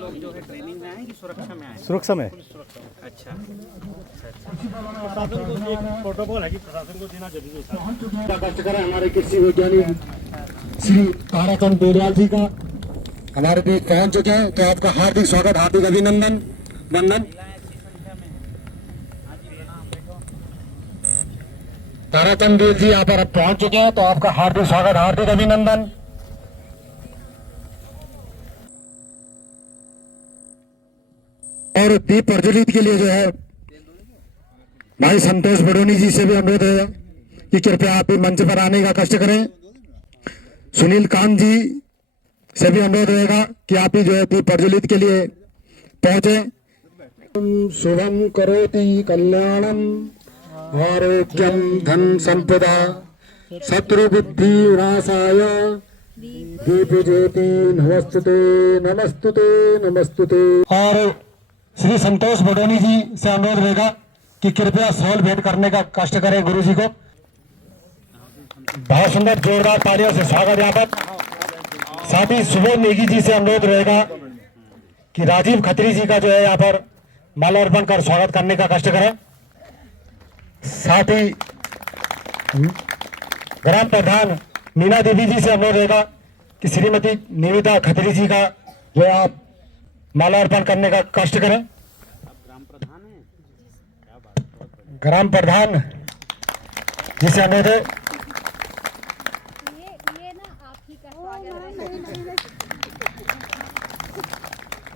लोग जो है ट्रेनिंग में आए कि सुरक्षा में आए? सुरक्षा में। अच्छा, प्रशासन को एक प्रोटोकॉल है कि प्रशासन को देना जरूरी होता है। कष्ट करें हमारे कृषि वैज्ञानिक श्री ताराचंद बेड़ियाल जी का हमारे बीच पहुंच चुके हैं, तो आपका हार्दिक स्वागत, हार्दिक अभिनंदन। वंदन। ताराचंद बेल जी यहाँ पर पहुंच चुके हैं, तो आपका हार्दिक स्वागत, हार्दिक अभिनंदन। और दीप प्रज्वलित के लिए जो है भाई संतोष बडोनी जी से भी अनुरोध है कि कृपया आप भी मंच पर आने का कष्ट करें। सुनील कांत जी से भी अनुरोध रहेगा कि आप ही जो है दीप प्रज्वलित के लिए पहुंचे। शुभम करोति कल्याणम आरोग्यम धन संपदा शत्रु बुद्धि विनाशाय दीप ज्योति नमस्तुते नमस्तुते नमस्तुते। और श्री संतोष बडोनी जी से अनुरोध रहेगा कि कृपया सॉल भेंट करने का कष्ट करें गुरु जी को। बहुत सुंदर जोरदार तालियों से स्वागत यहाँ पर। साथ ही सुबोध नेगी जी से अनुरोध रहेगा कि राजीव खत्री जी का जो है यहाँ पर माल्यार्पण कर स्वागत करने का कष्ट करें। साथ ही ग्राम प्रधान मीना देवी जी से अनुरोध रहेगा कि श्रीमती निविता खत्री जी का जो है आप माल्यार्पण करने का कष्ट करें। ग्राम प्रधान जिसे अनुरोध है। ये ना आप ही का स्वागत है।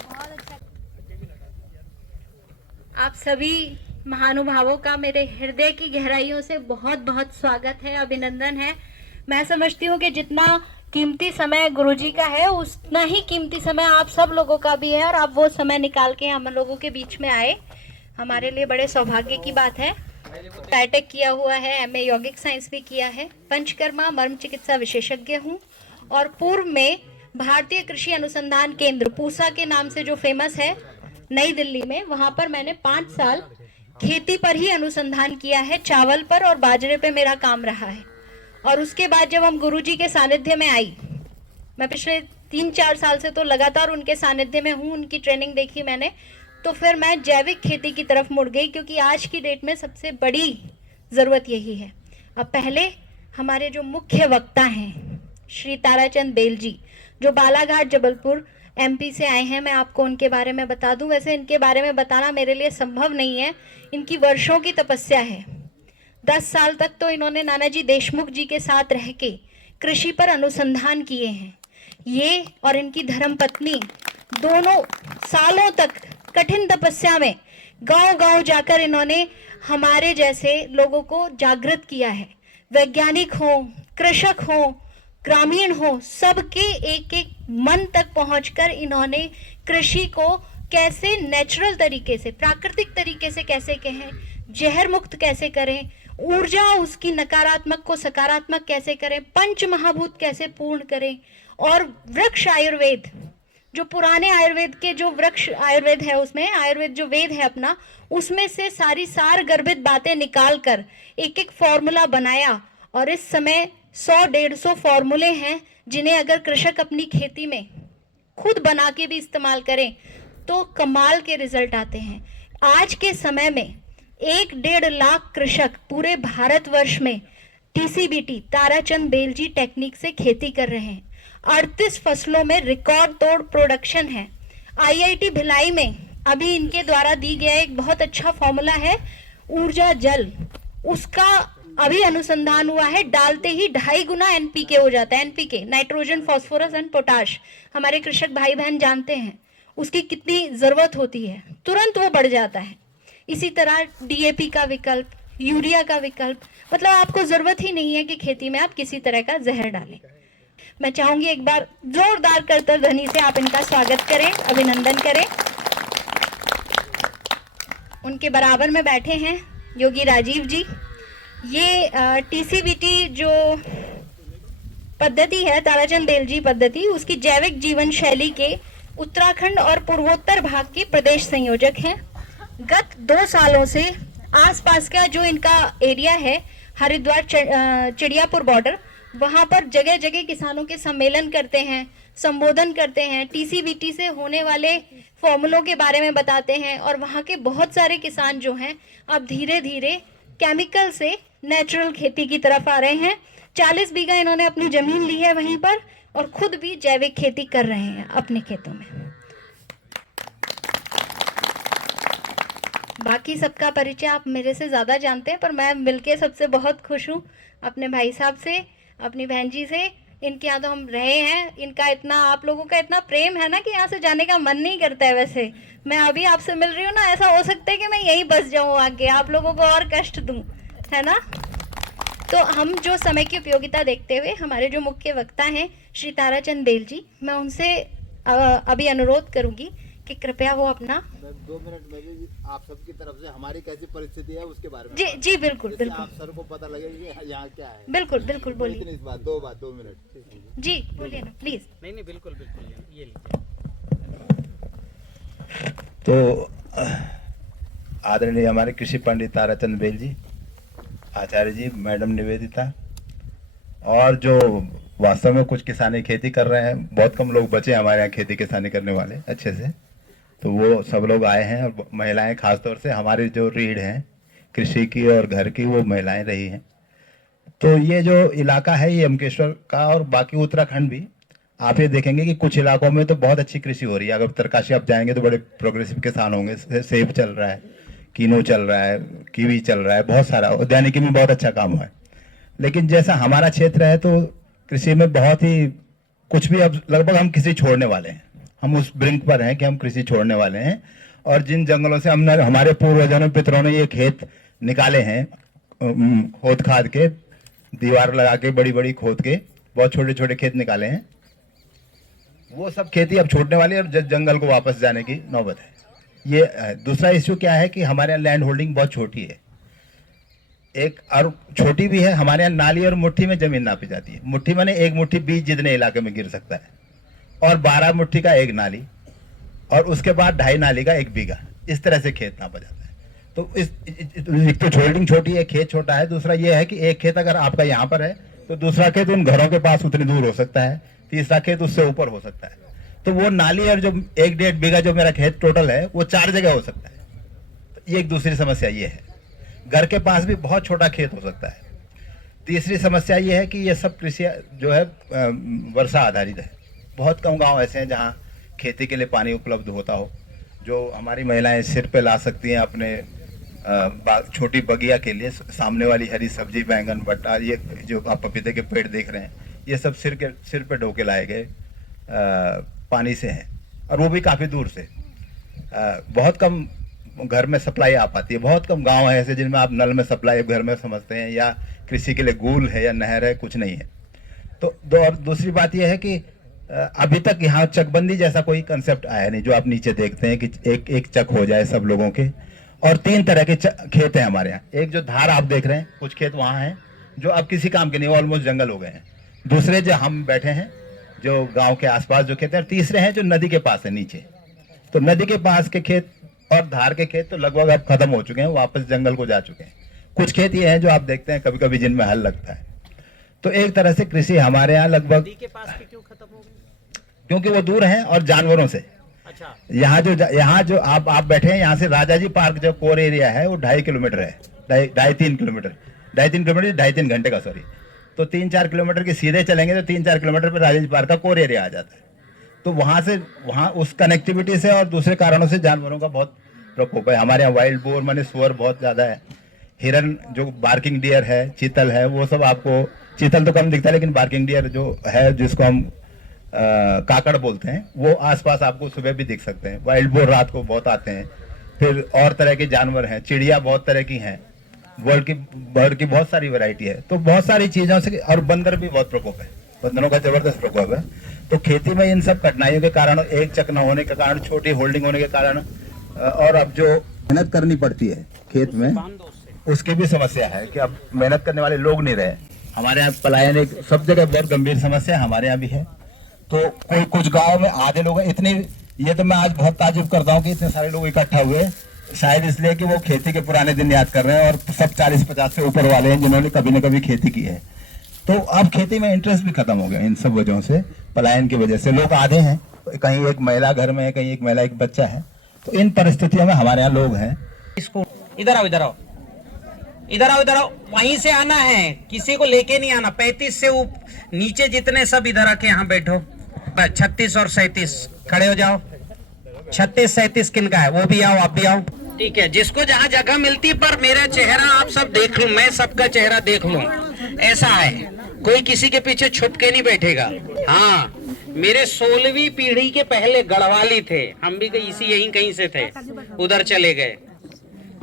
बहुत अच्छा। आप सभी महानुभावों का मेरे हृदय की गहराइयों से बहुत बहुत स्वागत है, अभिनंदन है। मैं समझती हूँ कि जितना कीमती समय गुरुजी का है उतना ही कीमती समय आप सब लोगों का भी है, और आप वो समय निकाल के हम लोगों के बीच में आए, हमारे लिए बड़े सौभाग्य की बात है। टाइटेक किया हुआ है, एमए यौगिक साइंस भी किया है, पंचकर्मा मर्म चिकित्सा विशेषज्ञ हूँ, और पूर्व में भारतीय कृषि अनुसंधान केंद्र पूसा के नाम से जो फेमस है नई दिल्ली में, वहां पर मैंने 5 साल खेती पर ही अनुसंधान किया है, चावल पर और बाजरे पे मेरा काम रहा है। और उसके बाद जब हम गुरुजी के सानिध्य में आई, मैं पिछले 3-4 साल से तो लगातार उनके सानिध्य में हूँ, उनकी ट्रेनिंग देखी मैंने, तो फिर मैं जैविक खेती की तरफ मुड़ गई, क्योंकि आज की डेट में सबसे बड़ी ज़रूरत यही है। अब पहले हमारे जो मुख्य वक्ता हैं श्री ताराचंद बेल जी, जो बालाघाट जबलपुर एमपी से आए हैं, मैं आपको उनके बारे में बता दूं। वैसे इनके बारे में बताना मेरे लिए संभव नहीं है, इनकी वर्षों की तपस्या है। 10 साल तक तो इन्होंने नानाजी देशमुख जी के साथ रह के कृषि पर अनुसंधान किए हैं। ये और इनकी धर्मपत्नी दोनों सालों तक कठिन तपस्या में गांव-गांव जाकर इन्होंने हमारे जैसे लोगों को जागृत किया है। वैज्ञानिक हो, कृषक हो, ग्रामीण हो, सबके एक एक मन तक पहुंचकर इन्होंने कृषि को कैसे नेचुरल तरीके से, प्राकृतिक तरीके से कैसे कहें, जहर मुक्त कैसे करें, ऊर्जा उसकी नकारात्मक को सकारात्मक कैसे करें, पंच महाभूत कैसे पूर्ण करें, और वृक्ष आयुर्वेद, जो पुराने आयुर्वेद के जो वृक्ष आयुर्वेद है, उसमें आयुर्वेद जो वेद है अपना, उसमें से सारी सार गर्भित बातें निकाल कर एक एक फॉर्मूला बनाया। और इस समय 100-150 फॉर्मूले हैं जिन्हें अगर कृषक अपनी खेती में खुद बना के भी इस्तेमाल करें तो कमाल के रिजल्ट आते हैं। आज के समय में 1-1.5 लाख कृषक पूरे भारतवर्ष में टीसीबीटी ताराचंद बेल जी टेक्निक से खेती कर रहे हैं। 38 फसलों में रिकॉर्ड तोड़ प्रोडक्शन है। आईआईटी भिलाई में अभी इनके द्वारा दी गया एक बहुत अच्छा फॉर्मूला है ऊर्जा जल, उसका अभी अनुसंधान हुआ है, डालते ही 2.5 गुना एनपीके हो जाता है। NPK nitrogen, phosphorus and potash, हमारे कृषक भाई बहन जानते हैं उसकी कितनी जरूरत होती है, तुरंत वो बढ़ जाता है। इसी तरह डीएपी का विकल्प, यूरिया का विकल्प, मतलब आपको जरूरत ही नहीं है कि खेती में आप किसी तरह का जहर डालें। मैं चाहूंगी एक बार जोरदार करतर ध्वनि से आप इनका स्वागत करें, अभिनंदन करें। उनके बराबर में बैठे हैं योगी राजीव जी। ये टीसीबीटी जो पद्धति है, ताराचंद बेल जी पद्धति, उसकी जैविक जीवन शैली के उत्तराखंड और पूर्वोत्तर भाग के प्रदेश संयोजक हैं। गत 2 सालों से आसपास का जो इनका एरिया है, हरिद्वार चिड़ियापुर बॉर्डर, वहाँ पर जगह जगह किसानों के सम्मेलन करते हैं, संबोधन करते हैं, टीसीबीटी से होने वाले फॉर्मूलों के बारे में बताते हैं। और वहाँ के बहुत सारे किसान जो हैं अब धीरे धीरे केमिकल से नेचुरल खेती की तरफ आ रहे हैं। 40 बीघा इन्होंने अपनी जमीन ली है वहीं पर और खुद भी जैविक खेती कर रहे हैं अपने खेतों में। बाकी सबका परिचय आप मेरे से ज़्यादा जानते हैं, पर मैं मिलके सबसे बहुत खुश हूँ, अपने भाई साहब से, अपनी बहन जी से। इनके यहाँ तो हम रहे हैं, इनका इतना, आप लोगों का इतना प्रेम है ना कि यहाँ से जाने का मन नहीं करता है। वैसे मैं अभी आपसे मिल रही हूँ ना, ऐसा हो सकता है कि मैं यहीं बस जाऊँ आगे, आप लोगों को और कष्ट दूँ, है ना। तो हम जो समय की उपयोगिता देखते हुए हमारे जो मुख्य वक्ता हैं श्री ताराचंद बेल जी, मैं उनसे अभी अनुरोध करूँगी कि कृपया वो अपना 2 मिनट में भी आप सबकी तरफ से हमारी कैसी परिस्थिति है उसके बारे में जी बिल्कुल बिल्कुल आप सर को पता लगेगा कि यहाँ क्या है। बिल्कुल बिल्कुल बोलिए। इतनी इस बात 2 मिनट जी बोलिए ना प्लीज। नहीं बिल्कुल बिल्कुल ये लीजिए। तो आदरणीय हमारे कृषि पंडित ताराचंद बेल जी, आचार्य जी, मैडम निवेदिता, और जो वास्तव में कुछ किसानी खेती कर रहे हैं, बहुत कम लोग बचे हमारे यहाँ खेती किसानी करने वाले अच्छे से, तो वो सब लोग आए हैं। और महिलाएं खासतौर से हमारी जो रीढ़ हैं कृषि की और घर की, वो महिलाएं रही हैं। तो ये जो इलाका है ये यमकेश्वर का और बाकी उत्तराखंड भी, आप ये देखेंगे कि कुछ इलाकों में तो बहुत अच्छी कृषि हो रही है। अगर उत्तरकाशी आप जाएंगे तो बड़े प्रोग्रेसिव किसान होंगे, सेब चल रहा है, कीनो चल रहा है, कीवी चल रहा है, बहुत सारा, उद्यानिकी में बहुत अच्छा काम हुआ है। लेकिन जैसा हमारा क्षेत्र है तो कृषि में बहुत ही कुछ भी, अब लगभग हम कृषि छोड़ने वाले हैं। हम उस ब्रिंक पर हैं कि हम कृषि छोड़ने वाले हैं। और जिन जंगलों से हमने, हमारे पूर्वजों ने, पितरों ने ये खेत निकाले हैं, खोद खाद के, दीवार लगा के, बड़ी बड़ी खोद के, बहुत छोटे छोटे खेत निकाले हैं, वो सब खेती अब छोड़ने वाली है और जंगल को वापस जाने की नौबत है। ये दूसरा इश्यू क्या है कि हमारे यहाँ लैंड होल्डिंग बहुत छोटी है, एक और छोटी भी है। हमारे यहाँ नाली और मुट्ठी में जमीन नापी जाती है। मुट्ठी माने एक मुट्ठी बीज जितने इलाके में गिर सकता है, और 12 मुट्ठी का एक नाली, और उसके बाद 2.5 नाली का 1 बीघा, इस तरह से खेत नापा जाता है। तो एक तो होल्डिंग छोटी है, खेत छोटा है। दूसरा ये है कि एक खेत अगर आपका यहाँ पर है तो दूसरा खेत उन घरों के पास उतनी दूर हो सकता है, तीसरा खेत उससे ऊपर हो सकता है। तो वो नाली और जो 1-1.5 बीघा जो मेरा खेत टोटल है वो 4 जगह हो सकता है। तो ये एक दूसरी समस्या ये है। घर के पास भी बहुत छोटा खेत हो सकता है। तीसरी समस्या ये है कि ये सब कृषि जो है वर्षा आधारित है। बहुत कम गांव ऐसे हैं जहां खेती के लिए पानी उपलब्ध होता हो, जो हमारी महिलाएं सिर पे ला सकती हैं अपने छोटी बगिया के लिए। सामने वाली हरी सब्जी, बैंगन, बट्टा, ये जो आप पपीते के पेड़ देख रहे हैं, ये सब सिर पे ढोके लाए गए पानी से हैं, और वो भी काफ़ी दूर से। बहुत कम घर में सप्लाई आ पाती है। बहुत कम गांव है ऐसे जिनमें आप नल में सप्लाई घर में समझते हैं, या कृषि के लिए गूल है या नहर है, कुछ नहीं है। तो दूसरी बात यह है कि अभी तक यहाँ चकबंदी जैसा कोई कंसेप्ट आया नहीं, जो आप नीचे देखते हैं कि एक चक हो जाए सब लोगों के। और 3 तरह के खेत हैं हमारे यहाँ। एक जो धार आप देख रहे हैं, कुछ खेत वहाँ हैं जो अब किसी काम के नहीं, ऑलमोस्ट जंगल हो गए हैं। दूसरे जो हम बैठे हैं, जो गाँव के आसपास जो खेत हैं। तीसरे हैं जो नदी के पास है नीचे। तो नदी के पास के खेत और धार के खेत तो लगभग अब खत्म हो चुके हैं, वापस जंगल को जा चुके हैं। कुछ खेत ये हैं जो आप देखते हैं कभी कभी जिनमें हल लगता है। तो एक तरह से कृषि हमारे यहाँ लगभग, नदी के पास के क्यों खत्म हो गई? क्योंकि वो दूर हैं और जानवरों से। अच्छा, यहाँ जो आप बैठे हैं, यहाँ से राजा जी पार्क जो कोर एरिया है वो 2.5 किलोमीटर है, 2.5-3 किलोमीटर, 2.5-3 घंटे का, सॉरी। तो 3-4 किलोमीटर के सीधे चलेंगे तो 3-4 किलोमीटर पर राजा जी पार्क का कोर एरिया आ जाता है। तो वहाँ उस कनेक्टिविटी से और दूसरे कारणों से जानवरों का बहुत प्रकोप है। हमारे यहाँ वाइल्ड बोर माने सुअर बहुत ज़्यादा है। हिरन, जो बार्किंग डियर है, चीतल है, वो सब आपको, चीतल तो कम दिखता है लेकिन बार्किंग डियर जो है, जिसको हम काकड़ बोलते हैं, वो आसपास आपको सुबह भी दिख सकते हैं। वाइल्ड बोर रात को बहुत आते हैं। फिर और तरह के जानवर हैं, चिड़िया बहुत तरह की हैं, बर्ड की बहुत सारी वैरायटी है। तो बहुत सारी चीज़ों से, और बंदर भी बहुत प्रकोप है, बंदरों का जबरदस्त प्रकोप है। तो खेती में इन सब कठिनाइयों के कारण, एक चक न होने के कारण, छोटी होल्डिंग होने के कारण, और अब जो मेहनत करनी पड़ती है खेत में, उसकी भी समस्या है कि अब मेहनत करने वाले लोग नहीं रहे। हमारे यहाँ पलायन एक सब जगह बहुत गंभीर समस्या हमारे यहाँ भी है। तो कोई कुछ गाँव में आधे लोग इतने, ये तो मैं आज बहुत ताजुब करता हूँ कि इतने सारे लोग इकट्ठा हुए, शायद इसलिए कि वो खेती के पुराने दिन याद कर रहे हैं, और सब 40-50 से ऊपर वाले हैं जिन्होंने कभी न कभी खेती की है। तो अब खेती में इंटरेस्ट भी खत्म हो गया इन सब वजहों से, पलायन की वजह से। लोग आधे हैं, कहीं एक महिला घर में है, कहीं एक महिला एक बच्चा है। तो इन परिस्थितियों में हमारे यहाँ लोग हैं। इसको इधर आओ, इधर आओ, इधर आओ, इधर आओ, वहीं से आना है, किसी को लेके नहीं आना। 35 से नीचे जितने सब इधर आके यहाँ बैठो। 36 और 37 खड़े हो जाओ। 36 37 किनका है वो भी आओ, आप भी आओ। ठीक है, जिसको जहाँ जगह मिलती, पर मेरा चेहरा आप सब देख लूं, मैं सबका चेहरा देख लूं, ऐसा है। कोई किसी के पीछे छुप के नहीं बैठेगा। हाँ, मेरे 16वीं पीढ़ी के पहले गढ़वाली थे, हम भी इसी यहीं कहीं से थे, उधर चले गए।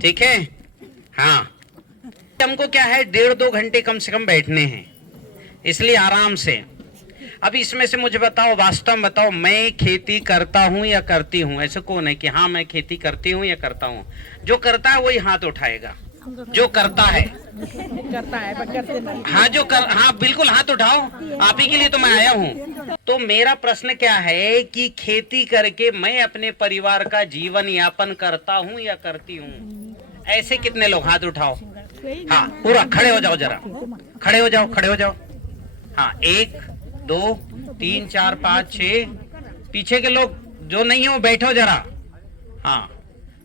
ठीक है, हाँ, हमको क्या है 1.5-2 घंटे कम से कम बैठने हैं, इसलिए आराम से। अब इसमें से मुझे बताओ, वास्तव में बताओ, मैं खेती करता हूं या करती हूं? ऐसे कौन है कि हाँ मैं खेती करती हूं या करता हूं? जो करता है वही हाथ उठाएगा। जो करता है हाँ, जो कर, हाँ बिल्कुल हाथ उठाओ, आप ही के लिए तो मैं आया हूँ। तो मेरा प्रश्न क्या है कि खेती करके मैं अपने परिवार का जीवन यापन करता हूँ या करती हूँ? ऐसे कितने लोग? हाथ उठाओ। हाँ, पूरा खड़े हो जाओ, जरा खड़े हो जाओ, खड़े हो जाओ। हाँ, 1 2 3 4 5 6। पीछे के लोग जो नहीं है वो बैठो जरा। हाँ,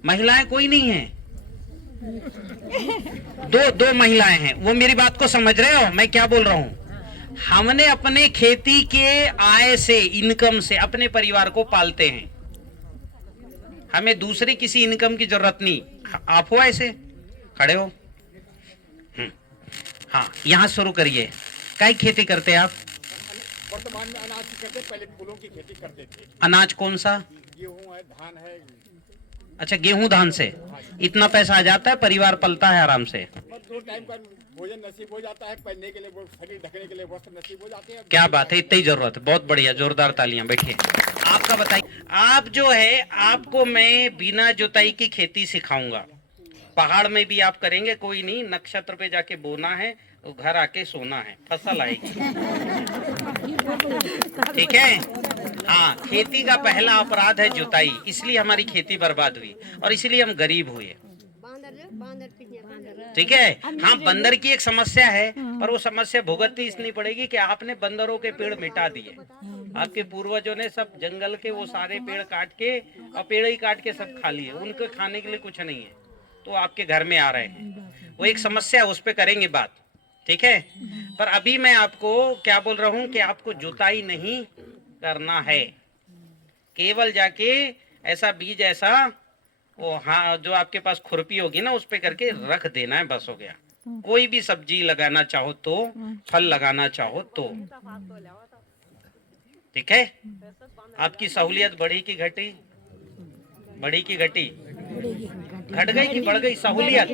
महिलाएं कोई नहीं है, दो महिलाएं हैं। वो मेरी बात को समझ रहे हो मैं क्या बोल रहा हूं? हमने अपने खेती के आय से, इनकम से अपने परिवार को पालते हैं, हमें दूसरी किसी इनकम की जरूरत नहीं। आप हो ऐसे खड़े हो? हाँ, यहां शुरू करिए। क्या खेती करते हैं आप? वर्तमान में अनाज की करते, पहले फूलों की खेती करते थे। अनाज कौन सा? गेहूं है, धान है। अच्छा, गेहूं धान से इतना पैसा आ जाता है, परिवार पलता है आराम से। 2 टाइम का भोजन नसीब हो जाता है, पहनने के लिए, शरीर ढकने के लिए वस्त्र नसीब हो जाते हैं। क्या बात है, इतनी जरूरत है, बहुत बढ़िया, जोरदार तालियां। बैठिए। आपका बताइए। आप जो है, आपको मैं बिना जुताई की खेती सिखाऊंगा। पहाड़ में भी आप करेंगे, कोई नहीं, नक्षत्र पे जाके बोना है, घर आके सोना है, फसल आएगी। ठीक है। हाँ, खेती का पहला अपराध है जुताई, इसलिए हमारी खेती बर्बाद हुई और इसलिए हम गरीब हुए। ठीक है। हाँ, बंदर की एक समस्या है, पर वो समस्या भुगतनी इसलिए पड़ेगी कि आपने बंदरों के पेड़ मिटा दिए। आपके पूर्वजों ने सब जंगल के वो सारे पेड़ काट के और पेड़ ही काट के सब खा लिए, उनके खाने के लिए कुछ नहीं है, तो आपके घर में आ रहे हैं। वो एक समस्या है, उस पर करेंगे बात। ठीक है। पर अभी मैं आपको क्या बोल रहा हूं कि आपको जुताई नहीं करना है, केवल जाके ऐसा बीज, ऐसा वो, हाँ, जो आपके पास खुरपी होगी ना, उस पे करके रख देना है, बस हो गया। कोई भी सब्जी लगाना चाहो तो, फल लगाना चाहो तो। ठीक है। आपकी सहूलियत बढ़ी की घटी? बढ़ी की घटी? घट गई कि बढ़ गई सहूलियत?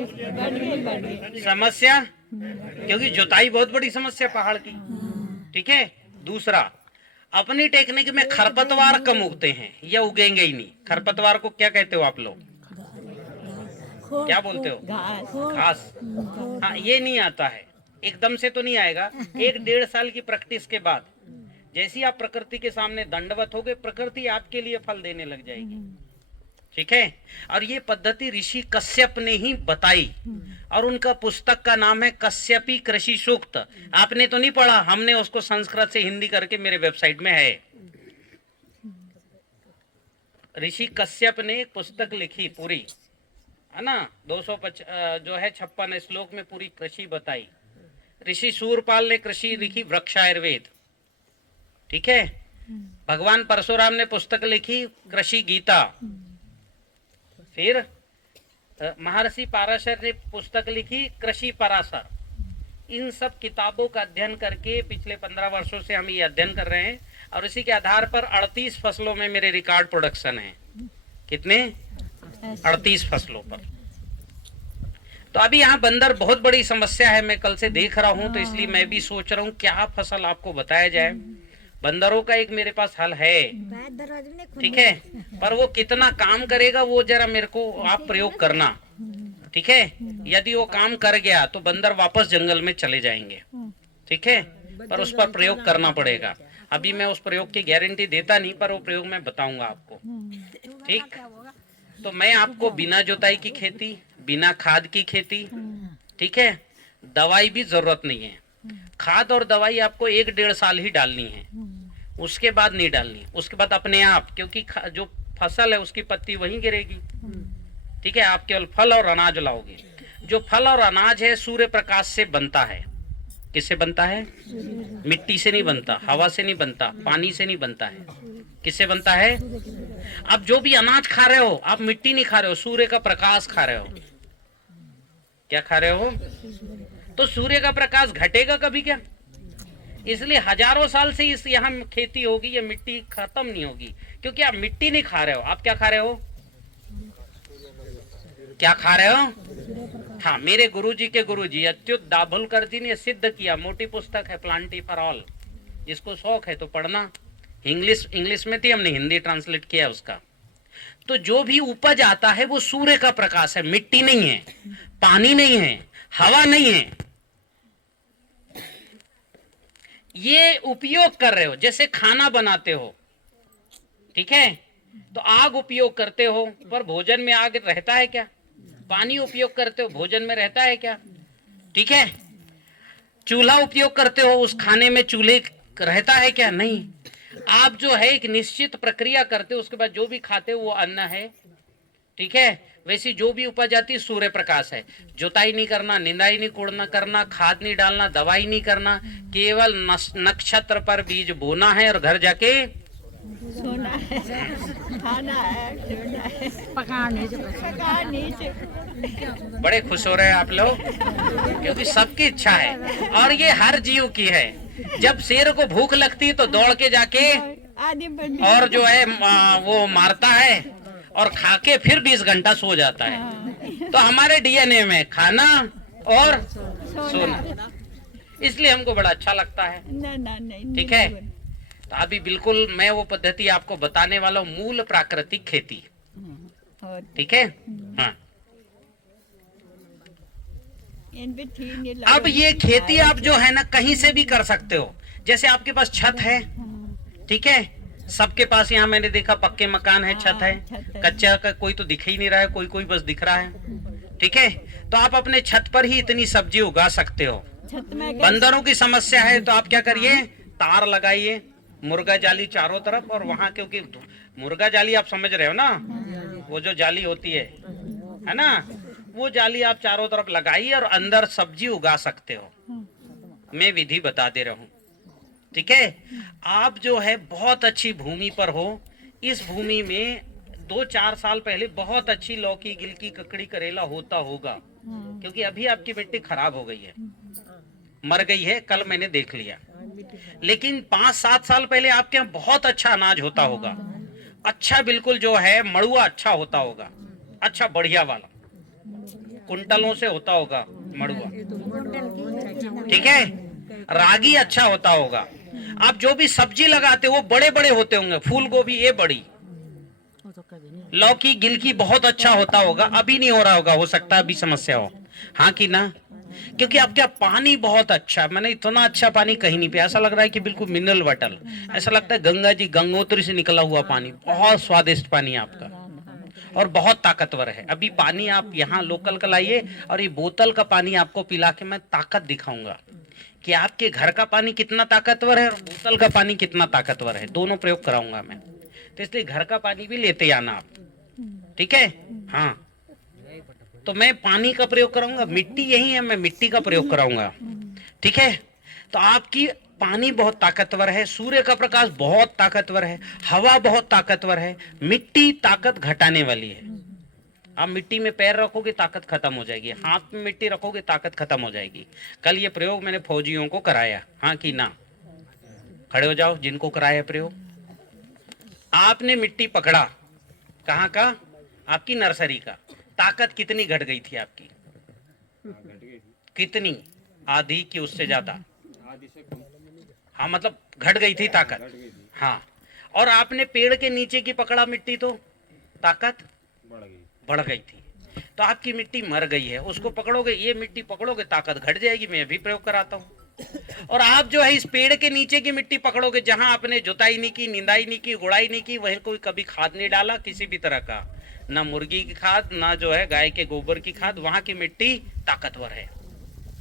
समस्या, क्योंकि जुताई बहुत बड़ी समस्या पहाड़ की। ठीक है। दूसरा, अपनी टेक्निक में खरपतवार कम उगते हैं या उगेंगे ही नहीं। खरपतवार को क्या कहते हो आप लोग? क्या बोलते हो? घास। हाँ, ये नहीं आता है, एकदम से तो नहीं आएगा। 1-1.5 साल की प्रैक्टिस के बाद जैसी आप प्रकृति के सामने दंडवत होगे, प्रकृति आपके लिए फल देने लग जाएगी। ठीक है। और ये पद्धति ऋषि कश्यप ने ही बताई, और उनका पुस्तक का नाम है कश्यपी कृषि सूक्त। आपने तो नहीं पढ़ा, हमने उसको संस्कृत से हिंदी करके मेरे वेबसाइट में है। ऋषि कश्यप ने एक पुस्तक लिखी पूरी, है ना, 256 श्लोक में पूरी कृषि बताई। ऋषि सूरपाल ने कृषि लिखी, वृक्ष आयुर्वेद। ठीक है। भगवान परशुराम ने पुस्तक लिखी, कृषि गीता। फिर महर्षि पाराशर ने पुस्तक लिखी, कृषि पराशर। इन सब किताबों का अध्ययन करके पिछले 15 वर्षों से हम ये अध्ययन कर रहे हैं, और इसी के आधार पर 38 फसलों में मेरे रिकॉर्ड प्रोडक्शन है। कितने? 38 फसलों पर। तो अभी यहाँ बंदर बहुत बड़ी समस्या है, मैं कल से देख रहा हूँ, तो इसलिए मैं भी सोच रहा हूँ क्या फसल आपको बताया जाए। बंदरों का एक मेरे पास हल है। ठीक है। पर वो कितना काम करेगा वो जरा मेरे को आप प्रयोग करना। ठीक है। यदि वो काम कर गया तो बंदर वापस जंगल में चले जाएंगे। ठीक है। पर उस पर प्रयोग करना पड़ेगा। अभी मैं उस प्रयोग की गारंटी देता नहीं, पर वो प्रयोग मैं बताऊंगा आपको। ठीक। तो मैं आपको बिना जुताई की खेती, बिना खाद की खेती, ठीक है, दवाई भी जरूरत नहीं है, खाद और दवाई आपको 1-1.5 साल ही डालनी है, उसके बाद नहीं डालनी। उसके बाद अपने आप, क्योंकि जो फसल है उसकी पत्ती वहीं गिरेगी, ठीक है। आप केवल फल और अनाज लाओगे। जो फल और अनाज है सूर्य प्रकाश से बनता है। किससे बनता है? मिट्टी से नहीं बनता, हवा से नहीं बनता, पानी से नहीं बनता है। किससे बनता है? अब जो भी अनाज खा रहे हो आप मिट्टी नहीं खा रहे हो, सूर्य का प्रकाश खा रहे हो। क्या खा रहे हो? तो सूर्य का प्रकाश घटेगा कभी क्या? इसलिए हजारों साल से इस यहाँ खेती होगी, ये मिट्टी खत्म नहीं होगी, क्योंकि आप मिट्टी नहीं खा रहे हो। आप क्या खा रहे हो? क्या खा रहे हो? हाँ, मेरे गुरुजी के गुरुजी अच्युत दाभोलकर जी ने सिद्ध किया। मोटी पुस्तक है, प्लांटी फॉर ऑल। जिसको शौक है तो पढ़ना। इंग्लिश में थी, हमने हिंदी ट्रांसलेट किया उसका। तो जो भी उपज आता है वो सूर्य का प्रकाश है, मिट्टी नहीं है, पानी नहीं है, हवा नहीं है। ये उपयोग कर रहे हो, जैसे खाना बनाते हो, ठीक है, तो आग उपयोग करते हो, पर भोजन में आग रहता है क्या? पानी उपयोग करते हो, भोजन में रहता है क्या? ठीक है। चूल्हा उपयोग करते हो, उस खाने में चूल्हे रहता है क्या? नहीं। आप जो है एक निश्चित प्रक्रिया करते हो, उसके बाद जो भी खाते हो वो अन्न है, ठीक है। वैसी जो भी उपज आती है सूर्य प्रकाश है। जुताई नहीं करना, निंदाई नहीं कोड़ना करना, खाद नहीं डालना, दवाई नहीं करना, केवल नक्षत्र पर बीज बोना है और घर जाके सोना है, खाना है, सोना है, पकाने से। बड़े खुश हो रहे हैं आप लोग, क्योंकि सबकी इच्छा है और ये हर जीव की है। जब शेर को भूख लगती है तो दौड़ के जाके और जो है वो मारता है और खा के फिर 20 घंटा सो जाता है। तो हमारे डीएनए में खाना और सोना, इसलिए हमको बड़ा अच्छा लगता है। ठीक है। तो अभी बिल्कुल मैं वो पद्धति आपको बताने वाला हूँ, मूल प्राकृतिक खेती। ठीक है। हाँ, अब ये खेती आप जो है ना कहीं से भी कर सकते हो। जैसे आपके पास छत है, ठीक है, सबके पास यहाँ मैंने देखा पक्के मकान है, छत है, कच्चा का कोई तो दिख ही नहीं रहा है, कोई कोई बस दिख रहा है। ठीक है। तो आप अपने छत पर ही इतनी सब्जी उगा सकते हो। बंदरों की समस्या है तो आप क्या करिए, तार लगाइए, मुर्गा जाली चारों तरफ, और वहां क्योंकि मुर्गा जाली आप समझ रहे हो ना, वो जो जाली होती है ना, वो जाली आप चारों तरफ लगाइए और अंदर सब्जी उगा सकते हो। मैं विधि बता दे रहा हूँ। ठीक है। आप जो है बहुत अच्छी भूमि पर हो, इस भूमि में 2-4 साल पहले बहुत अच्छी लौकी, गिलकी, ककड़ी, करेला होता होगा, क्योंकि अभी आपकी मिट्टी खराब हो गई है, मर गई है, कल मैंने देख लिया। लेकिन 5-7 साल पहले आपके यहाँ बहुत अच्छा अनाज होता होगा, अच्छा बिल्कुल जो है मड़ुआ अच्छा होता होगा, अच्छा बढ़िया वाला, कुंटलों से होता होगा मड़ुआ। ठीक है। रागी अच्छा होता होगा। आप जो भी सब्जी लगाते हो वो बड़े बड़े होते होंगे, फूल गोभी ये बड़ी, लौकी, गिलकी बहुत अच्छा होता होगा। अभी नहीं हो रहा होगा, हो सकता है अभी समस्या हो। हाँ कि ना? क्योंकि आपके यहाँ पानी बहुत अच्छा, मैंने इतना अच्छा पानी कहीं नहीं पिया। ऐसा लग रहा है कि बिल्कुल मिनरल वाटर, ऐसा लगता है गंगा जी, गंगोत्री से निकला हुआ पानी। बहुत स्वादिष्ट पानी आपका और बहुत ताकतवर है। अभी पानी आप यहाँ लोकल का लाइए और ये बोतल का पानी आपको पिला के मैं ताकत दिखाऊंगा कि आपके घर का पानी कितना ताकतवर है और बोतल का पानी कितना ताकतवर है। दोनों प्रयोग कराऊंगा मैं, तो इसलिए घर का पानी भी लेते आना आप। ठीक है। हाँ, तो मैं पानी का प्रयोग कराऊंगा, मिट्टी यही है, मैं मिट्टी का प्रयोग कराऊंगा। ठीक है। तो आपकी पानी बहुत ताकतवर है, सूर्य का प्रकाश बहुत ताकतवर है, हवा बहुत ताकतवर है, मिट्टी ताकत घटाने वाली है। आप मिट्टी में पैर रखोगे ताकत खत्म हो जाएगी, हाथ में मिट्टी रखोगे ताकत खत्म हो जाएगी। कल ये प्रयोग मैंने फौजियों को कराया। हाँ कि ना? खड़े हो जाओ जिनको कराया प्रयोग। आपने मिट्टी पकड़ा, कहाँ का? आपकी नर्सरी का। ताकत कितनी घट गई थी आपकी? कितनी? आधी की उससे ज्यादा? हाँ, मतलब घट गई थी ताकत। हाँ। और आपने पेड़ के नीचे की पकड़ा मिट्टी तो ताकत बढ़ गई थी। तो आपकी मिट्टी मर गई है, उसको पकड़ोगे, ये मिट्टी पकड़ोगे ताकत घट जाएगी। मैं भी प्रयोग कराता हूँ। और आप जो है इस पेड़ के नीचे की मिट्टी पकड़ोगे, जहां आपने जुताई नहीं की, निंदाई नहीं की, गुड़ाई नहीं की, वहीं कोई कभी खाद नहीं डाला किसी भी तरह का, ना मुर्गी की खाद, ना जो है गाय के गोबर की खाद, वहां की मिट्टी ताकतवर है।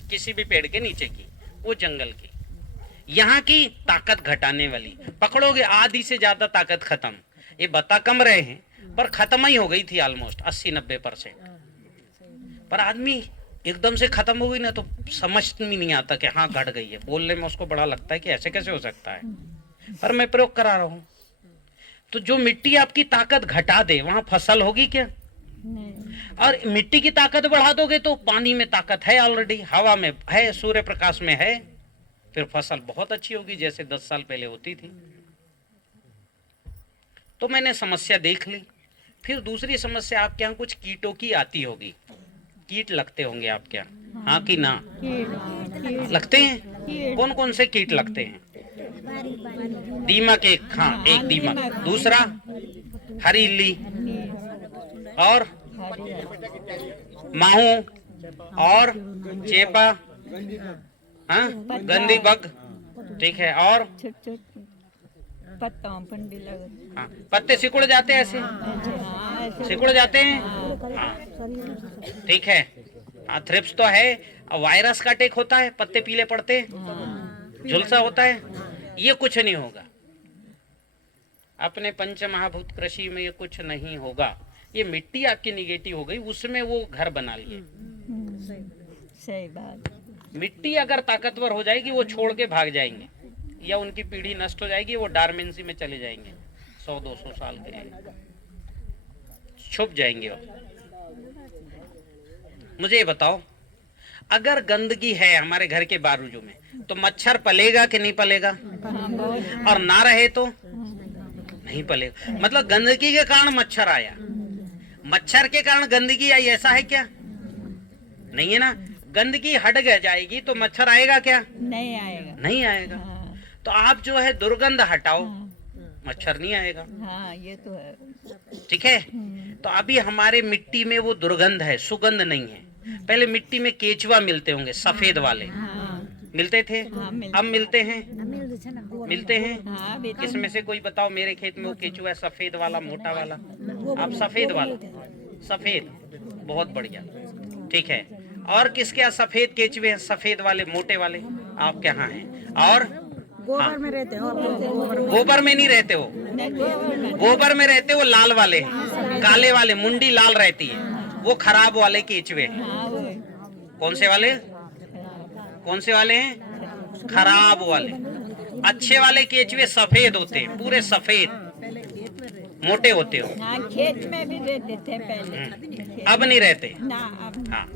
किसी भी पेड़ के नीचे की, वो जंगल की। यहाँ की ताकत घटाने वाली। पकड़ोगे आधी से ज्यादा ताकत खत्म। ये बता कम रहे हैं पर खत्म ही हो गई थी ऑलमोस्ट 80-90%। पर आदमी एकदम से खत्म हो गई ना तो समझ में नहीं आता कि हाँ घट गई है। बोलने में उसको बड़ा लगता है कि ऐसे कैसे हो सकता है, पर मैं प्रयोग करा रहा हूँ। तो जो मिट्टी आपकी ताकत घटा दे वहां फसल होगी क्या? और मिट्टी की ताकत बढ़ा दोगे तो पानी में ताकत है ऑलरेडी, हवा में है, सूर्य प्रकाश में है, फिर फसल बहुत अच्छी होगी जैसे 10 साल पहले होती थी। तो मैंने समस्या देख ली। फिर दूसरी समस्या आपके यहाँ कुछ कीटों की आती होगी, कीट लगते होंगे आपके यहाँ, हाँ कि ना? लगते हैं। कौन कौन से कीट लगते हैं? दीमक एक, हाँ एक दीमक, दूसरा हरी इल्ली और माहू और चेपा, हाँ गंदी बग, ठीक है, और पत्तों पर भी लगे, हाँ पत्ते सिकुड़ जाते हैं, ऐसे सिकुड़ जाते हैं, हाँ ठीक है। हाँ थ्रिप्स तो है, वायरस का अटैक होता है, पत्ते पीले पड़ते, झुलसा होता है, ये कुछ नहीं होगा। अपने पंच महाभूत कृषि में ये कुछ नहीं होगा। ये मिट्टी आपकी निगेटिव हो गई, उसमें वो घर बना लिए। सही बात। मिट्टी अगर ताकतवर हो जाएगी वो छोड़ के भाग जाएंगे या उनकी पीढ़ी नष्ट हो जाएगी, वो डार्मेंसी में चले जाएंगे 100-200 साल के लिए, छुप जाएंगे। मुझे ये बताओ, अगर गंदगी है हमारे घर के बारूजों में तो मच्छर पलेगा कि नहीं पलेगा? और ना रहे तो नहीं पलेगा। मतलब गंदगी के कारण मच्छर आया, मच्छर के कारण गंदगी आई, ऐसा है क्या? नहीं है ना। गंदगी हट जाएगी तो मच्छर आएगा क्या? नहीं आएगा। नहीं आएगा। तो आप जो है दुर्गंध हटाओ, मच्छर नहीं आएगा। हाँ ये तो है। ठीक है। तो अभी हमारे मिट्टी में वो दुर्गंध है, सुगंध नहीं है। पहले मिट्टी में केचुआ मिलते होंगे, सफेद वाले मिलते थे, अब मिलते हैं? मिलते हैं। इसमें से कोई बताओ, मेरे खेत में वो केचुआ है सफेद वाला, मोटा वाला। आप सफेद वाला, सफेद, बहुत बढ़िया, ठीक है। और किसके यहाँ सफेद केचुए हैं? सफेद वाले, मोटे वाले आपके यहाँ हैं। और गोबर में रहते हो? गोबर में नहीं रहते हो, गोबर में रहते हो लाल वाले, काले वाले, मुंडी लाल रहती है, वो खराब वाले केचुए हैं। कौन से वाले? कौन से वाले हैं? खराब वाले। अच्छे वाले केचुए सफेद होते हैं, पूरे सफेद मोटे होते हो। हाँ, खेत में भी रहते थे पहले, अब नहीं रहते ना अब। हाँ।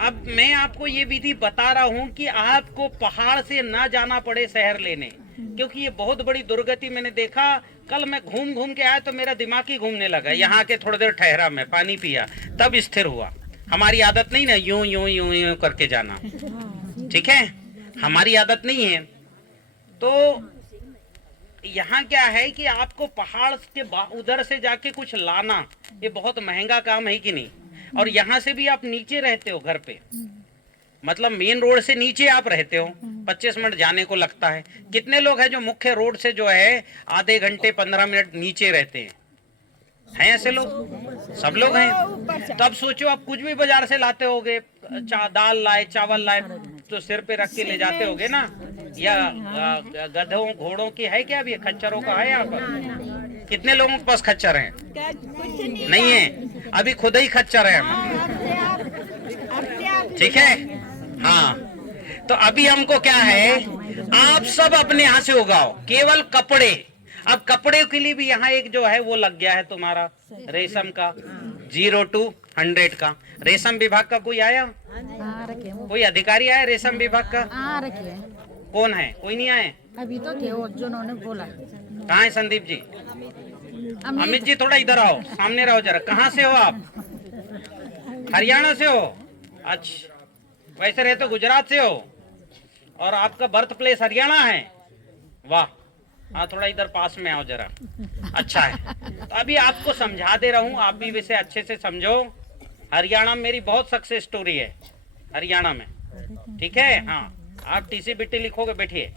अब मैं आपको ये विधि बता रहा हूँ कि आपको पहाड़ से ना जाना पड़े शहर लेने, क्योंकि ये बहुत बड़ी दुर्गति मैंने देखा। कल मैं घूम घूम के आया तो मेरा दिमाग ही घूमने लगा। यहाँ के थोड़ी देर ठहरा, मैं पानी पिया, तब स्थिर हुआ। हमारी आदत नहीं ना यूं यूं यूं यूं करके जाना, ठीक है, हमारी आदत नहीं है। तो यहाँ क्या है कि आपको पहाड़ के उधर से जाके कुछ लाना, ये बहुत महंगा काम है कि नहीं। और यहाँ से भी आप नीचे रहते हो घर पे, मतलब मेन रोड से नीचे आप रहते हो, 25 मिनट जाने को लगता है। कितने लोग हैं जो मुख्य रोड से जो है आधे घंटे 15 मिनट नीचे रहते हैं? हैं ऐसे लोग? सब लोग हैं। तब सोचो, आप कुछ भी बाजार से लाते होगे, दाल लाए, चावल लाए, तो सिर पे रख के ले जाते होगे ना। या गधों घोड़ों की है क्या? अभी खच्चरों का है यहाँ पर? कितने लोगों के पास खच्चर हैं? नहीं है, अभी खुद ही खच्चर है। ठीक है, हाँ। तो अभी हमको क्या है, आप सब अपने यहाँ से उगाओ, केवल कपड़े। अब कपड़े के लिए भी यहाँ एक जो है वो लग गया है तुम्हारा रेशम का, 0 to 100 का। रेशम विभाग का कोई आया? कोई अधिकारी आया रेशम विभाग का? कौन है? कोई नहीं आए अभी तो थे वो जिन्होंने बोला। कहाँ है संदीप जी? अमित जी थोड़ा इधर आओ, सामने रहो जरा। कहाँ से हो आप? हरियाणा से हो? अच्छा, वैसे रहते गुजरात से हो और आपका बर्थ प्लेस हरियाणा है? वाह। हाँ, थोड़ा इधर पास में आओ जरा। अच्छा है, तो अभी आपको समझा दे रहा हूँ, आप भी वैसे अच्छे से समझो। हरियाणा में मेरी बहुत सक्सेस स्टोरी है हरियाणा में, ठीक है। हाँ, आप TCBT लिखोगे, बैठिए,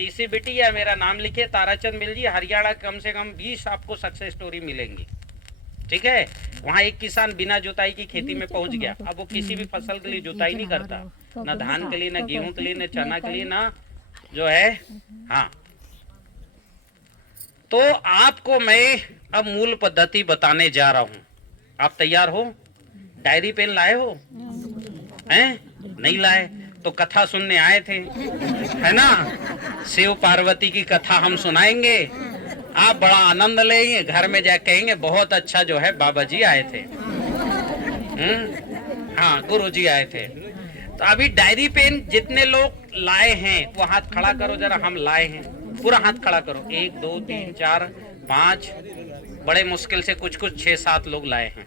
TCBT या मेरा नाम लिखिए, ताराचंद मिल जी, हरियाणा कम से कम 20 आपको सक्सेस स्टोरी मिलेंगी, ठीक है। वहाँ एक किसान बिना जुताई की खेती में पहुंच गया। अब वो किसी भी फसल के लिए जुताई नहीं करता, ना धान के लिए, ना गेहूं के लिए, ना चना के लिए, ना जो है। हाँ, तो आपको मैं अब मूल पद्धति बताने जा रहा हूं। आप तैयार हो? डायरी पेन लाए हो? हैं? नहीं लाए तो कथा सुनने आए थे, है ना? शिव पार्वती की कथा हम सुनाएंगे, आप बड़ा आनंद लेंगे, घर में जा कहेंगे बहुत अच्छा जो है बाबा जी आए थे। हाँ, गुरु जी आए थे। तो अभी डायरी पेन जितने लोग लाए हैं वो हाथ खड़ा करो जरा। हम लाए हैं, पूरा हाथ खड़ा करो। 1 2 3 4 5, बड़े मुश्किल से कुछ 6-7 लोग लाए हैं।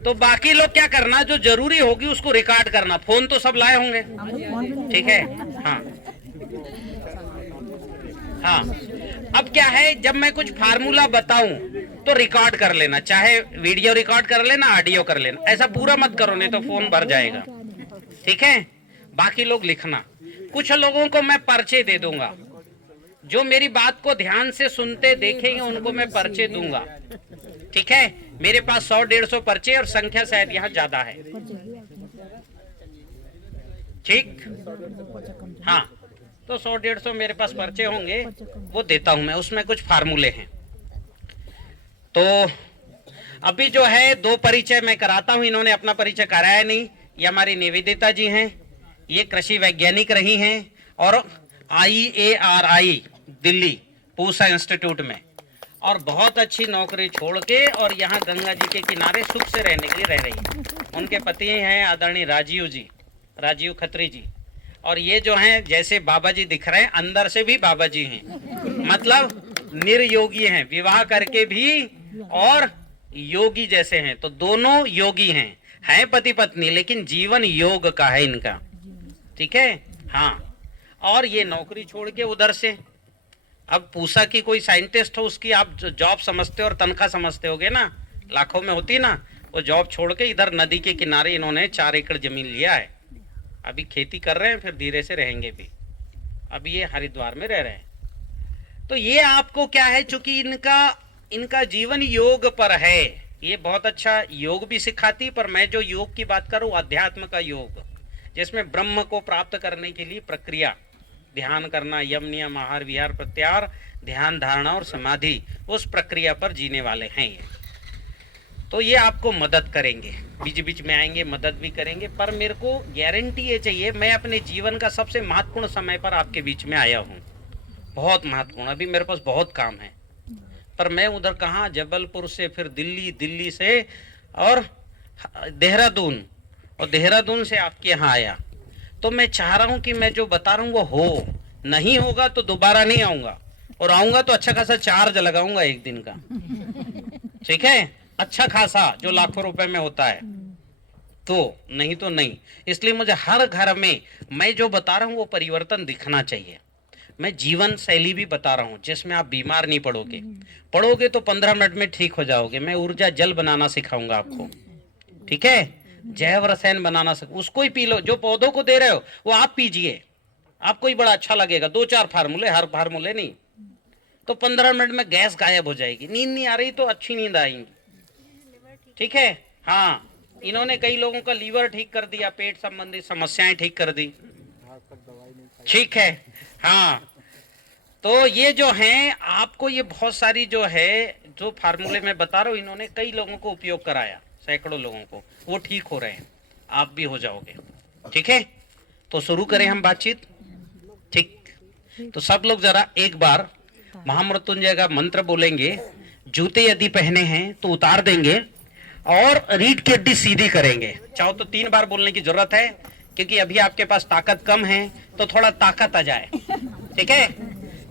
तो बाकी लोग क्या करना, जो जरूरी होगी उसको रिकॉर्ड करना। फोन तो सब लाए होंगे, ठीक है? हाँ हाँ। अब क्या है, जब मैं कुछ फार्मूला बताऊं तो रिकॉर्ड कर लेना, चाहे वीडियो रिकॉर्ड कर लेना, ऑडियो कर लेना। ऐसा पूरा मत करो, नहीं तो फोन भर जाएगा, ठीक है? बाकी लोग लिखना। कुछ लोगों को मैं पर्चे दे दूंगा, जो मेरी बात को ध्यान से सुनते देखेंगे उनको मैं पर्चे दूंगा, ठीक है? मेरे पास 100-150 पर्चे और संख्या शायद यहाँ ज्यादा है, ठीक? हाँ, तो 100-150 मेरे पास पर्चे होंगे, वो देता हूं मैं। उसमें कुछ फार्मूले हैं। तो अभी जो है 2 परिचय मैं कराता हूं। इन्होंने अपना परिचय कराया नहीं। ये हमारी निवेदिता जी हैं, ये कृषि वैज्ञानिक रही हैं और IARI दिल्ली पूसा इंस्टीट्यूट में, और बहुत अच्छी नौकरी छोड़ के और यहाँ गंगा जी के किनारे सुख से रहने के लिए रह रही है। उनके पति हैं आदरणीय राजीव खत्री जी। और ये जो हैं, जैसे बाबा जी दिख रहे हैं, अंदर से भी बाबा जी हैं, मतलब निर्योगी हैं, विवाह करके भी और योगी जैसे हैं। तो दोनों योगी हैं पति पत्नी, लेकिन जीवन योग का है इनका, ठीक है? हाँ, और ये नौकरी छोड़ के उधर से, अब पूसा की कोई साइंटिस्ट हो, उसकी आप जॉब समझते हो और तनख्वाह समझते होगे ना, लाखों में होती ना, वो जॉब छोड़ के इधर नदी के किनारे इन्होंने 4 एकड़ जमीन लिया है। अभी खेती कर रहे हैं, फिर धीरे से रहेंगे भी। अभी ये हरिद्वार में रह रहे हैं। तो ये आपको क्या है, चूंकि इनका जीवन योग पर है, ये बहुत अच्छा योग भी सिखाती। पर मैं जो योग की बात करूं, अध्यात्म का योग, जिसमें ब्रह्म को प्राप्त करने के लिए प्रक्रिया, ध्यान करना, यम नियम आहार विहार प्रत्याहार, ध्यान धारणा और समाधि, उस प्रक्रिया पर जीने वाले हैं ये। तो ये आपको मदद करेंगे, बीच बीच में आएंगे, मदद भी करेंगे। पर मेरे को गारंटी ये चाहिए, मैं अपने जीवन का सबसे महत्वपूर्ण समय पर आपके बीच में आया हूँ, बहुत महत्वपूर्ण। अभी मेरे पास बहुत काम है, पर मैं उधर कहाँ, जबलपुर से फिर दिल्ली से और देहरादून, और देहरादून से आपके यहाँ आया। तो मैं चाह रहा हूँ कि मैं जो बता रहा हूँ वो हो, नहीं होगा तो दोबारा नहीं आऊंगा, और आऊंगा तो अच्छा खासा चार्ज लगाऊंगा एक दिन का, ठीक है? अच्छा खासा, जो लाखों रुपए में होता है, तो नहीं तो नहीं। इसलिए मुझे हर घर में मैं जो बता रहा हूँ वो परिवर्तन दिखना चाहिए। मैं जीवन शैली भी बता रहा हूँ जिसमें आप बीमार नहीं पड़ोगे तो 15 मिनट में ठीक हो जाओगे। मैं ऊर्जा जल बनाना सिखाऊंगा आपको, ठीक है? जैव रसायन बनाना उसको ही पी लो, जो पौधों को दे रहे हो वो आप पीजिए, आपको ही बड़ा अच्छा लगेगा। 2-4 फार्मूले, हर फार्मूले नहीं, तो 15 मिनट में गैस गायब हो जाएगी। नींद नहीं आ रही तो अच्छी नींद आएगी, ठीक है? हाँ, इन्होंने कई लोगों का लीवर ठीक कर दिया, पेट संबंधी समस्याएं ठीक कर दी, ठीक है? हाँ, तो ये जो हैं, आपको ये बहुत सारी जो है, जो फार्मूले मैं बता रहा हूँ, इन्होंने कई लोगों को उपयोग कराया, सैकड़ों लोगों को, वो ठीक हो रहे हैं, आप भी हो जाओगे, ठीक है? तो शुरू करें हम बातचीत, ठीक? तो सब लोग जरा एक बार महामृत्युंजय का मंत्र बोलेंगे। जूते यदि पहने हैं तो उतार देंगे और रीढ़ की हड्डी सीधी करेंगे। चाहो तो 3 बार बोलने की जरूरत है, क्योंकि अभी आपके पास ताकत कम है, तो थोड़ा ताकत आ जाए, ठीक है?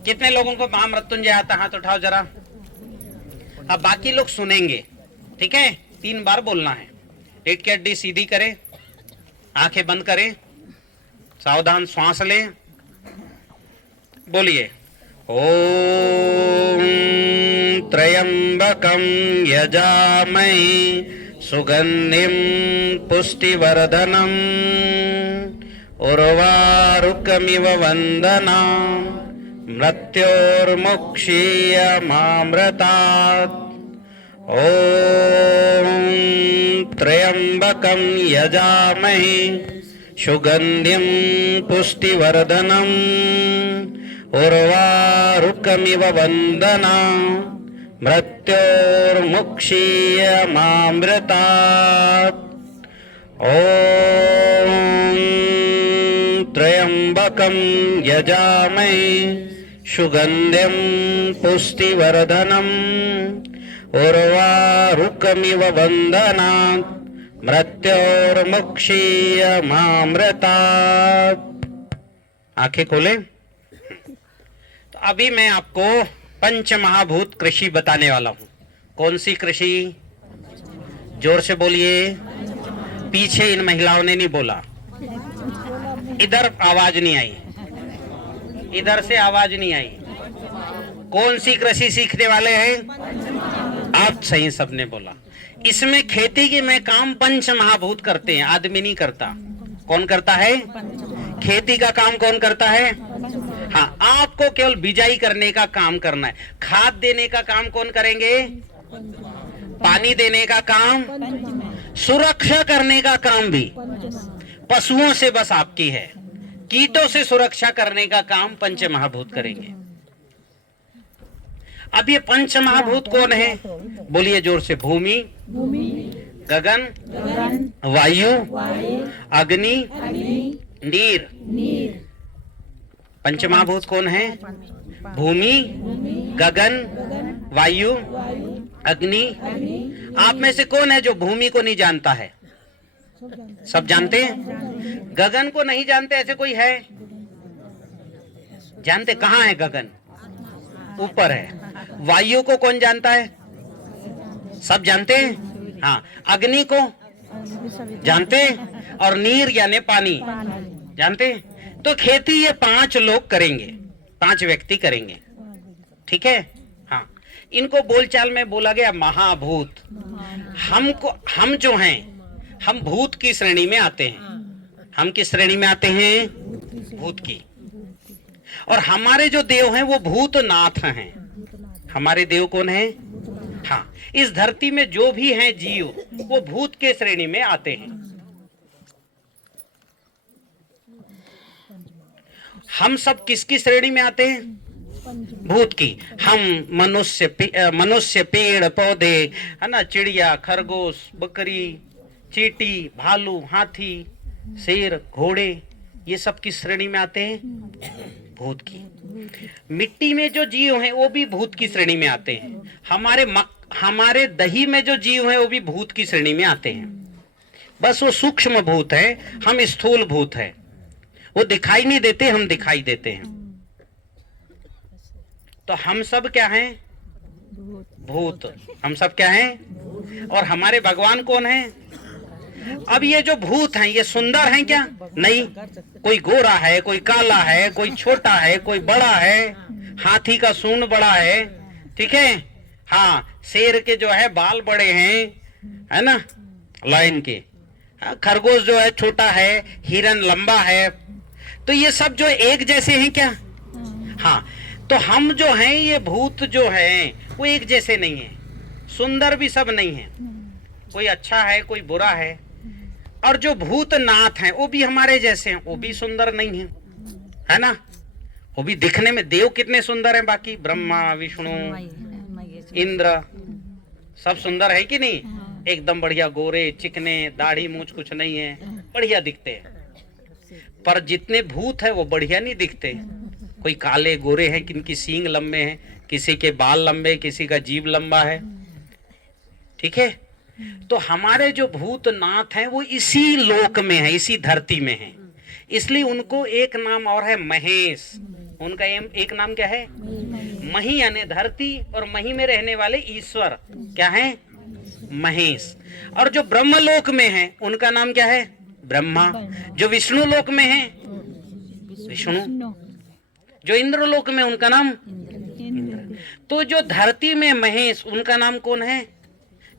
कितने लोगों को महामृत्युंजय आता, हाथ उठाओ जरा। अब बाकी लोग सुनेंगे, ठीक है? 3 बार बोलना है। रीढ़ की हड्डी सीधी करें, आंखें बंद करें, सावधान श्वास लें, बोलिए। ओम त्र्यंबकं यजामहे सुगंधिं पुष्टिवर्धनम् उर्वारुकमिव वन्दनाम् मृत्योर्मुक्षीयमामृतात्। ओम त्र्यंबकं यजामहे सुगंधिं पुष्टिवर्धनम् उर्वारुकमिव वन्दना मृत्योर्मुक्षीयमामृतात्। ॐ त्र्यम्बकं यजामहे सुगन्धिं पुष्टिवर्धनम् उर्वारुकमिव वन्दनात् मृत्योर्मुक्षीयमामृतात्। आंखें खोले। तो अभी मैं आपको पंच महाभूत कृषि बताने वाला हूं। कौन सी कृषि? जोर से बोलिए। पीछे इन महिलाओं ने नहीं बोला, इधर आवाज नहीं आई, इधर से आवाज नहीं आई। कौन सी कृषि सीखने वाले हैं आप? सही सबने बोला। इसमें खेती के में काम पंच महाभूत करते हैं, आदमी नहीं करता। कौन करता है? खेती का काम कौन करता है? हाँ, आपको केवल बिजाई करने का काम करना है। खाद देने का काम कौन करेंगे? पानी देने का काम, सुरक्षा करने का काम भी पशुओं से बस आपकी है। कीटों से सुरक्षा करने का काम पंच महाभूत करेंगे। अब ये पंच महाभूत कौन है? बोलिए जोर से। भूमि, गगन, वायु, अग्नि, नीर। पंच महाभूत कौन है? भूमि, गगन, वायु, अग्नि। आप में से कौन है जो भूमि को नहीं जानता है? सब जानते हैं। गगन को नहीं जानते ऐसे कोई है? जानते? कहाँ है गगन? ऊपर है। वायु को कौन जानता है? सब जानते हैं। हाँ, अग्नि को जानते हैं। और नीर यानी पानी जानते हैं। तो खेती ये 5 लोग करेंगे, 5 व्यक्ति करेंगे, ठीक है। हाँ, इनको बोलचाल में बोला गया महाभूत। हम जो हैं, हम भूत की श्रेणी में आते हैं। हम किस श्रेणी में आते हैं? भूत की। और हमारे जो देव हैं वो भूतनाथ हैं। हमारे देव कौन है? हाँ, इस धरती में जो भी हैं जीव वो भूत के श्रेणी में आते हैं। हम सब किसकी श्रेणी में आते हैं? भूत की। हम मनुष्य, पेड़ पौधे, है ना, चिड़िया, खरगोश, बकरी, चींटी, भालू, हाथी, शेर, घोड़े, ये सब किस श्रेणी में आते हैं? भूत की। मिट्टी में जो जीव हैं वो भी भूत की श्रेणी में आते हैं। हमारे दही में जो जीव हैं वो भी भूत की श्रेणी में आते हैं। बस वो सूक्ष्म भूत है, हम स्थूल भूत है। वो दिखाई नहीं देते, हम दिखाई देते हैं। तो हम सब क्या हैं? भूत। हम सब क्या हैं? और हमारे भगवान कौन है? अब ये जो भूत हैं ये सुंदर हैं क्या? नहीं। कोई गोरा है, कोई काला है, कोई छोटा है, कोई बड़ा है। हाथी का सूंड बड़ा है, ठीक है। हाँ, शेर के जो है बाल बड़े हैं, है ना, लायन के। खरगोश जो है छोटा है, हिरन लंबा है। तो ये सब जो एक जैसे हैं क्या? हाँ। तो हम जो हैं ये भूत जो हैं वो एक जैसे नहीं है। सुंदर भी सब नहीं है, कोई अच्छा है, कोई बुरा है। और जो भूतनाथ हैं वो भी हमारे जैसे हैं, वो भी सुंदर नहीं है, है ना। वो भी दिखने में, देव कितने सुंदर हैं, बाकी ब्रह्मा, विष्णु, इंद्र सब सुंदर है कि नहीं? एकदम बढ़िया, गोरे, चिकने, दाढ़ी मूछ कुछ नहीं है, बढ़िया दिखते हैं। पर जितने भूत है वो बढ़िया नहीं दिखते। कोई काले गोरे हैं, किनकी सींग लंबे हैं, किसी के बाल लंबे, किसी का जीभ लंबा है, ठीक है। तो हमारे जो भूतनाथ हैं वो इसी लोक में है, इसी धरती में है। इसलिए उनको एक नाम और है महेश। उनका एक नाम क्या है? मही यानी धरती, और मही में रहने वाले ईश्वर क्या है? महेश। और जो ब्रह्मलोक में है उनका नाम क्या है? ब्रह्मा। जो विष्णु लोक में है विष्णु। जो इंद्र लोक में उनका नाम इंद्र। तो जो धरती में महेश, उनका नाम कौन है?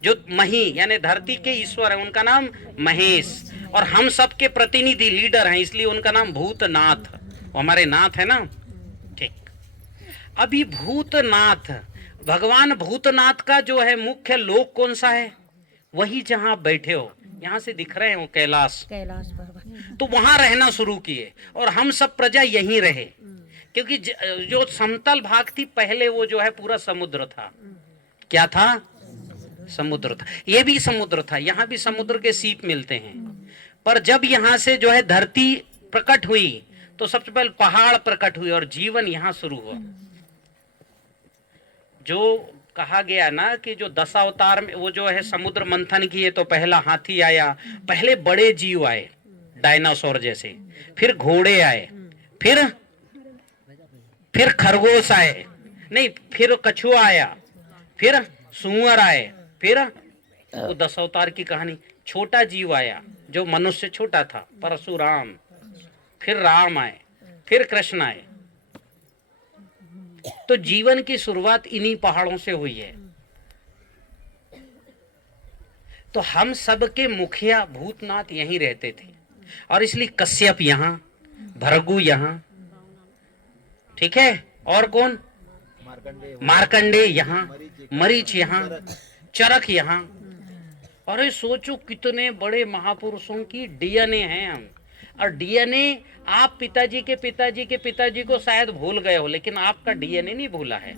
जो मही यानी धरती के ईश्वर है उनका नाम महेश। और हम सबके प्रतिनिधि, लीडर हैं, इसलिए उनका नाम भूतनाथ। हमारे नाथ है ना, ठीक। अभी भूतनाथ, भगवान भूतनाथ का जो है मुख्य लोक कौन सा है? वही जहां बैठे हो, यहाँ से दिख रहे हैं वो कैलाश, कैलाश पर्वत। तो वहां रहना शुरू किए और हम सब प्रजा यहीं रहे, क्योंकि जो समतल भाग थी पहले वो जो है पूरा समुद्र था। क्या था? समुद्र था। ये भी समुद्र था, यहाँ भी समुद्र के सीप मिलते हैं। पर जब यहाँ से जो है धरती प्रकट हुई तो सबसे पहले पहाड़ प्रकट हुए और जीवन यहाँ शुरू हुआ। जो कहा गया ना कि जो 10 अवतार में वो जो है समुद्र मंथन किए तो पहला हाथी आया, पहले बड़े जीव आए डायनासोर जैसे, फिर घोड़े आए, फिर खरगोश आए, नहीं फिर कछुआ आया, फिर सूअर आए, फिर वो 10 अवतार की कहानी, छोटा जीव आया जो मनुष्य छोटा था, परशुराम, फिर राम आए, फिर कृष्ण आए। तो जीवन की शुरुआत इन्हीं पहाड़ों से हुई है। तो हम सब के मुखिया भूतनाथ यहीं रहते थे और इसलिए कश्यप यहाँ, भृगु यहाँ, ठीक है, और कौन? मार्कंडे यहाँ, मरीच यहाँ, चरक यहाँ। अरे सोचो कितने बड़े महापुरुषों की डीएनए हैं हम। और डीएनए आप पिताजी के पिताजी को शायद भूल गए हो, लेकिन आपका डीएनए नहीं भूला है।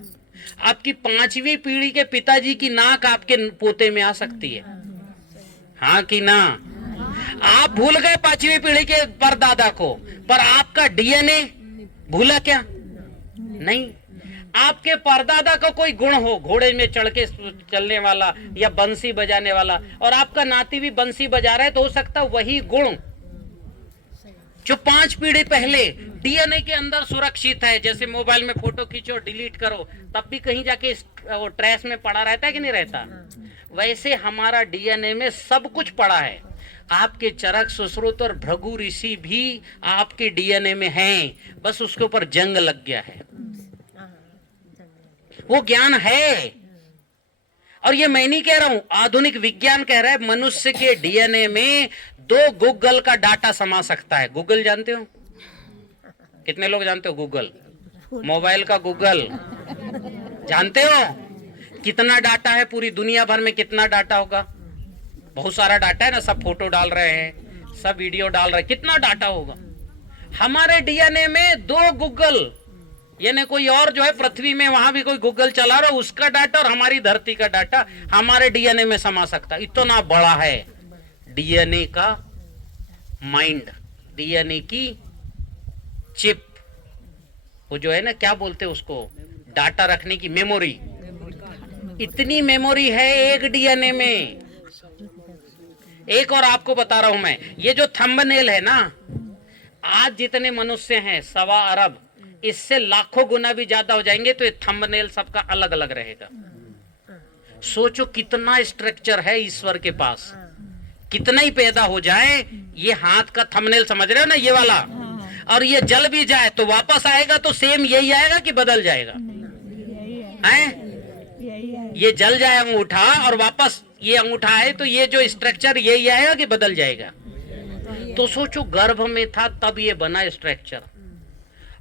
आपकी 5वीं पीढ़ी के पिताजी की नाक आपके पोते में आ सकती है, हाँ कि ना? आप भूल गए 5वीं पीढ़ी के परदादा को, पर आपका डीएनए भूला क्या? नहीं। आपके परदादा का कोई गुण हो, घोड़े में चढ़ के चलने वाला या बंसी बजाने वाला, और आपका नाती भी बंसी बजा रहा है, तो हो सकता है वही गुण जो 5 पीढ़ी पहले डीएनए के अंदर सुरक्षित है। जैसे मोबाइल में फोटो खींचो डिलीट करो तब भी कहीं जाके वो ट्रैश में पड़ा रहता है कि नहीं रहता? वैसे हमारा डीएनए में सब कुछ पड़ा है। आपके चरक, सुश्रुत और भृगु ऋषि भी आपके डीएनए में हैं, बस उसके ऊपर जंग लग गया है। वो ज्ञान है। और ये मैं नहीं कह रहा हूं, आधुनिक विज्ञान कह रहा है मनुष्य के डीएनए में 2 गूगल का डाटा समा सकता है। गूगल जानते हो? कितने लोग जानते हो गूगल? मोबाइल का गूगल जानते हो? कितना डाटा है पूरी दुनिया भर में? कितना डाटा होगा? बहुत सारा डाटा है ना, सब फोटो डाल रहे हैं, सब वीडियो डाल रहे हैं, कितना डाटा होगा? हमारे डीएनए में 2 गूगल, यानी कोई और जो है पृथ्वी में वहां भी कोई गूगल चला रहा, उसका डाटा और हमारी धरती का डाटा हमारे डीएनए में समा सकता है। इतना बड़ा है डीएनए का माइंड, डीएनए की चिप, वो जो है ना क्या बोलते हैं उसको, डाटा रखने की मेमोरी। इतनी मेमोरी है एक डीएनए में। एक और आपको बता रहा हूं मैं, ये जो थंबनेल है ना, आज जितने मनुष्य हैं 1.25 अरब, इससे लाखों गुना भी ज्यादा हो जाएंगे, तो ये थंबनेल सबका अलग अलग रहेगा। सोचो कितना स्ट्रक्चर है ईश्वर के पास। कितना ही पैदा हो जाए, ये हाथ का थंबनेल समझ रहे हो ना, ये वाला, और ये जल भी जाए तो वापस आएगा तो सेम यही आएगा कि बदल जाएगा? हैं? ये जल जाए अंगूठा और वापस ये अंगूठा आए तो ये जो स्ट्रक्चर यही आएगा कि बदल जाएगा? तो सोचो गर्भ में था तब ये बना स्ट्रक्चर।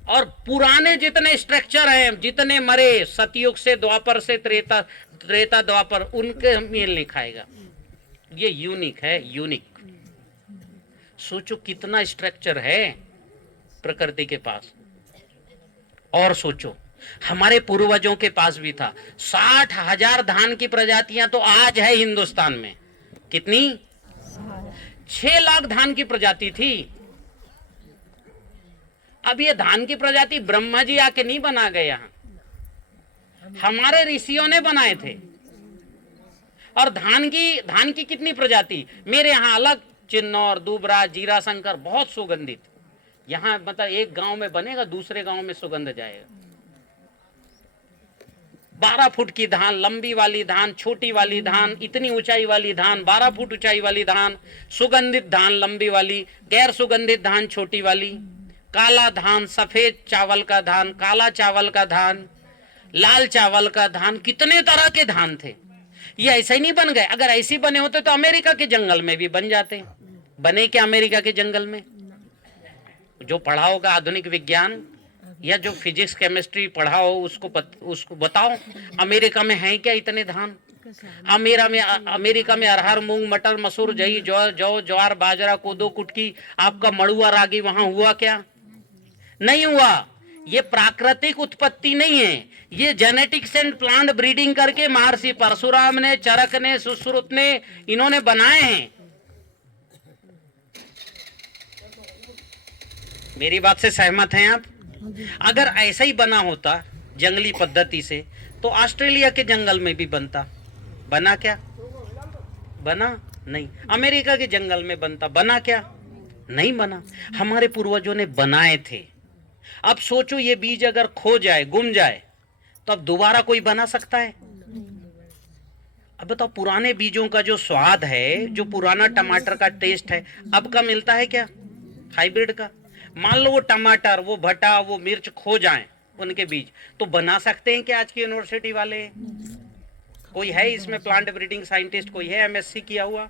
और पुराने जितने स्ट्रक्चर हैं, जितने मरे सतयुग से, द्वापर से, त्रेता द्वापर, उनके मेल नहीं खाएगा। ये यूनिक है, यूनिक। सोचो कितना स्ट्रक्चर है प्रकृति के पास। और सोचो हमारे पूर्वजों के पास भी था। 60,000 धान की प्रजातियां तो आज है हिंदुस्तान में। कितनी? 6 लाख धान की प्रजाति थी। अब ये धान की प्रजाति ब्रह्मा जी आके नहीं बना गए, यहाँ हमारे ऋषियों ने बनाए थे। और धान की कितनी प्रजाति? मेरे यहाँ अलग, चिन्नौर, दुबरा, जीरा शंकर, बहुत सुगंधित। यहाँ मतलब एक गांव में बनेगा, दूसरे गांव में सुगंध जाएगा। 12 फुट की धान, लंबी वाली धान, छोटी वाली धान, इतनी ऊंचाई वाली धान, 12 फुट ऊंचाई वाली धान, सुगंधित धान लंबी वाली, गैर सुगंधित धान छोटी वाली, काला धान, सफेद चावल का धान, काला चावल का धान, लाल चावल का धान, कितने तरह के धान थे। ये ऐसे ही नहीं बन गए। अगर ऐसे बने होते तो अमेरिका के जंगल में भी बन जाते। बने क्या अमेरिका के जंगल में? जो पढ़ा होगा आधुनिक विज्ञान या जो फिजिक्स केमिस्ट्री पढ़ा हो उसको बताओ, अमेरिका में है क्या इतने धान? अमेरिका में अरहर, मूंग, मटर, मसूर, जई, जौ, ज्वार, बाजरा, कोदो, कुटकी, आपका मड़ुआ, रागी वहां हुआ क्या? नहीं हुआ। ये प्राकृतिक उत्पत्ति नहीं है, ये जेनेटिक्स एंड प्लांट ब्रीडिंग करके महर्षि परशुराम ने, चरक ने, सुश्रुत ने, इन्होंने बनाए हैं। मेरी बात से सहमत हैं आप? अगर ऐसा ही बना होता जंगली पद्धति से तो ऑस्ट्रेलिया के जंगल में भी बनता। बना क्या? बना नहीं। अमेरिका के जंगल में बनता। बना क्या? नहीं बना। हमारे पूर्वजों ने बनाए थे। अब सोचो ये बीज अगर खो जाए, गुम जाए, तो अब दोबारा कोई बना सकता है? अब बताओ, पुराने बीजों का जो स्वाद है, जो पुराना टमाटर का टेस्ट है, अब का मिलता है क्या हाइब्रिड का? मान लो वो टमाटर, वो भटा, वो मिर्च खो जाएं उनके बीज, तो बना सकते हैं क्या आज की यूनिवर्सिटी वाले? कोई है इसमें प्लांट ब्रीडिंग साइंटिस्ट? कोई है एमएससी किया हुआ?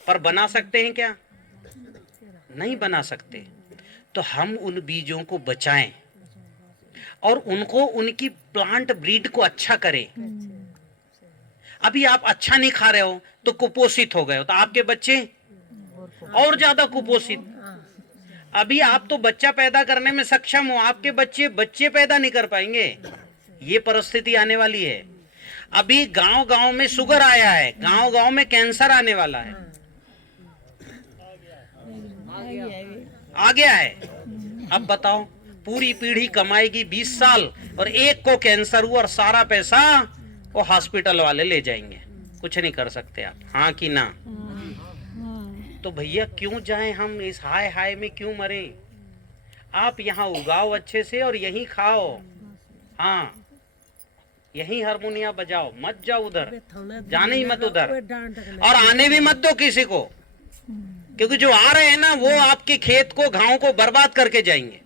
पर बना सकते हैं क्या? नहीं बना सकते। तो हम उन बीजों को बचाएं और उनको, उनकी प्लांट ब्रीड को अच्छा करें। अभी आप अच्छा नहीं खा रहे हो तो कुपोषित हो गए हो, तो आपके बच्चे और ज्यादा कुपोषित। अभी आप तो बच्चा पैदा करने में सक्षम हो, आपके बच्चे पैदा नहीं कर पाएंगे। ये परिस्थिति आने वाली है। अभी गांव-गांव में शुगर आया है, गांव-गांव में कैंसर आने वाला है, आ गया है। अब बताओ, पूरी पीढ़ी कमाएगी 20 साल और एक को कैंसर हुआ और सारा पैसा वो हॉस्पिटल वाले ले जाएंगे। कुछ नहीं कर सकते आप, हाँ कि ना? तो भैया क्यों जाएं हम इस हाय हाय में, क्यों मरे? आप यहाँ उगाओ अच्छे से और यहीं खाओ। हाँ, यहीं हारमोनिया बजाओ, मत जाओ उधर, जाने ही मत उधर, और आने भी मत दो किसी को, क्योंकि जो आ रहे हैं ना वो आपके खेत को, गांव को बर्बाद करके जाएंगे।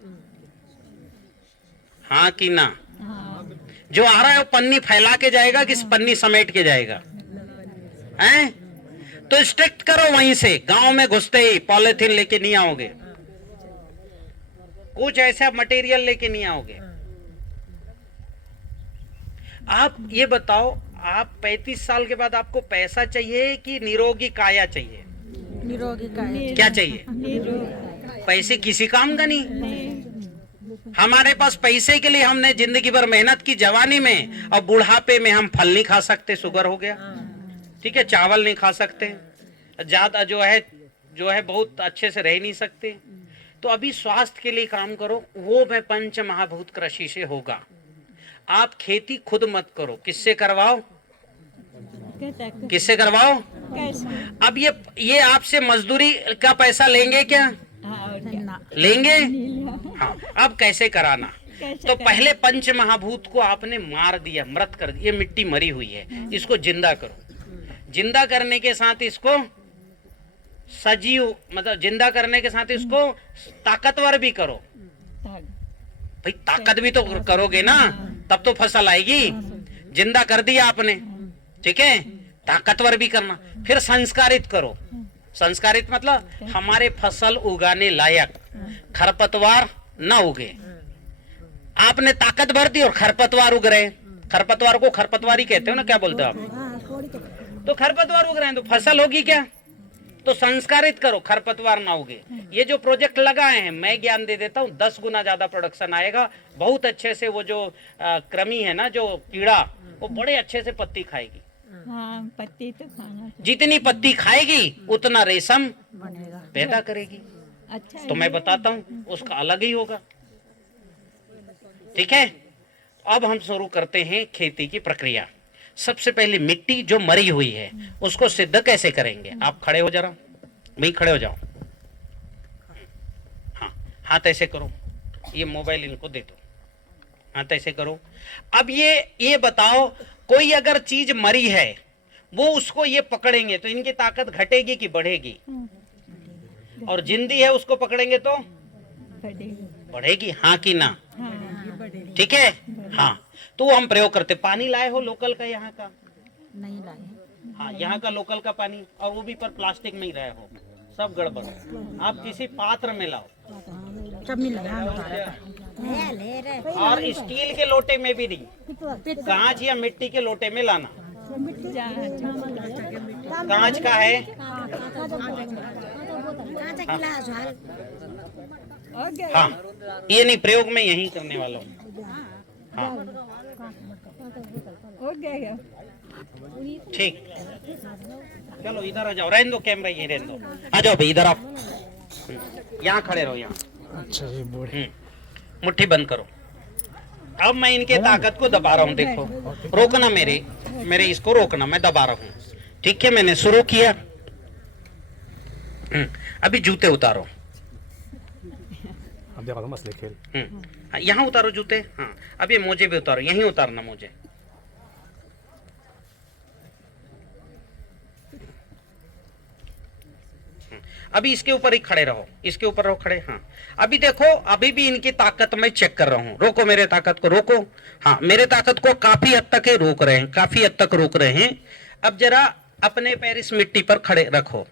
हाँ कि ना? जो आ रहा है वो पन्नी फैला के जाएगा कि पन्नी समेट के जाएगा? हैं? तो स्ट्रिक्ट करो वहीं से, गांव में घुसते ही पॉलिथीन लेके नहीं आओगे, कुछ ऐसा मटेरियल लेके नहीं आओगे। आप ये बताओ, आप 35 साल के बाद आपको पैसा चाहिए कि निरोगी काया चाहिए? निरोगी काया। क्या चाहिए? पैसे किसी काम का नहीं। हमारे पास पैसे के लिए हमने जिंदगी भर मेहनत की जवानी में, और बुढ़ापे में हम फल नहीं खा सकते, शुगर हो गया, ठीक है, चावल नहीं खा सकते, ज्यादा जो है बहुत अच्छे से रह नहीं सकते। तो अभी स्वास्थ्य के लिए काम करो, वो मैं पंच महाभूत कृषि से होगा। आप खेती खुद मत करो, किससे करवाओ? किससे करवाओ? अब ये आपसे मजदूरी का पैसा लेंगे क्या? लेंगे? हाँ। अब कैसे कराना? तो पहले पंच महाभूत को आपने मार दिया, मृत कर दिया। ये मिट्टी मरी हुई है, इसको जिंदा करो। जिंदा करने के साथ इसको सजीव, मतलब जिंदा करने के साथ इसको ताकतवर भी करो। भाई ताकत भी तो करोगे ना, तब तो फसल आएगी। जिंदा कर दिया आपने, ठीक है, ताकतवर भी करना। फिर संस्कारित करो। संस्कारित मतलब हमारे फसल उगाने लायक, खरपतवार ना उगे। आपने ताकत भर दी और खरपतवार उग रहे। खरपतवार को खरपतवार ही कहते हो ना, क्या बोलते हो आप? तो खरपतवार उग रहे हैं तो फसल होगी क्या? तो संस्कारित करो, खरपतवार ना उगे। ये जो प्रोजेक्ट लगाए हैं, मैं ज्ञान दे देता हूँ, 10 गुना ज्यादा प्रोडक्शन आएगा। बहुत अच्छे से वो जो कृमि है ना, जो कीड़ा, वो बड़े अच्छे से पत्ती खाएगी। हाँ, पत्ती तो खाना। जितनी पत्ती खाएगी उतना रेशम बनेगा, पैदा करेगी। अच्छा, तो मैं बताता हूँ, उसका अलग ही होगा। ठीक है, अब हम शुरू करते हैं खेती की प्रक्रिया। सबसे पहले मिट्टी जो मरी हुई है उसको सिद्ध कैसे करेंगे? आप खड़े हो जरा, भाई खड़े हो जाओ। हाँ, हाथ ऐसे करो, ये मोबाइल इनको दे दो, हाथ ऐसे करो। अब ये बताओ, कोई अगर चीज मरी है वो उसको ये पकड़ेंगे तो इनकी ताकत घटेगी कि बढ़ेगी? और जिंदी है उसको पकड़ेंगे तो बढ़ेगी, हाँ कि ना? ठीक है, हाँ। तो हम प्रयोग करते। पानी लाए हो लोकल का, यहाँ का? नहीं लाए। हाँ, यहाँ का लोकल का पानी, और वो भी पर प्लास्टिक में ही रहे हो, सब गड़बड़। आप किसी पात्र में लाओ, सब मिल रहा और स्टील के लोटे में भी नहीं, कांच या मिट्टी के लोटे में लाना। कांच का है। हाँ, ये नहीं, प्रयोग में यही करने वाला हूँ। हाँ, ठीक, चलो इधर आ जाओ, रहने दो कैमरा, ये रहने दो, आ जाओ भाई इधर आओ, यहाँ खड़े रहो, यहाँ। अच्छा जी, मुट्ठी बंद करो। अब मैं इनके ताकत को दबा रहा हूँ, देखो, रोकना मेरे इसको रोकना, मैं दबा रहा हूँ, ठीक है। मैंने शुरू किया। अभी जूते उतारो, यहाँ उतारो जूते। हाँ, अब ये मोजे भी उतारो, यहीं उतारना मोजे। अभी इसके ऊपर ही खड़े रहो, इसके ऊपर रहो खड़े। हाँ, अभी देखो, अभी भी इनकी ताकत मैं चेक कर रहा हूँ। रोको मेरे ताकत को, रोको। हाँ, मेरे ताकत को काफी हद तक रोक रहे हैं, काफी हद तक रोक रहे हैं। अब जरा अपने पैर इस मिट्टी पर खड़े रखो।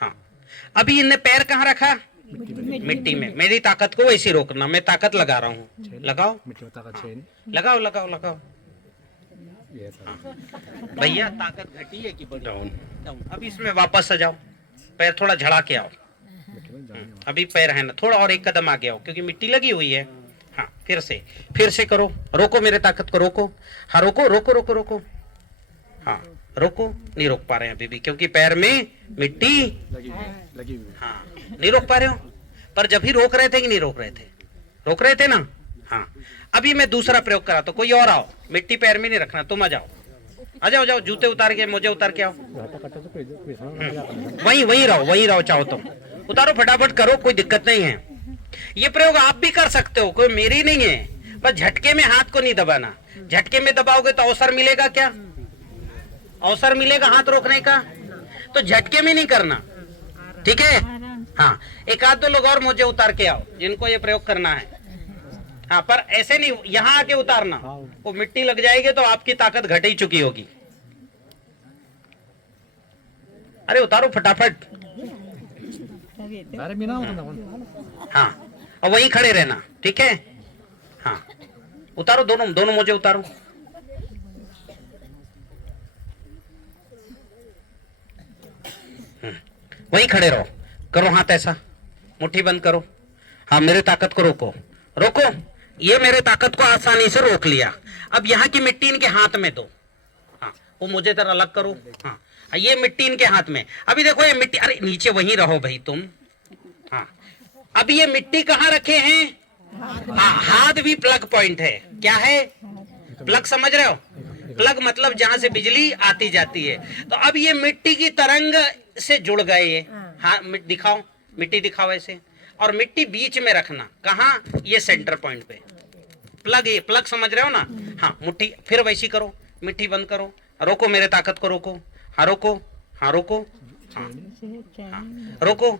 हाँ, अभी इनने पैर कहाँ रखा? मिट्टी में। मेरी ताकत को वैसे रोकना, मैं ताकत लगा रहा हूँ। लगाओ, हाँ, लगाओ लगाओ लगाओ। भैया ताकत घटी है कि डाउन? डाउन। अभी इसमें वापस आ जाओ, पैर थोड़ा झड़ा के आओ। अभी पैर है ना, थोड़ा और एक कदम आगे आओ, क्योंकि मिट्टी लगी हुई है। हाँ, फिर से करो, रोको मेरे ताकत को, रोको। हाँ, रोको रोको रोको रोको। हाँ, रोको, नहीं रोक पा रहे हैं अभी भी, क्योंकि पैर में मिट्टी लगी हुई। हाँ, नहीं रोक पा रहे हो, पर जब भी रोक रहे थे कि नहीं रोक रहे थे? रोक रहे थे ना। हाँ, अभी मैं दूसरा प्रयोग करा, तो कोई और आओ, मिट्टी पैर में नहीं रखना, तुम आ जाओ, आ जाओ, जाओ, जूते उतार के, मोजे उतार के आओ। वहीं रहो चाहो तुम, उतारो, फटाफट करो, कोई दिक्कत नहीं है। ये प्रयोग आप भी कर सकते हो, कोई मेरी नहीं है, बस झटके में हाथ को नहीं दबाना। झटके में दबाओगे तो अवसर मिलेगा क्या? अवसर मिलेगा हाथ रोकने का, तो झटके में नहीं करना, ठीक है। हाँ, एक आध दो लोग और मोजे उतार के आओ जिनको ये प्रयोग करना है। हाँ, पर ऐसे नहीं, यहाँ आके उतारना, वो मिट्टी लग जाएगी तो आपकी ताकत घट ही चुकी होगी। अरे उतारो फटाफट। हाँ, और वहीं खड़े रहना, ठीक है। हाँ, उतारो, दोनों मोजे उतारो। वहीं खड़े रहो, करो हाथ ऐसा, मुट्ठी बंद करो। हाँ, मेरे ताकत को रोको, रोको। ये मेरे ताकत को आसानी से रोक लिया। अब यहाँ की मिट्टी इनके हाथ में दो। हाँ, वो मुझे तरह अलग करो। हाँ, ये मिट्टी इनके हाथ में। अभी देखो ये मिट्टी, अरे नीचे वहीं रहो भाई तुम। हाँ, अभी ये मिट्टी कहाँ रखे हैं? हाँ, हाथ भी प्लग पॉइंट है। क्या है? प्लग, समझ रहे हो? प्लग मतलब जहां से बिजली आती जाती है। तो अब ये मिट्टी की तरंग से जुड़ गए। हाँ, दिखाओ, मिट्टी दिखाओ ऐसे, और मिट्टी बीच में रखना। कहाँ? ये सेंटर पॉइंट पे प्लग, ये प्लग समझ रहे हो ना। हाँ, मुट्ठी फिर वैसी करो, मिट्टी बंद करो, रोको मेरे ताकत को, रोको। हाँ, रोको। हाँ, रोको। हाँ, हाँ, रोको।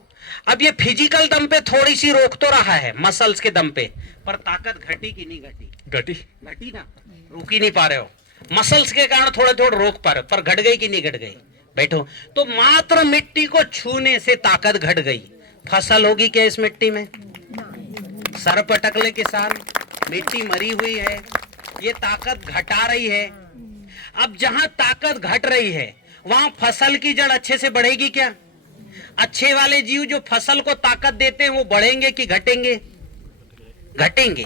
अब ये फिजिकल दम पे थोड़ी सी रोक तो रहा है, मसल्स के दम पे, पर ताकत घटी कि नहीं घटी? घटी ना, रोक ही नहीं पा रहे हो। मसल्स के कारण थोड़े थोड़े रोक पा रहे हो, पर घट गई कि नहीं घट गई? बैठो। तो मात्र मिट्टी को छूने से ताकत घट गई। फसल होगी क्या इस मिट्टी में? सर पटकने के साथ मिट्टी मरी हुई है, ये ताकत घटा रही है। अब जहां ताकत घट रही है वहां फसल की जड़ अच्छे से बढ़ेगी क्या? अच्छे वाले जीव जो फसल को ताकत देते हैं वो बढ़ेंगे कि घटेंगे? घटेंगे।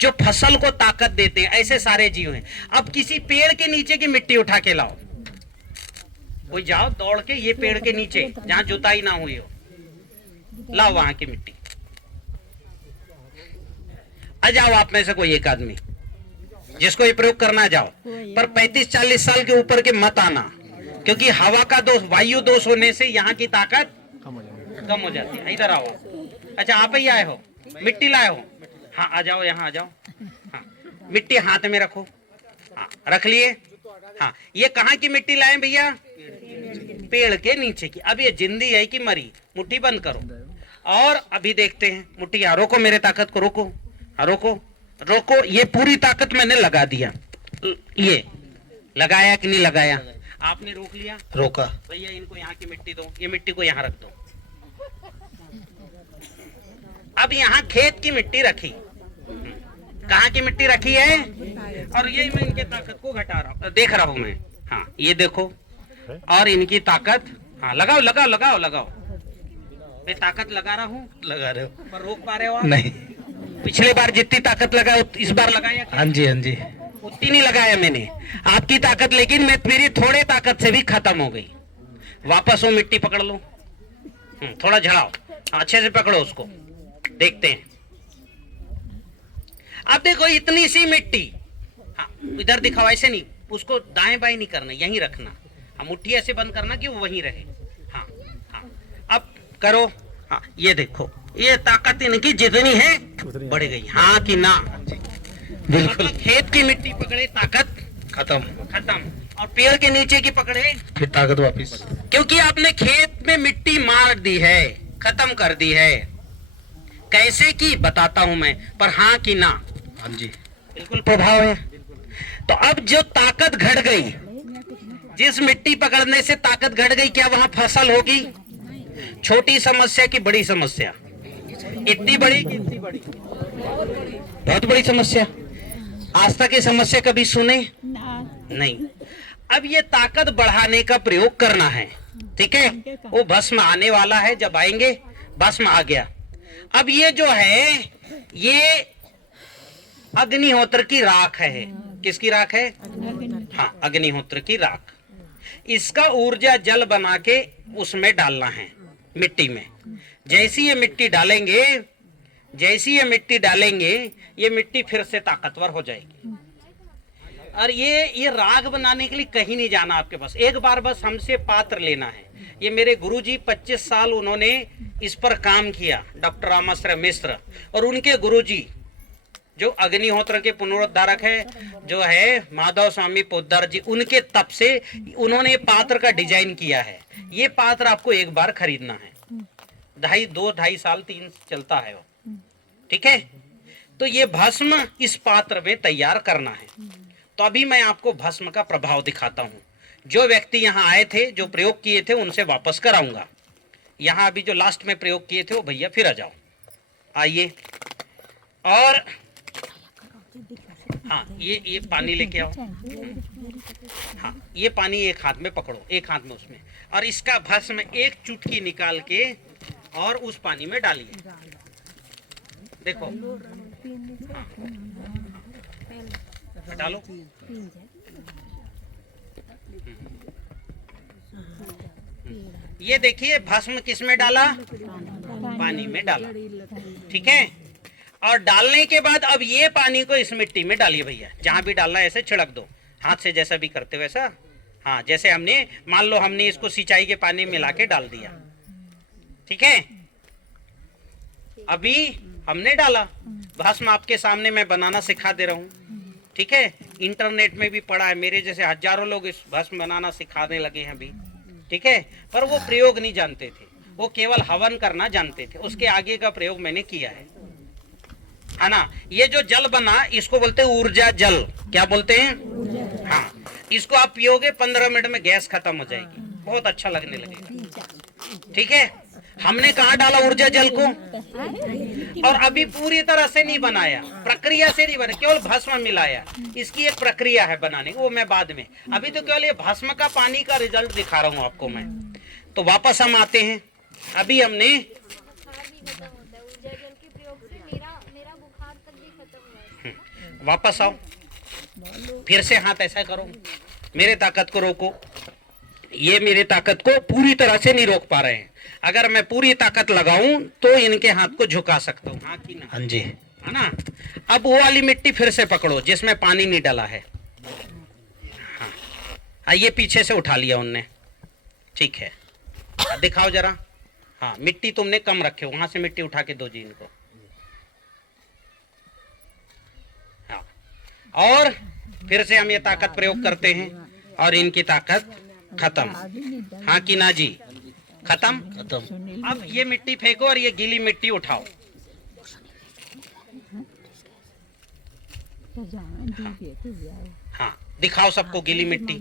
जो फसल को ताकत देते हैं ऐसे सारे जीव हैं। अब किसी पेड़ के नीचे की मिट्टी उठा के लाओ, कोई जाओ दौड़ के, ये पेड़ के नीचे जहां जुताई ना हुई हो, लाओ वहां की मिट्टी। आ जाओ आप में से कोई एक आदमी जिसको ये प्रयोग करना, जाओ। पर 35-40 साल के ऊपर के मत आना, क्योंकि हवा का दोष, वायु दोष होने से यहाँ की ताकत कम हो जाती है। इधर आओ। अच्छा, आप ही आए हो, मिट्टी लाए हो? हाँ, आ जाओ, यहाँ आ जाओ। हाँ, मिट्टी हाथ में रखो। हाँ, रख लिए। हाँ, ये कहाँ की मिट्टी लाए भैया? पेड़ के नीचे की। अब ये जिंदी है कि मरी? मुट्ठी बंद करो और अभी देखते हैं। मुट्ठी, हाँ, रोको मेरे ताकत को, रोको। हाँ, रोको रोको। ये पूरी ताकत मैंने लगा दिया। ये लगाया कि नहीं लगाया? आपने रोक लिया, रोका। भैया इनको यहाँ की मिट्टी दो, ये मिट्टी को यहाँ रख दो। अब यहाँ खेत की मिट्टी रखी, कहाँ की मिट्टी रखी है? और ये मैं इनके ताकत को घटा रहा हूँ, देख रहा हूँ मैं। हाँ ये देखो, और इनकी ताकत, हाँ लगाओ लगाओ लगाओ लगाओ, मैं ताकत लगा रहा हूँ, लगा रहे हो? पर रोक पा रहे हो आप? नहीं। पिछले बार जितनी ताकत लगाया इस बार लगाया क्या? हाँ जी, हाँ जी। उतनी नहीं लगाया मैंने आपकी ताकत, लेकिन मैं मेरी थोड़े ताकत से भी खत्म हो गई। वापस वो मिट्टी पकड़ लो, थोड़ा झड़ाओ, अच्छे से पकड़ो उसको, देखते हैं। अब देखो इतनी सी मिट्टी, हाँ इधर दिखाओ, ऐसे नहीं, उसको दाएं बाएं नहीं करना, यहीं रखना, हाँ मुट्ठी ऐसे बंद करना कि वो वहीं रहे। हाँ हाँ अब करो, हाँ ये देखो, ये ताकत इनकी जितनी है बढ़ गई, हाँ कि ना? बिल्कुल। मतलब खेत की मिट्टी पकड़े ताकत खत्म। खत्म, और पेड़ के नीचे की पकड़े फिर ताकत वापिस। क्योंकि आपने खेत में मिट्टी मार दी है, खत्म कर दी है। कैसे की बताता हूं मैं, पर हाँ कि ना? हाँ जी, बिल्कुल प्रभाव है। तो अब जो ताकत घट गई, जिस मिट्टी पकड़ने से ताकत घट गई, क्या वहां फसल होगी? छोटी समस्या की बड़ी समस्या, इतनी बड़ी कि इतनी बड़ी, बहुत बड़ी समस्या। आज तक ये समस्या कभी सुने नहीं। अब ये ताकत बढ़ाने का प्रयोग करना है, ठीक है? वो भस्म आने वाला है, जब आएंगे भस्म आ गया। अब ये जो है ये अग्निहोत्र की राख है। किसकी राख है? हाँ अग्निहोत्र की राख। इसका ऊर्जा जल बना के उसमें डालना है, मिट्टी में। जैसी ये मिट्टी डालेंगे, जैसी ये मिट्टी डालेंगे, ये मिट्टी फिर से ताकतवर हो जाएगी। और ये राग बनाने के लिए कहीं नहीं जाना आपके पास, एक बार बस हमसे पात्र लेना है। ये मेरे गुरुजी 25 साल उन्होंने इस पर काम किया, डॉक्टर रामाश्रय मिश्र, और उनके गुरुजी जो अग्निहोत्र के पुनरुद्धारक है, जो है माधव स्वामी पोद्दार जी, उनके तप से उन्होंने पात्र का डिजाइन किया है। ये पात्र आपको एक बार खरीदना है, 2.5 साल 3 चलता है वो, ठीक है? तो ये भस्म इस पात्र में तैयार करना है। तो अभी मैं आपको भस्म का प्रभाव दिखाता हूँ। जो व्यक्ति यहाँ आए थे, जो प्रयोग किए थे, उनसे वापस कराऊंगा। यहाँ अभी जो लास्ट में प्रयोग किए थे वो भैया फिर आ जाओ, आइए। और हाँ ये पानी लेके आओ। हाँ ये पानी एक हाथ में पकड़ो, एक हाथ में उसमें, और इसका भस्म एक चुटकी निकाल के और उस पानी में डालिए। देखो डालो, ये देखिए भस्म किस में डाला? पानी में डाला, ठीक है? और डालने के बाद अब ये पानी को इस मिट्टी में डालिए भैया, जहां भी डालना है ऐसे छिड़क दो, हाथ से जैसा भी करते हो वैसा। हाँ जैसे हमने, मान लो हमने इसको सिंचाई के पानी में मिला के डाल दिया, ठीक है? अभी हमने डाला भस्म, आपके सामने मैं बनाना सिखा दे रहा हूँ, ठीक है? इंटरनेट में भी पड़ा है, मेरे जैसे हजारों लोग इस भस्म बनाना सिखाने लगे हैं अभी, ठीक है? पर वो प्रयोग नहीं जानते थे, वो केवल हवन करना जानते थे। उसके आगे का प्रयोग मैंने किया है ना? ये जो जल बना, इसको बोलते हैं ऊर्जा जल। क्या बोलते हैं? हाँ, इसको आप पियोगे 15 मिनट में गैस खत्म हो जाएगी, बहुत अच्छा लगने लगेगा, ठीक है? हमने कहा डाला ऊर्जा जल को, और अभी पूरी तरह से नहीं बनाया, प्रक्रिया से नहीं बनाया, केवल भस्म मिलाया। इसकी एक प्रक्रिया है बनाने की, वो मैं बाद में, अभी तो केवल ये भस्म का पानी का रिजल्ट दिखा रहा हूँ आपको मैं। तो वापस हम आते हैं, अभी हमने वापस आओ, फिर से हाथ ऐसा करो, मेरे ताकत को रोको। ये मेरे ताकत को पूरी तरह से नहीं रोक पा रहे हैं। अगर मैं पूरी ताकत लगाऊं तो इनके हाथ को झुका सकता हूँ, हाँ कि ना? हाँ जी, है ना? अब वो वाली मिट्टी फिर से पकड़ो जिसमें पानी नहीं डाला है। हाँ ये पीछे से उठा लिया उनने, ठीक है? दिखाओ जरा। हाँ मिट्टी तुमने कम रखे हो, वहां से मिट्टी उठा के दो जी इनको। हाँ और फिर से हम ये ताकत प्रयोग करते हैं और इनकी ताकत खत्म। हाँ कि ना जी? खत्म। अब ये मिट्टी फेंको और ये गीली मिट्टी उठाओ। हाँ दिखाओ सबको गीली मिट्टी।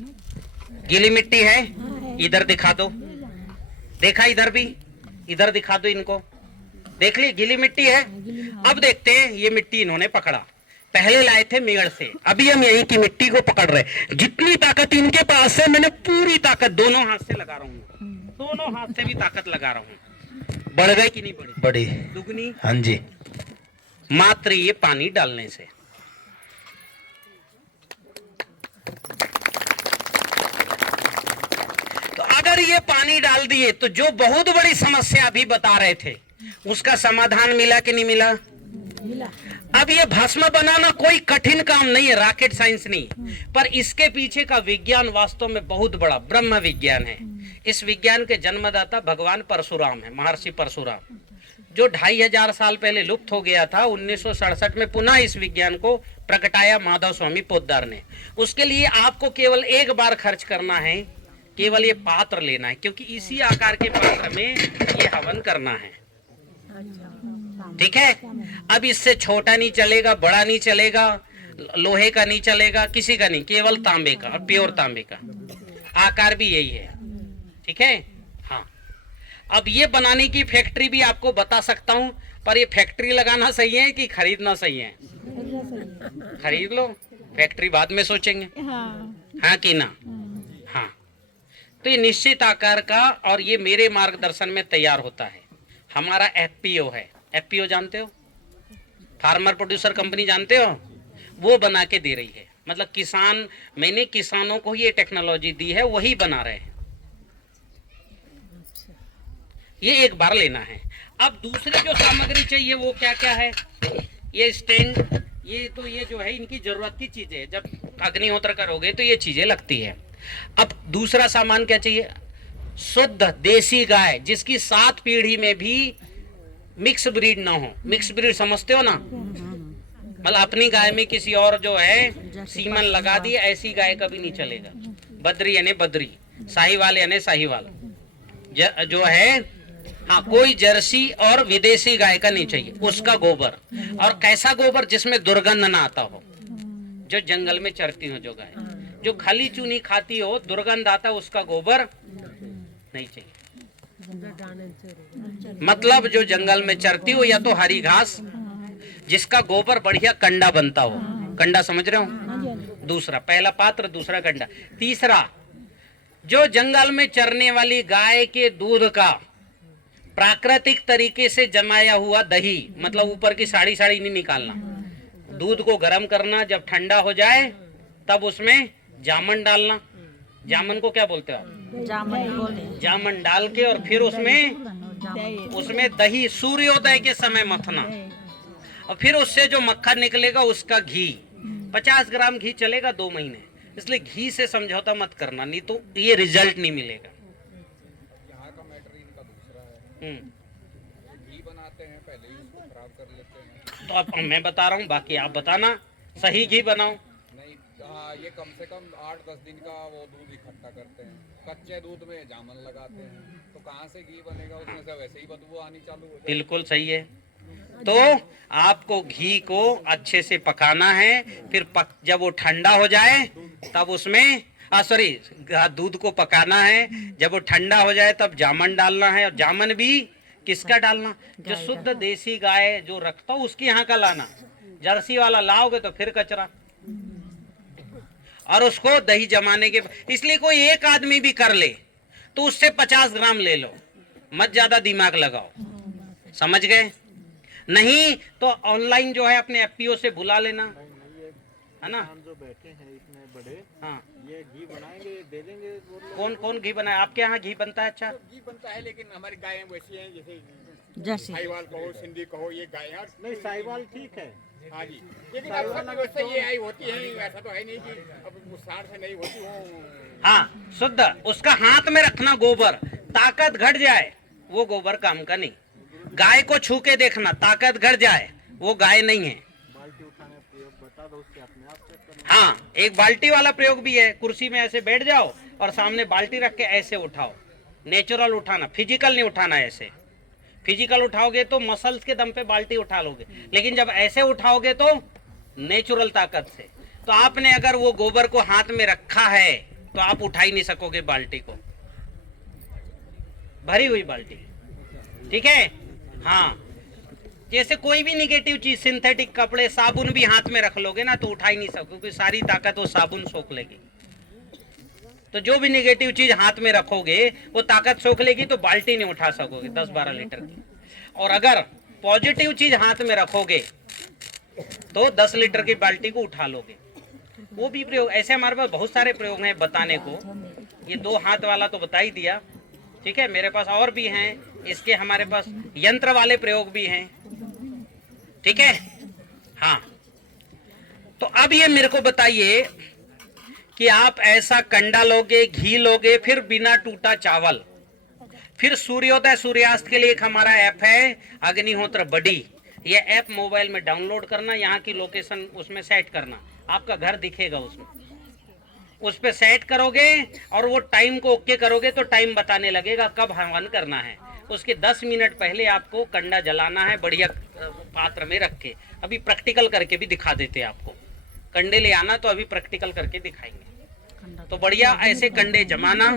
गीली मिट्टी है, इधर दिखा दो। देखा इधर भी, इधर दिखा दो इनको। देख ली गीली मिट्टी है। अब देखते हैं ये मिट्टी इन्होंने पकड़ा। पहले लाए थे मेड़ से, अभी हम यहीं की मिट्टी को पकड़ रहे। जितनी ताकत इनके पास है, मैंने पूरी ताकत दोनों हाथ से लगा रहा हूँ, दोनों हाथ से भी ताकत लगा रहा हूँ। बढ़ गई कि नहीं बढ़ी? बड़ी। दुगनी। हाँ जी। मात्र ये पानी डालने से। तो अगर ये पानी डाल दिए तो जो बहुत बड़ी समस्या अभी बता रहे थे उसका समाधान मिला कि नहीं मिला? अब ये भस्म बनाना कोई कठिन काम नहीं है, रॉकेट साइंस नहीं, पर इसके पीछे का विज्ञान वास्तव में बहुत बड़ा ब्रह्म विज्ञान है। इस विज्ञान के जन्मदाता भगवान परशुराम है, महर्षि परशुराम, जो 2500 साल पहले लुप्त हो गया था। 1967 में पुनः इस विज्ञान को प्रकटाया माधव स्वामी पोद्दार ने। उसके लिए आपको केवल एक बार खर्च करना है, केवल ये पात्र लेना है, क्योंकि इसी आकार के पात्र में ये हवन करना है। ठीक है? अब इससे छोटा नहीं चलेगा, बड़ा नहीं चलेगा, लोहे का नहीं चलेगा, किसी का नहीं, केवल तांबे का, और प्योर तांबे का। आकार भी यही है। ठीक है? हाँ। अब ये बनाने की फैक्ट्री भी आपको बता सकता हूं, पर ये फैक्ट्री लगाना सही है कि खरीदना सही है? खरीद लो, फैक्ट्री बाद में सोचेंगे। हाँ कि ना? हाँ। तो ये निश्चित आकार का, और ये मेरे मार्गदर्शन में तैयार होता है। हमारा एफपीओ है, एफपीओ जानते हो? फार्मर प्रोड्यूसर कंपनी जानते हो? वो बना के दे रही है। मतलब किसान, मैंने किसानों को ये टेक्नोलॉजी दी है, वही बना रहे हैं। ये एक बार लेना है। अब दूसरी जो सामग्री चाहिए वो क्या क्या है? ये स्टैंड, ये तो ये जो है इनकी जरूरत की चीजें है। जब अग्निहोत्र करोगे तो ये चीजें लगती है। अब दूसरा सामान क्या चाहिए? शुद्ध देसी गाय, जिसकी 7 पीढ़ी में भी मिक्स ब्रीड ना हो। मिक्स ब्रीड समझते हो ना? मतलब अपनी गाय में किसी और जो है सीमन लगा दिए, ऐसी गाय कभी नहीं चलेगा। बद्री यानी बद्री, साहीवाल यानी साहीवाल जो है। हाँ, कोई जर्सी और विदेशी गाय का नहीं चाहिए। उसका गोबर, और कैसा गोबर? जिसमें दुर्गंध ना आता हो। जो जंगल में चरती हो जो गाय, जो खली चूनी खाती हो, दुर्गंध आता, उसका गोबर नहीं चाहिए। मतलब जो जंगल में चरती हो, या तो हरी घास, जिसका गोबर बढ़िया कंडा बनता हो। कंडा समझ रहे हो? दूसरा, पहला पात्र, दूसरा कंडा। तीसरा, जो जंगल में चरने वाली गाय के दूध का प्राकृतिक तरीके से जमाया हुआ दही, मतलब ऊपर की साड़ी नहीं निकालना। दूध को गर्म करना, जब ठंडा हो जाए तब उसमें जामन डालना। जामन को क्या बोलते हो आप? जामन डाल के, और फिर उसमें दही सूर्योदय के समय मथना, और फिर उससे जो मक्खन निकलेगा उसका घी, 50 ग्राम घी चलेगा 2 महीने। इसलिए घी से समझौता मत करना, नहीं तो ये रिजल्ट नहीं मिलेगा। यहाँ का मैटर इनका दूसरा है। घी बनाते हैं, पहले ही उसको खराब कर लेते हैं। तो अब मैं बता रहा हूँ, बाकी आप बताना। सही घी बनाओ। नहीं, हाँ, ये कम से कम 8-10 दिन का वो दूध इकट्ठा करते हैं। कच्चे दूध में जामन लगाते हैं, तो कहाँ से घी बनेगा? उसमें से वैसे ही बदबू आनी चालू हो जाएगी। बिल्कुल सही है। तो आपको घी को अच्छे से पकाना है, फिर जब वो ठंडा हो जाए तब उसमें दूध को पकाना है। जब वो ठंडा हो जाए तब जामन डालना है, और जामन भी किसका डालना? जो शुद्ध देसी गाय जो रखता हो उसकी यहाँ का लाना। जर्सी वाला लाओगे तो फिर कचरा। और उसको दही जमाने के, इसलिए कोई एक आदमी भी कर ले तो उससे 50 ग्राम ले लो, मत ज्यादा दिमाग लगाओ। समझ गए? नहीं तो ऑनलाइन जो है अपने एफपीओ से बुला लेना, है ना? जो बैठे हैं इतने बड़े, हाँ, ये घी बनाएंगे, दे देंगे। कौन कौन घी बनाए? आपके यहाँ घी बनता है? अच्छा, घी बनता है, लेकिन हमारी गायें वैसी हैं जैसे साहिवाल कहो, सिंधी कहो, ये गायें। नहीं, साहिवाल ठीक है। हाँ जी, लेकिन अब सब व्यवस्था ये आई होती है, ऐसा तो है नहीं कि अब मुसार से नहीं होती हो। हाँ, शुद्ध उसका हाथ में रखना गोबर, ताकत घट जाए वो गोबर काम का नहीं। गाय को छू के देखना, ताकत घट जाए वो गाय नहीं है। बाल्टी उठाने प्रयोग बता दो, उससे अपने आप चेक करना। हाँ, एक बाल्टी वाला प्रयोग भी है। कुर्सी में ऐसे बैठ जाओ और सामने बाल्टी रख के ऐसे उठाओ। नेचुरल उठाना, फिजिकल नहीं उठाना। ऐसे फिजिकल उठाओगे तो मसल्स के दम पे बाल्टी उठा लोगे, लेकिन जब ऐसे उठाओगे तो नेचुरल ताकत से। तो आपने अगर वो गोबर को हाथ में रखा है तो आप उठा ही नहीं सकोगे बाल्टी को, भरी हुई बाल्टी। ठीक है? हाँ, जैसे कोई भी निगेटिव चीज, सिंथेटिक कपड़े, साबुन भी हाथ में रख लोगे ना तो उठा ही नहीं सकोगे, क्योंकि सारी ताकत वो साबुन सोख लेगी। तो जो भी निगेटिव चीज हाथ में रखोगे वो ताकत सोख लेगी, तो बाल्टी नहीं उठा सकोगे 10-12 लीटर की। और अगर पॉजिटिव चीज हाथ में रखोगे तो 10 लीटर की बाल्टी को उठा लोगे। वो भी प्रयोग, ऐसे हमारे पास बहुत सारे प्रयोग हैं बताने को। ये 2 हाथ वाला तो बता ही दिया, ठीक है। मेरे पास और भी हैं, इसके हमारे पास यंत्र वाले प्रयोग भी हैं, ठीक है। हाँ, तो अब ये मेरे को बताइए कि आप ऐसा कंडा लोगे, घी लोगे, फिर बिना टूटा चावल, फिर सूर्योदय सूर्यास्त के लिए एक हमारा ऐप है अग्निहोत्र बडी। ये ऐप मोबाइल में डाउनलोड करना, यहाँ की लोकेशन उसमें सेट करना, आपका घर दिखेगा उसमें, उस पे सेट करोगे और वो टाइम को ओके करोगे तो टाइम बताने लगेगा कब हवन करना है। उसके 10 मिनट पहले आपको कंडा जलाना है, बढ़िया पात्र में रख के। अभी प्रैक्टिकल करके भी दिखा देते हैं आपको, कंडे ले आना तो अभी प्रैक्टिकल करके दिखाएंगे। तो बढ़िया ऐसे कंडे जमाना,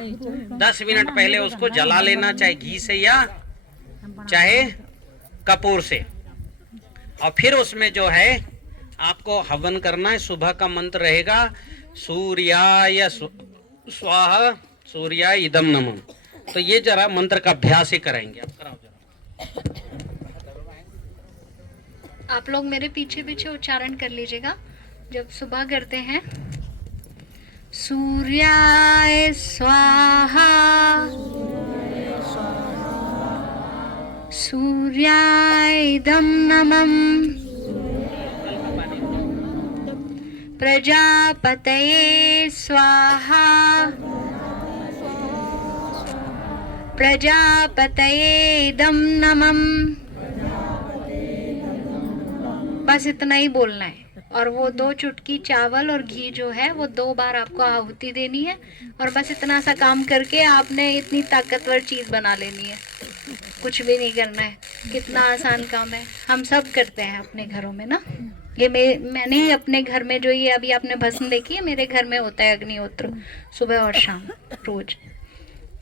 10 मिनट पहले उसको जला लेना, चाहे घी से या चाहे कपूर से, और फिर उसमें जो है आपको हवन करना है। सुबह का मंत्र रहेगा सूर्याय स्वाहा सूर्याय इदम नमः। तो ये जरा मंत्र का अभ्यास ही कराएंगे, आप कराओ जरा। आप लोग मेरे पीछे पीछे उच्चारण कर लीजिएगा जब सुबह करते हैं। सूर्याय स्वाहा सूर्याय इदं नमः प्रजापतये स्वाहा प्रजापतये इदं नमः। बस इतना ही बोलना है। और वो 2 चुटकी चावल और घी जो है वो 2 बार आपको आहुति देनी है, और बस इतना सा काम करके आपने इतनी ताकतवर चीज़ बना लेनी है। कुछ भी नहीं करना है, कितना आसान काम है, हम सब करते हैं अपने घरों में ना। ये मैंने ही अपने घर में, जो ये अभी आपने भस्म देखी है, मेरे घर में होता है अग्निहोत्र सुबह और शाम रोज,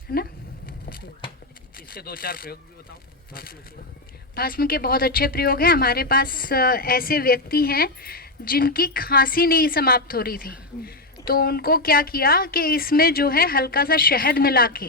है ना। इसके 2-4 प्रयोग भी बताओ भस्म के। भस्म के बहुत अच्छे प्रयोग हैं। हमारे पास ऐसे व्यक्ति हैं जिनकी खांसी नहीं समाप्त हो रही थी, तो उनको क्या किया कि इसमें जो है हल्का सा शहद मिला के,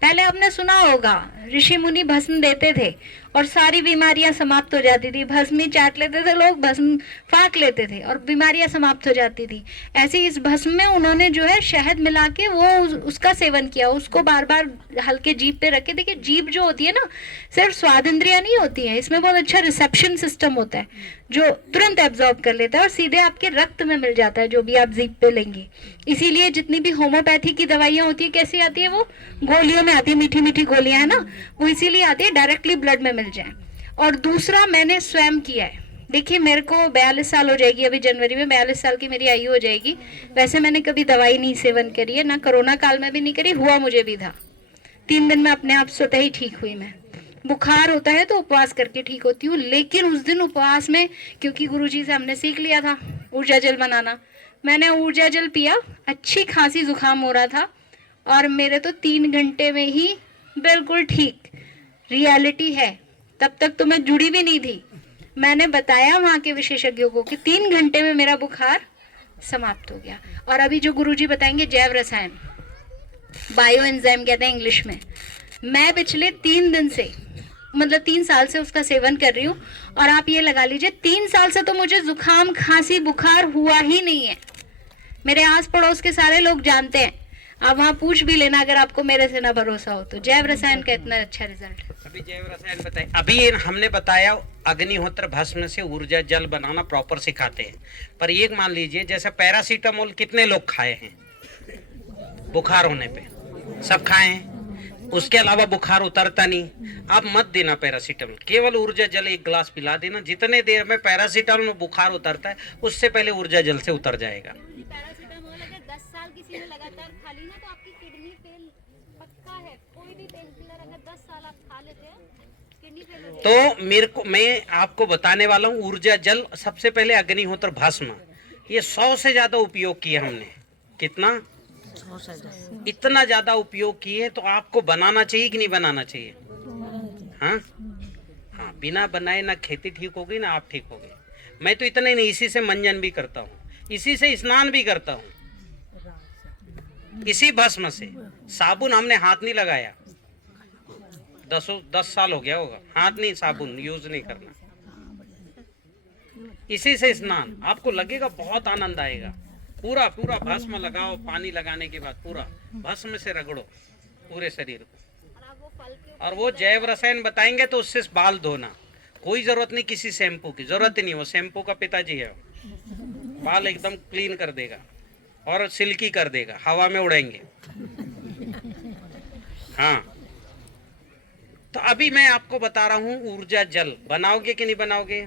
पहले आपने सुना होगा ऋषि मुनि भस्म देते थे और सारी बीमारियां समाप्त हो जाती थी। भस्म ही चाट लेते थे लोग, भस्म फाँक लेते थे और बीमारियां समाप्त हो जाती थी। ऐसे इस भस्म में उन्होंने जो है शहद मिला के वो उसका सेवन किया, उसको बार बार हल्के जीभ पे रखे। देखिए जीभ जो होती है ना, सिर्फ स्वाद इंद्रियां नहीं होती है, इसमें बहुत अच्छा रिसेप्शन सिस्टम होता है जो तुरंत एब्जॉर्ब कर लेता है और सीधे आपके रक्त में मिल जाता है जो भी आप जीभ पे लेंगे। इसीलिए जितनी भी होम्योपैथी की दवाइयाँ होती है कैसी आती है, वो गोलियों में आती है, मीठी मीठी गोलियां है ना, वो इसीलिए आती है डायरेक्टली ब्लड में मिल जाए। और दूसरा मैंने स्वयं किया है। देखिए मेरे को 42 साल हो जाएगी, अभी जनवरी में 42 साल की मेरी आयु हो जाएगी। वैसे मैंने कभी दवाई नहीं सेवन करी है, ना कोरोना काल में भी नहीं करी, हुआ मुझे भी था। 3 दिन में अपने आप स्वतः ही ठीक हुई मैं। बुखार होता है तो उपवास करके ठीक होती हूँ, लेकिन उस दिन उपवास में क्योंकि गुरुजी से हमने सीख लिया था ऊर्जा जल बनाना, मैंने ऊर्जा जल पिया, अच्छी खांसी जुकाम हो रहा था और मेरे तो 3 घंटे में ही बिल्कुल ठीक। रियलिटी है, तब तक तो मैं जुड़ी भी नहीं थी। मैंने बताया वहाँ के विशेषज्ञों को कि 3 घंटे में मेरा बुखार समाप्त हो गया। और अभी जो गुरुजी बताएंगे जैव रसायन, बायो एंजाइम कहते हैं इंग्लिश में, मैं पिछले 3 दिन से मतलब 3 साल से उसका सेवन कर रही हूँ। और आप ये लगा लीजिए 3 साल से तो मुझे जुकाम खांसी बुखार हुआ ही नहीं है। मेरे आस पड़ोस के सारे लोग जानते हैं, आप वहाँ पूछ भी लेना अगर आपको मेरे से ना भरोसा हो तो। जैव रसायन का इतना अच्छा रिजल्ट है। अभी जैव रसायन बताए, अभी हमने बताया अग्निहोत्र भस्म से ऊर्जा जल बनाना प्रॉपर सिखाते हैं। पर ये मान लीजिए जैसे पैरासीटामोल कितने लोग खाए हैं बुखार होने पे, सब खाए हैं, उसके अलावा बुखार उतरता नहीं। आप मत देना पैरासीटामोल, केवल ऊर्जा जल 1 गिलास पिला देना। जितने देर में पैरासीटामोल में बुखार उतरता है उससे पहले ऊर्जा जल से उतर जाएगा। पैरासीटामोल अगर 10 साल किसी ने लगातार खा ली ना तो आपकी किडनी फेल पक्का है। कोई भी पेन किलर अगर 10 साल आप खा लेते हैं किडनी फेल हो तो मैं आपको बताने वाला हूँ ऊर्जा जल। सबसे पहले अग्निहोत्र भस्म, ये 100 से ज्यादा उपयोग किया हमने। कितना? इतना ज्यादा उपयोग किए, तो आपको बनाना चाहिए कि नहीं बनाना चाहिए? हाँ हाँ, बिना बनाए ना खेती ठीक होगी ना आप ठीक होगे। मैं तो इतना ही नहीं, इसी से मंजन भी करता हूँ, इसी से स्नान भी करता हूँ, इसी भस्म से। साबुन हमने हाथ नहीं लगाया, 10 साल हो गया होगा, हाथ नहीं साबुन यूज नहीं करना, इसी से स्नान। आपको लगेगा बहुत आनंद आएगा। पूरा पूरा भस्म लगाओ, पानी लगाने के बाद पूरा भस्म से रगड़ो पूरे शरीर को। और वो जैव रसायन बताएंगे तो उससे बाल धोना, कोई जरूरत नहीं, किसी शैम्पू की जरूरत ही नहीं। वो शैम्पू का पिताजी है, बाल एकदम क्लीन कर देगा और सिल्की कर देगा, हवा में उड़ेंगे। हाँ, तो अभी मैं आपको बता रहा हूँ ऊर्जा जल बनाओगे कि नहीं बनाओगे।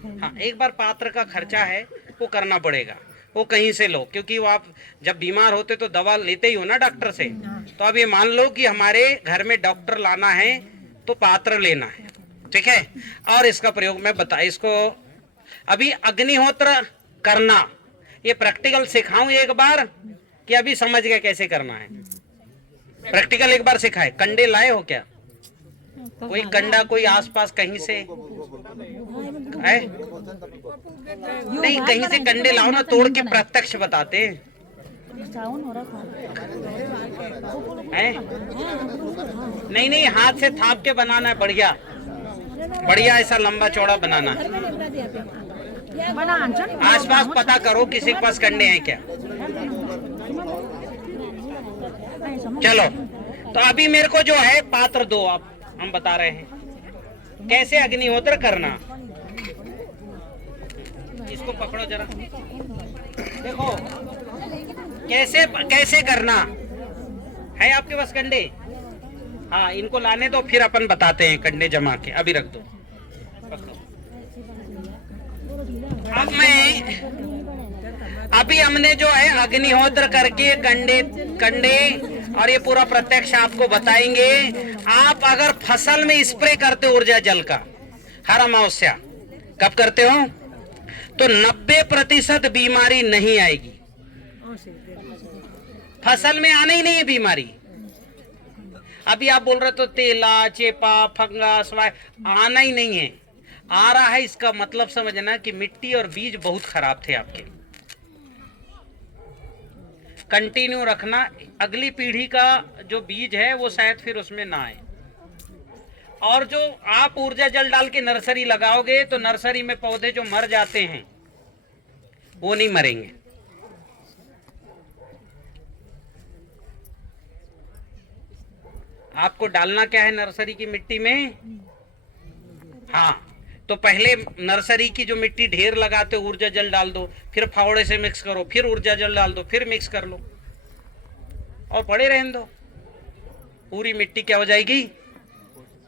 हाँ, एक बार पात्र का खर्चा है वो करना पड़ेगा, वो कहीं से लो, क्योंकि वो आप जब बीमार होते तो दवा लेते ही हो ना डॉक्टर से। तो अब ये मान लो कि हमारे घर में डॉक्टर लाना है तो पात्र लेना है, ठीक है। और इसका प्रयोग मैं इसको अभी अग्निहोत्र करना, ये प्रैक्टिकल सिखाऊं एक बार कि अभी समझ गए कैसे करना है। प्रैक्टिकल एक बार सिखाए। कंडे लाए हो क्या? कोई कंडा कोई आसपास कहीं से है? नहीं, कहीं से कंडे लाओ ना, तोड़ के प्रत्यक्ष बताते हैं। नहीं नहीं, हाथ से थाप के बनाना है, बढ़िया बढ़िया ऐसा लंबा चौड़ा बनाना है। आसपास पता करो किसी के पास कंडे हैं क्या। चलो, तो अभी मेरे को जो है पात्र दो, आप हम बता रहे हैं कैसे अग्निहोत्र करना। इसको पकड़ो जरा, देखो कैसे कैसे करना है। आपके पास कंडे? हाँ, इनको लाने दो, फिर अपन बताते हैं कंडे जमा के। अभी रख दो, पकड़ो। अब अभी हमने जो है अग्निहोत्र करके कंडे और ये पूरा प्रत्यक्ष आपको बताएंगे। आप अगर फसल में स्प्रे करते हो ऊर्जा जल का हर अमावस्या, कब करते हो, तो 90% बीमारी नहीं आएगी। फसल में आना ही नहीं है बीमारी। अभी आप बोल रहे तो तेला, चेपा, फंगस आना ही नहीं है, आ रहा है। इसका मतलब समझना कि मिट्टी और बीज बहुत खराब थे आपके। कंटिन्यू रखना, अगली पीढ़ी का जो बीज है वो शायद फिर उसमें ना आए। और जो आप ऊर्जा जल डाल के नर्सरी लगाओगे तो नर्सरी में पौधे जो मर जाते हैं वो नहीं मरेंगे। आपको डालना क्या है नर्सरी की मिट्टी में? हाँ, तो पहले नर्सरी की जो मिट्टी ढेर लगाते हो ऊर्जा जल डाल दो, फिर फावड़े से मिक्स करो, फिर ऊर्जा जल डाल दो, फिर मिक्स कर लो और पड़े रहने दो। पूरी मिट्टी क्या हो जाएगी?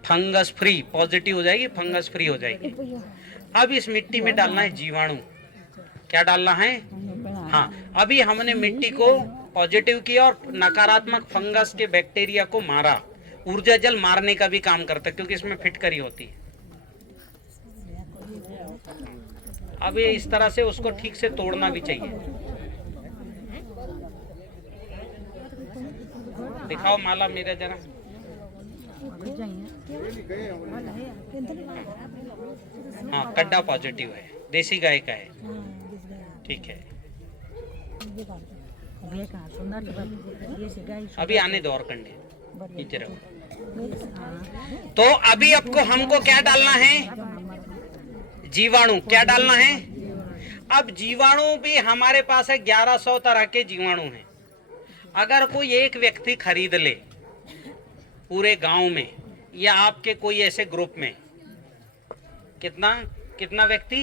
फंगस फ्री, पॉजिटिव हो जाएगी, फंगस फ्री हो जाएगी। अब इस मिट्टी में डालना है जीवाणु। क्या डालना है? हाँ, अभी हमने मिट्टी को पॉजिटिव किया और नकारात्मक फंगस के बैक्टीरिया को मारा। ऊर्जा जल मारने का भी काम करता है क्योंकि इसमें फिटकरी होती है। अब ये इस तरह से उसको ठीक से तोड़ना भी चाहिए। दिखाओ माला मेरा जरा। हाँ, कड्डा पॉजिटिव है, देसी गाय का है, ठीक है। अभी आने दो और कंडे, नीचे रहो। तो अभी आपको हमको क्या डालना है? जीवाणु। क्या डालना है? अब जीवाणु भी हमारे पास है, 1100 तरह के जीवाणु हैं। अगर कोई एक व्यक्ति खरीद ले पूरे गांव में या आपके कोई ऐसे ग्रुप में, कितना व्यक्ति,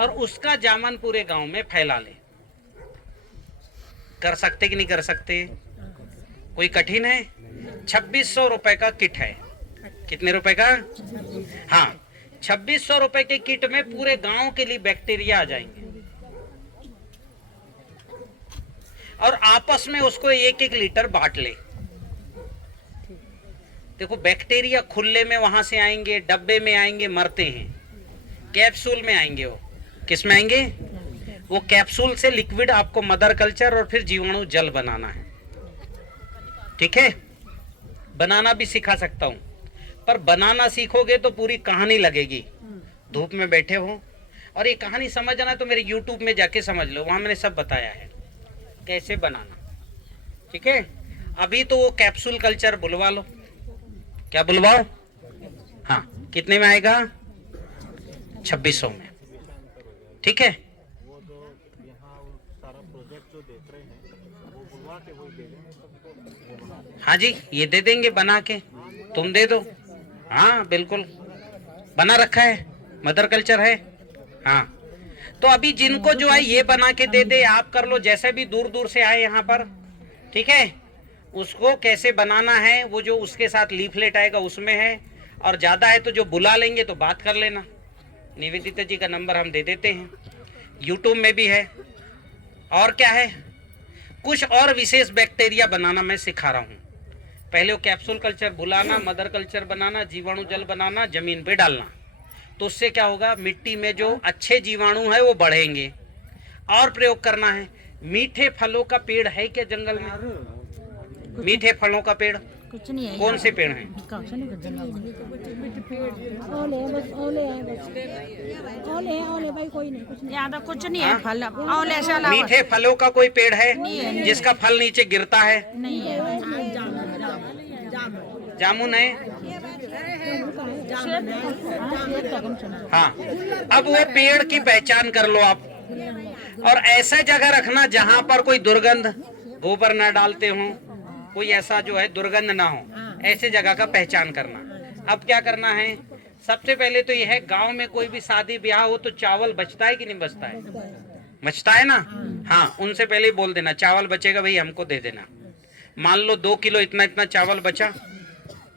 और उसका जामन पूरे गांव में फैला ले, कर सकते कि नहीं कर सकते? कोई कठिन है? 2600 रुपए का किट है। कितने रुपए का? हाँ, 2600 रुपए के किट में पूरे गांव के लिए बैक्टीरिया आ जाएंगे और आपस में उसको 1-1 लीटर बांट ले। देखो, बैक्टीरिया खुले में वहां से आएंगे, डब्बे में आएंगे, मरते हैं। कैप्सूल में आएंगे। वो किस में आएंगे? वो कैप्सूल से लिक्विड आपको मदर कल्चर और फिर जीवाणु जल बनाना है, ठीक है। बनाना भी सिखा सकता हूं। पर बनाना सीखोगे तो पूरी कहानी लगेगी। धूप में बैठे हो और ये कहानी समझना है तो मेरे YouTube में जाके समझ लो, वहां मैंने सब बताया है कैसे बनाना। ठीक है, अभी तो वो कैप्सूल कल्चर बुलवा लो। क्या बुलवाओ? हाँ, कितने में आएगा? 2600 में। ठीक है, वो जो यहाँ सारा प्रोजेक्ट जो देख रहे हैं वो बुलवा के वही दे देंगे सबको। हाँ जी, ये दे देंगे बना के, तुम दे दो। हाँ बिल्कुल, बना रखा है, मदर कल्चर है। हाँ, तो अभी जिनको जो है ये बना के दे दे, आप कर लो। जैसे भी दूर दूर से आए यहाँ पर, ठीक है, उसको कैसे बनाना है वो जो उसके साथ लीफलेट आएगा उसमें है। और ज्यादा है तो जो बुला लेंगे तो बात कर लेना। निवेदिता जी का नंबर हम दे देते हैं, यूट्यूब में भी है। और क्या है, कुछ और विशेष बैक्टीरिया बनाना मैं सिखा रहा हूँ। पहले वो कैप्सूल कल्चर बुलाना, मदर कल्चर बनाना, जीवाणु जल बनाना, जमीन पे डालना। तो उससे क्या होगा, मिट्टी में जो अच्छे जीवाणु है वो बढ़ेंगे। और प्रयोग करना है, मीठे फलों का पेड़ है क्या जंगल में? मीठे फलों का पेड़ कुछ नहीं है। कौन से पेड़ हैं? ओले भाई कोई नहीं, कुछ नहीं। यहाँ तो कुछ नहीं है फल। ओले से अलावा मीठे फलों का कोई पेड़ है जिसका फल नीचे गिरता है? नहीं है। जामुन है। हाँ, अब वो पेड़ की पहचान कर लो आप। और ऐसा जगह रखना जहां पर कोई दुर्गंध, गोबर ना डालते हो, कोई ऐसा जो है दुर्गंध ना हो, ऐसे जगह का पहचान करना। अब क्या करना है, सबसे पहले तो यह है, गांव में कोई भी शादी ब्याह हो तो चावल बचता है कि नहीं बचता है? बचता है ना। हाँ, उनसे पहले ही बोल देना चावल बचेगा भाई हमको दे देना। मान लो 2 किलो इतना इतना चावल बचा,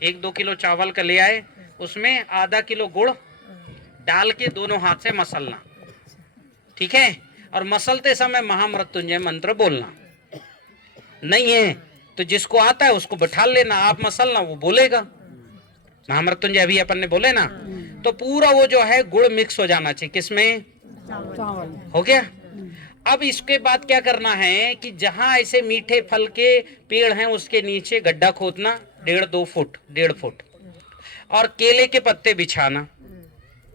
1-2 किलो चावल का ले आए, उसमें आधा किलो गुड़ डाल के दोनों हाथ से मसलना। ठीक है, और मसलते समय महामृत्युंजय मंत्र बोलना। नहीं है तो जिसको आता है उसको बैठा लेना, आप मसलना, वो बोलेगा महामृत्युंजय। अभी अपन ने बोले ना, तो पूरा वो जो है गुड़ मिक्स हो जाना चाहिए। किसमें? हो गया। अब इसके बाद क्या करना है कि जहां ऐसे मीठे फल के पेड़ हैं उसके नीचे गड्ढा खोदना 1.5 फुट और केले के पत्ते बिछाना।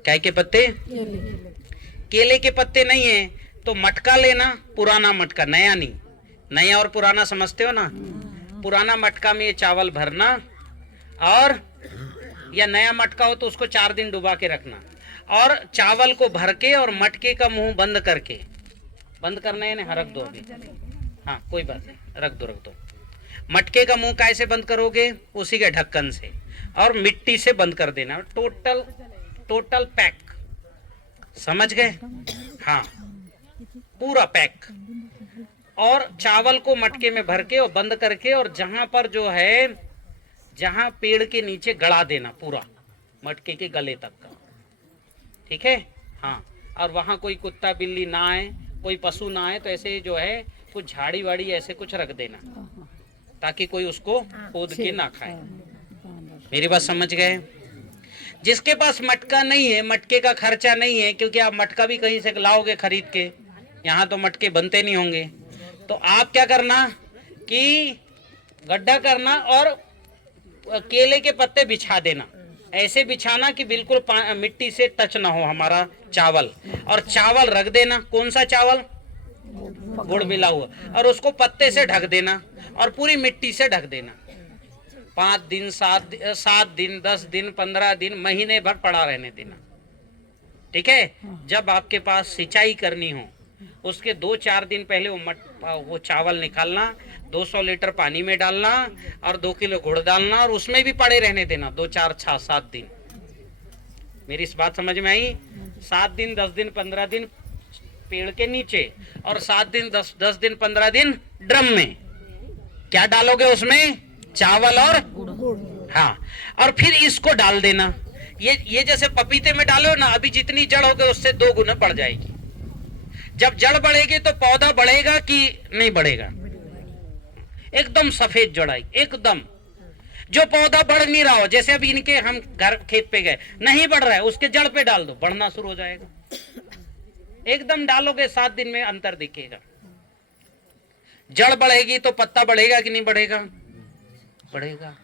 क्या के पत्ते? केले के पत्ते नहीं है तो मटका लेना, पुराना मटका, नया नहीं। नया और पुराना समझते हो ना? पुराना मटका में ये चावल भरना, और या नया मटका हो तो उसको 4 दिन डुबा के रखना। और चावल को भर के और मटके का मुंह बंद करके, बंद करना है ना, रख दो अभी। हाँ कोई बात नहीं, रख दो। मटके का मुंह कैसे बंद करोगे? उसी के ढक्कन से, और मिट्टी से बंद कर देना। टोटल पैक, समझ गए? हाँ, पूरा पैक। और चावल को मटके में भर के और बंद करके, और जहां पर जो है, जहां पेड़ के नीचे गड़ा देना पूरा, मटके के गले तक का। ठीक है? हाँ, और वहां कोई कुत्ता बिल्ली ना आए, कोई पशु ना आए, तो ऐसे जो है कुछ झाड़ी वाड़ी ऐसे कुछ रख देना, ताकि कोई उसको खोद के ना खाए। मेरी बात समझ गए? जिसके पास मटका नहीं है, मटके का खर्चा नहीं है, क्योंकि आप मटका भी कहीं से लाओगे खरीद के, यहाँ तो मटके बनते नहीं होंगे, तो आप क्या करना कि गड्ढा करना और केले के पत्ते बिछा देना। ऐसे बिछाना कि बिल्कुल मिट्टी से टच ना हो हमारा चावल, और चावल रख देना। कौन सा चावल? गुड़ मिला हुआ, और उसको पत्ते से ढक देना और पूरी मिट्टी से ढक देना। 5 दिन, 7 दिन, 10 दिन, 15 दिन, महीने भर पड़ा रहने देना। ठीक है? जब आपके पास सिंचाई करनी हो उसके 2-4 दिन पहले वो चावल निकालना, 200 लीटर पानी में डालना और 2 किलो गुड़ डालना, और उसमें भी पड़े रहने देना 2, 4, 6, 7 दिन। मेरी इस बात समझ में आई? 7 दिन, 10 दिन, 15 दिन पेड़ के नीचे, और 7 दिन, 10 दिन, 15 दिन ड्रम में। क्या डालोगे उसमें? चावल और गुड़। हाँ, और फिर इसको डाल देना। ये जैसे पपीते में डालो ना, अभी जितनी जड़ होगी उससे 2 गुना बढ़ जाएगी। जब जड़ बढ़ेगी तो पौधा बढ़ेगा कि नहीं बढ़ेगा? एकदम सफेद जड़ आई, एकदम। जो पौधा बढ़ नहीं रहा हो, जैसे अभी इनके हम घर खेत पे गए, नहीं बढ़ रहा है, उसके जड़ पे डाल दो, बढ़ना शुरू हो जाएगा। एकदम डालोगे 7 दिन में अंतर दिखेगा। जड़ बढ़ेगी तो पत्ता बढ़ेगा कि नहीं बढ़ेगा? बढ़ेगा।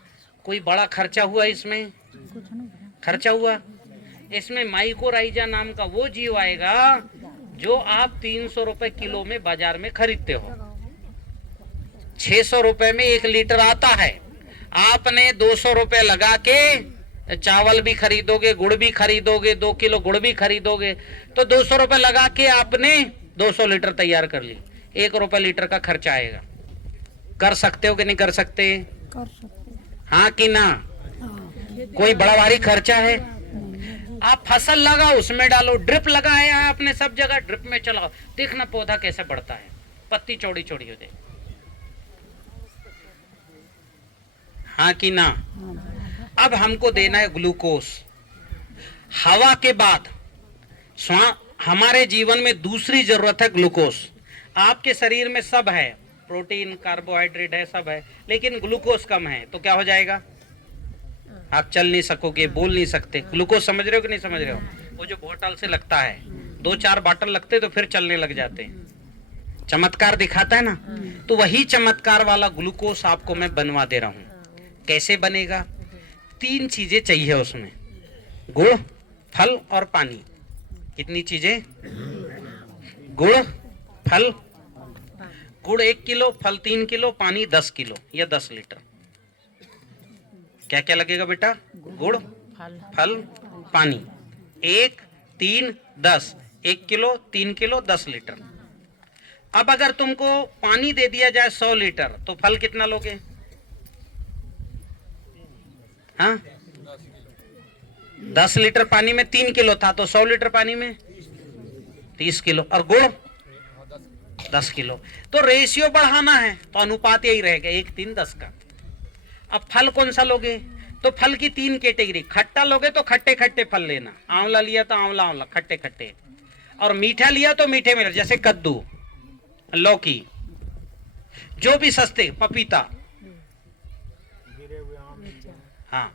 कोई बड़ा खर्चा हुआ इसमें? खर्चा हुआ? इसमें माइकोराइजा नाम का वो जीव आएगा जो आप 300 रुपए किलो में बाजार में खरीदते हो। 600 रुपए में 1 लीटर आता है। आपने 200 रुपए लगा के चावल भी खरीदोगे, गुड़ भी खरीदोगे, 2 किलो गुड़ भी खरीदोगे, तो 200 रुपए लगा के आपने 200 लीटर तैयार कर ली। 1 रुपए लीटर का खर्चा आएगा। कर सकते हो कि नहीं कर सकते? कर सकते। हाँ कि ना? कोई बड़ा भारी खर्चा है? आप फसल लगाओ, उसमें डालो। ड्रिप लगाया है आपने सब जगह, ड्रिप में चलाओ, देखना पौधा कैसे बढ़ता है, पत्ती चौड़ी चौड़ी हो जाए। हाँ कि ना? अब हमको देना है ग्लूकोज। हवा के बाद हमारे जीवन में दूसरी जरूरत है ग्लूकोज। आपके शरीर में सब है, प्रोटीन, कार्बोहाइड्रेट है, सब है, लेकिन ग्लूकोज कम है तो क्या हो जाएगा? आप चल नहीं सकोगे, बोल नहीं सकते। ग्लूकोज समझ रहे हो कि नहीं समझ रहे हो? वो जो बोतल से लगता है, 2-4 बॉटल लगते तो फिर चलने लग जाते हैं। चमत्कार दिखाता है ना, तो वही चमत्कार वाला ग्लूकोज आपको मैं बनवा दे रहा हूं। कैसे बनेगा? 3 चीजें चाहिए उसमें, गुड़, फल और पानी। कितनी चीजें? गुड़, फल, गुड़ 1 किलो, फल 3 किलो, पानी 10 किलो या 10 लीटर। क्या क्या लगेगा बेटा? गुड़, फल, पानी। 1, 3, 10। 1 किलो, 3 किलो, 10 लीटर। अब अगर तुमको पानी दे दिया जाए 100 लीटर तो फल कितना लोगे? हाँ, 10 लीटर पानी में 3 किलो था तो 100 लीटर पानी में 30 किलो। और गुड़ 10 किलो। तो रेशियो बढ़ाना है तो अनुपात यही रहेगा 1:3:10 का। अब फल कौन सा लोगे? तो फल की 3 कैटेगरी। खट्टा लोगे तो खट्टे खट्टे फल लेना, आंवला लिया तो आंवला आंवला खट्टे खट्टे, और मीठा लिया तो मीठे में, जैसे कद्दू, लौकी, जो भी सस्ते, पपीता। हाँ,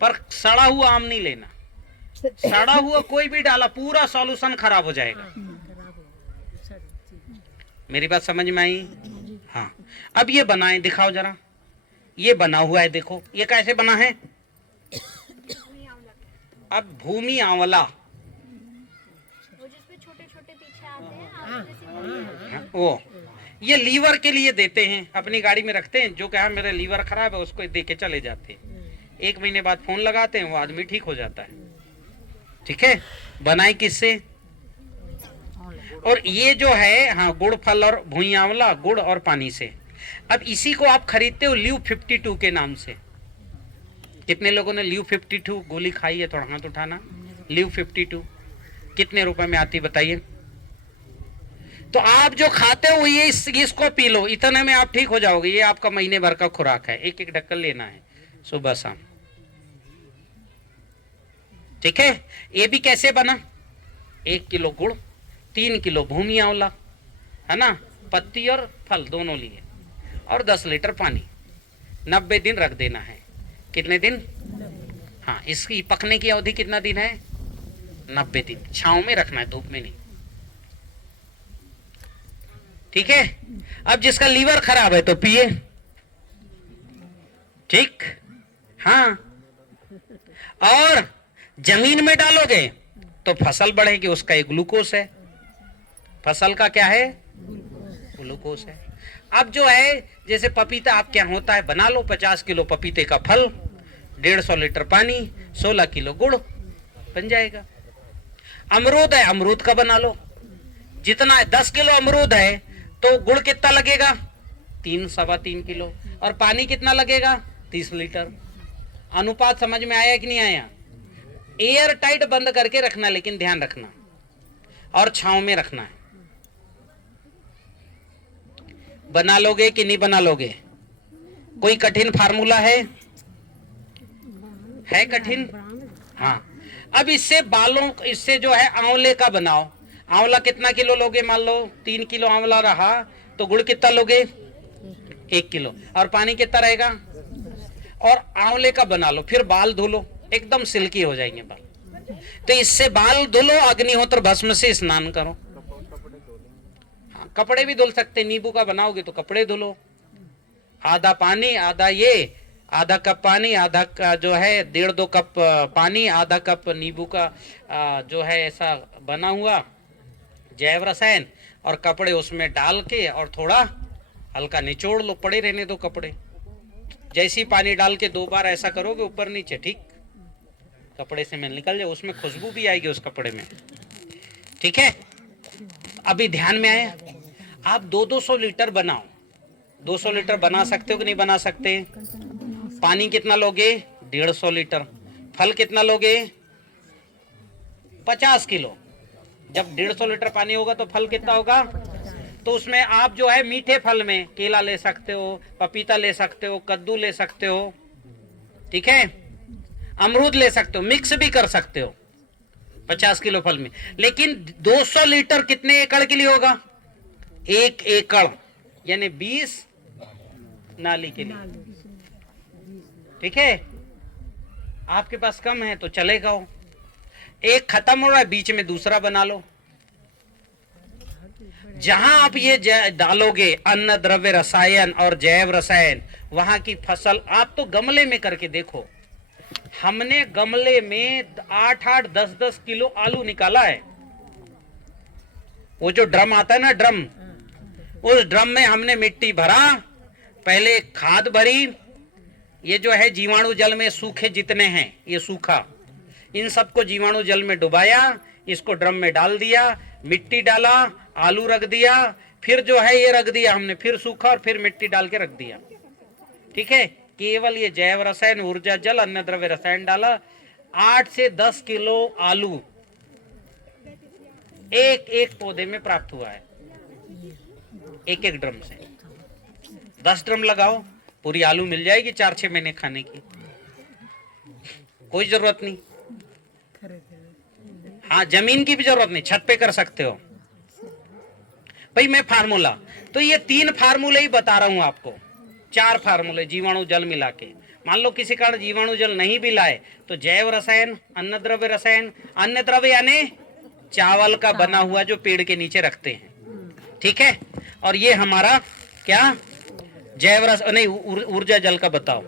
पर सड़ा हुआ आम नहीं लेना। सड़ा हुआ कोई भी डाला पूरा सॉल्यूशन खराब हो जाएगा। मेरी बात समझ में आई? हाँ। अब ये बनाए दिखाओ जरा। ये बना हुआ है, देखो ये कैसे बना है। अब भूमि आंवला, वो जिसमें छोटे-छोटे पीछे आते हैं, वो ये लीवर के लिए देते हैं, अपनी गाड़ी में रखते हैं। जो कहा मेरा लीवर खराब है उसको दे के चले जाते हैं। 1 महीने बाद फोन लगाते हैं, वो आदमी ठीक हो जाता है। ठीक है, बनाए किससे? और ये जो है, हाँ, गुड़, फल और भूमि आंवला, गुड़ और पानी से। अब इसी को आप खरीदते हो ल्यू 52 के नाम से। कितने लोगों ने ल्यू 52 गोली खाई है? थोड़ा हाथ उठाना। ल्यू 52 कितने रुपए में आती बताइए? तो आप जो खाते हो ये इसको पी लो, इतने में आप ठीक हो जाओगे। ये आपका महीने भर का खुराक है, 1-1 ढक्कन लेना है सुबह शाम। ठीक है। ये भी कैसे बना? 1 किलो गुड़, 3 किलो भूमि आंवला, है ना, पत्ती और फल दोनों लिए, और 10 लीटर पानी। 90 दिन रख देना है। कितने दिन? हाँ, इसकी पकने की अवधि कितना दिन है? 90 दिन। छांव में रखना है, धूप में नहीं। ठीक है। अब जिसका लीवर खराब है तो पिए। ठीक, हाँ। और जमीन में डालोगे तो फसल बढ़ेगी, उसका एक ग्लूकोज है। फसल का क्या है? ग्लूकोज है। अब जो है, जैसे पपीता आपके यहाँ होता है, बना लो 50 किलो पपीते का फल, 150 लीटर पानी, 16 किलो गुड़, बन जाएगा। अमरूद है, अमरूद का बना लो। जितना है, 10 किलो अमरूद है तो गुड़ कितना लगेगा? 3-3.25 किलो। और पानी कितना लगेगा? 30 लीटर। अनुपात समझ में आया कि नहीं आया? एयर टाइट बंद करके रखना, लेकिन ध्यान रखना, और छांव में रखना है। बना लोगे कि नहीं बना लोगे? कोई कठिन फार्मूला है? कठिन? हाँ। अब इससे जो है आंवले का बनाओ। आंवला कितना किलो लोगे? मान लो 3 किलो आंवला रहा तो गुड़ कितना लोगे? 1 किलो। और पानी कितना रहेगा? और आंवले का बना लो, फिर बाल धो लो, एकदम सिल्की हो जाएंगे बाल। तो इससे बाल धुलो, अग्निहोत्र भस्म से स्नान करो। हाँ, कपड़े भी धुल सकते, नींबू का बनाओगे तो कपड़े धुलो। आधा पानी आधा ये, आधा कप पानी, आधा का जो है 1.5-2 कप पानी, आधा कप नींबू का जो है ऐसा बना हुआ जैव रसायन, और कपड़े उसमें डाल के और थोड़ा हल्का निचोड़ लो, पड़े रहने दो कपड़े। जैसे ही पानी डाल के 2 बार ऐसा करोगे ऊपर नीचे, ठीक, कपड़े से मैल निकल जाए, उसमें खुशबू भी आएगी उस कपड़े में, ठीक है। अभी ध्यान में आया, आप 200 लीटर बनाओ, 200 लीटर बना सकते हो कि नहीं बना सकते? पानी कितना लोगे? 150 लीटर। फल कितना लोगे? 50 किलो। जब 150 लीटर पानी होगा तो फल कितना होगा? तो उसमें आप जो है मीठे फल में केला ले सकते हो, पपीता ले सकते हो, कद्दू ले सकते हो, ठीक है, अमरूद ले सकते हो, मिक्स भी कर सकते हो 50 किलो फल में। लेकिन 200 लीटर कितने एकड़ के लिए होगा? 1 एकड़ यानी 20 नाली के लिए, ठीक है। आपके पास कम है तो चलेगा, हो एक खत्म हो रहा है, बीच में दूसरा बना लो। जहां आप ये डालोगे अन्न द्रव्य रसायन और जैव रसायन, वहां की फसल, आप तो गमले में करके देखो, हमने गमले में 8-8, 10-10 किलो आलू निकाला है। वो जो ड्रम आता है ना, ड्रम, उस ड्रम में हमने मिट्टी भरा, पहले खाद भरी, ये जो है जीवाणु जल में सूखे जितने हैं, ये सूखा, इन सबको जीवाणु जल में डुबाया, इसको ड्रम में डाल दिया, मिट्टी डाला, आलू रख दिया, फिर जो है ये रख दिया हमने, फिर सूखा और फिर मिट्टी डाल के रख दिया, ठीक है। केवल ये जैव रसायन, ऊर्जा जल, अन्न द्रव्य रसायन डाला, 8 से 10 किलो आलू एक एक पौधे में प्राप्त हुआ है, एक एक ड्रम से। 10 ड्रम लगाओ, पूरी आलू मिल जाएगी 4-6 महीने खाने की, कोई जरूरत नहीं। हाँ, जमीन की भी जरूरत नहीं, छत पे कर सकते हो भाई। मैं फार्मूला, तो ये 3 फार्मूले ही बता रहा हूं आपको, 4 फार्मूले जीवाणु जल मिला के। मान लो किसी कारण जीवाणु जल नहीं भी लाए तो जैव रसायन, अन्न द्रव्य रसायन, अन्न द्रव्य यानी चावल का बना हुआ जो पेड़ के नीचे रखते हैं, ठीक है। और ये हमारा क्या जैव रस नहीं, ऊर्जा जल का बताओ।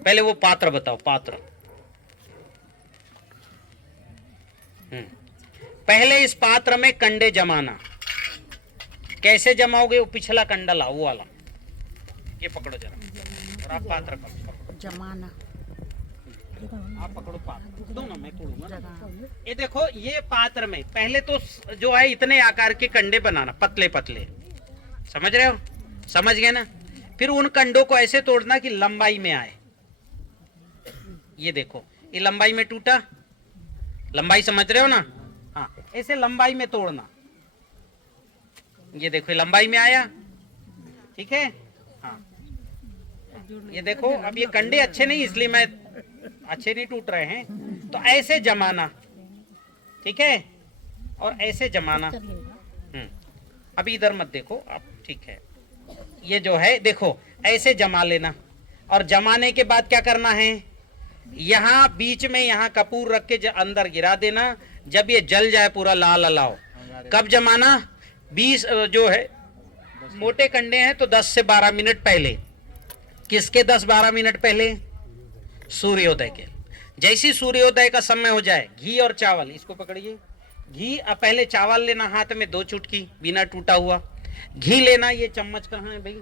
पहले वो पात्र बताओ, पात्र। पहले इस पात्र में कंडे जमाना, कैसे जमाओगे? वो पिछला कंडा लाओ, वो वाला, ये पकड़ो जरा, और आप पात्र पकड़ो, जमाना, आप पकड़ो पात्र, दो ना, मैं तोड़ूंगा ना। ये देखो, ये पात्र में पहले तो जो है इतने आकार के कंडे बनाना, पतले पतले, समझ रहे हो? समझ गए ना? फिर उन कंडों को ऐसे तोड़ना कि लंबाई में आए। ये देखो, ये लंबाई में टूटा, लंबाई समझ रहे हो ना? हाँ, ऐसे लंबाई में तोड़ना। ये देखो, लंबाई में आया, ठीक है। हाँ, ये देखो, अब ये कंडे अच्छे नहीं, इसलिए मैं अच्छे नहीं टूट रहे हैं, तो ऐसे जमाना, ठीक है, और ऐसे जमाना। अभी इधर मत देखो आप, ठीक है। ये जो है देखो, ऐसे जमा लेना, और जमाने के बाद क्या करना है? यहाँ बीच में यहाँ कपूर रख के अंदर गिरा देना। जब ये जल जाए पूरा लाल अलाव, कब जमाना? 20 जो है मोटे कंडे हैं तो 10 से 12 मिनट पहले। किसके 10-12 मिनट पहले? सूर्योदय के। जैसी सूर्योदय का समय हो जाए, घी और चावल, इसको पकड़िए, घी, अब पहले चावल लेना हाथ में 2 चुटकी बिना टूटा हुआ, घी लेना, ये चम्मच कहाँ है भाई?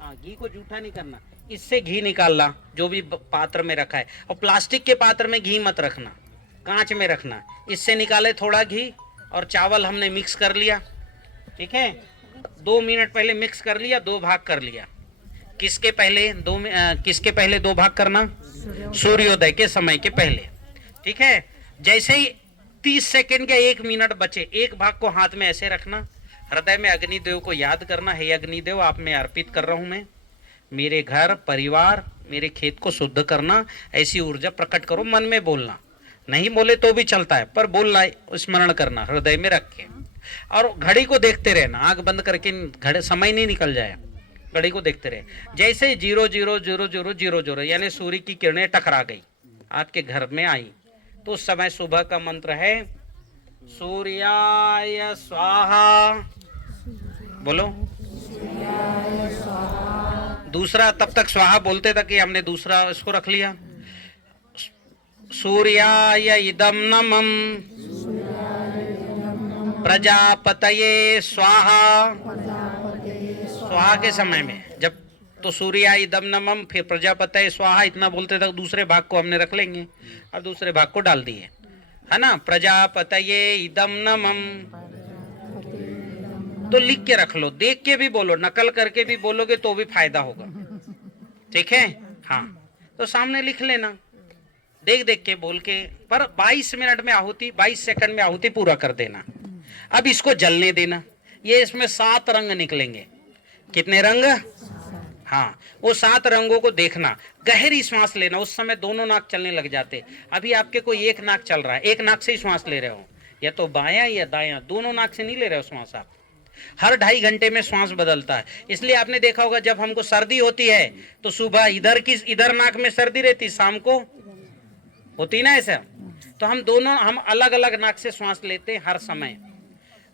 हाँ, घी को जूठा नहीं करना, इससे घी निकालना जो भी पात्र में रखा है। और प्लास्टिक के पात्र में घी मत रखना, कांच में रखना। इससे निकाले थोड़ा घी, और चावल हमने मिक्स कर लिया, ठीक है। 2 मिनट पहले मिक्स कर लिया, 2 भाग कर लिया। किसके पहले? किसके पहले 2 भाग करना? सूर्योदय के समय के पहले, ठीक है। जैसे ही 30 सेकंड या 1 मिनट बचे, 1 भाग को हाथ में ऐसे रखना, हृदय में अग्निदेव को याद करना, हे अग्निदेव, आप में अर्पित कर रहा हूं मैं, मेरे घर परिवार मेरे खेत को शुद्ध करना, ऐसी ऊर्जा प्रकट करो। मन में बोलना, नहीं बोले तो भी चलता है, पर बोलना, स्मरण करना हृदय में रख के। और घड़ी को देखते रहना, आंख बंद करके, घड़ी समय नहीं निकल जाए, घड़ी को देखते रहे। जैसे 000000 यानी सूर्य की किरणें टकरा गई, आपके घर में आई, तो उस समय सुबह का मंत्र है सूर्याय स्वाहा। बोलो। दूसरा तब तक स्वाहा बोलते तक कि हमने दूसरा इसको रख लिया। सूर्याय इदम नमः प्रजापतये स्वाहा। स्वाहा के समय में जब तो सूर्याय इदम नमः फिर प्रजापतये स्वाहा इतना बोलते तक दूसरे भाग को हमने रख लेंगे और दूसरे भाग को डाल दिए, है ना। प्रजापतये इदम नमः तो लिख के रख लो, देख के भी बोलो, नकल करके भी बोलोगे तो भी फायदा होगा, ठीक है। हाँ तो सामने लिख लेना, देख देख के बोल के, पर 22 मिनट में आहुति 22 सेकंड में आहुति पूरा कर देना। अब इसको जलने देना। ये इसमें 7 रंग निकलेंगे। कितने रंग? हाँ, वो 7 रंगों को देखना, गहरी सांस लेना। उस समय दोनों नाक चलने लग जाते। अभी आपके कोई एक नाक चल रहा है, एक नाक से ही श्वास ले रहे हो, या तो बायां या दायां, दोनों नाक से नहीं ले रहे हो श्वास आप। हर 2.5 घंटे में श्वास बदलता है। इसलिए आपने देखा होगा जब हमको सर्दी होती है तो सुबह इधर नाक में सर्दी रहती, शाम को होती ना ऐसा। तो हम अलग अलग नाक से श्वास लेते हैं हर समय,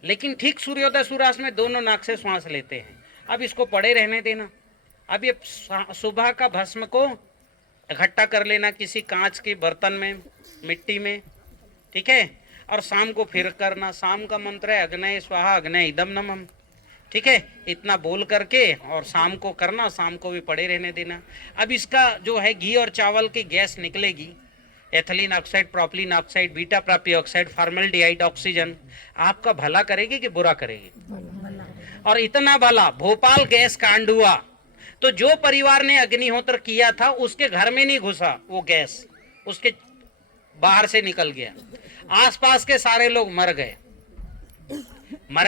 लेकिन ठीक सूर्योदय सूर्यास्त में दोनों नाक से श्वास लेते हैं। अब इसको पड़े रहने देना। अब ये सुबह का भस्म को इकट्ठा कर लेना किसी कांच के बर्तन में, मिट्टी में, ठीक है। और शाम को फिर करना। शाम का मंत्र है अग्नये स्वाहा अग्नये इदम नमः, ठीक है। इतना बोल करके और शाम को करना, शाम को भी पड़े रहने देना। अब इसका जो है घी और चावल की गैस निकलेगी, ethylene oxide, propylene oxide, beta प्रापी ऑक्साइड, फॉर्मल्डिहाइड, ऑक्सीजन, आपका भला करेगी कि बुरा करेगी? और इतना भला भोपाल गैस कांड हुआ तो जो परिवार ने अग्निहोत्र किया था उसके घर में नहीं घुसा वो गैस, उसके बाहर से निकल गया। आसपास के सारे लोग मर गए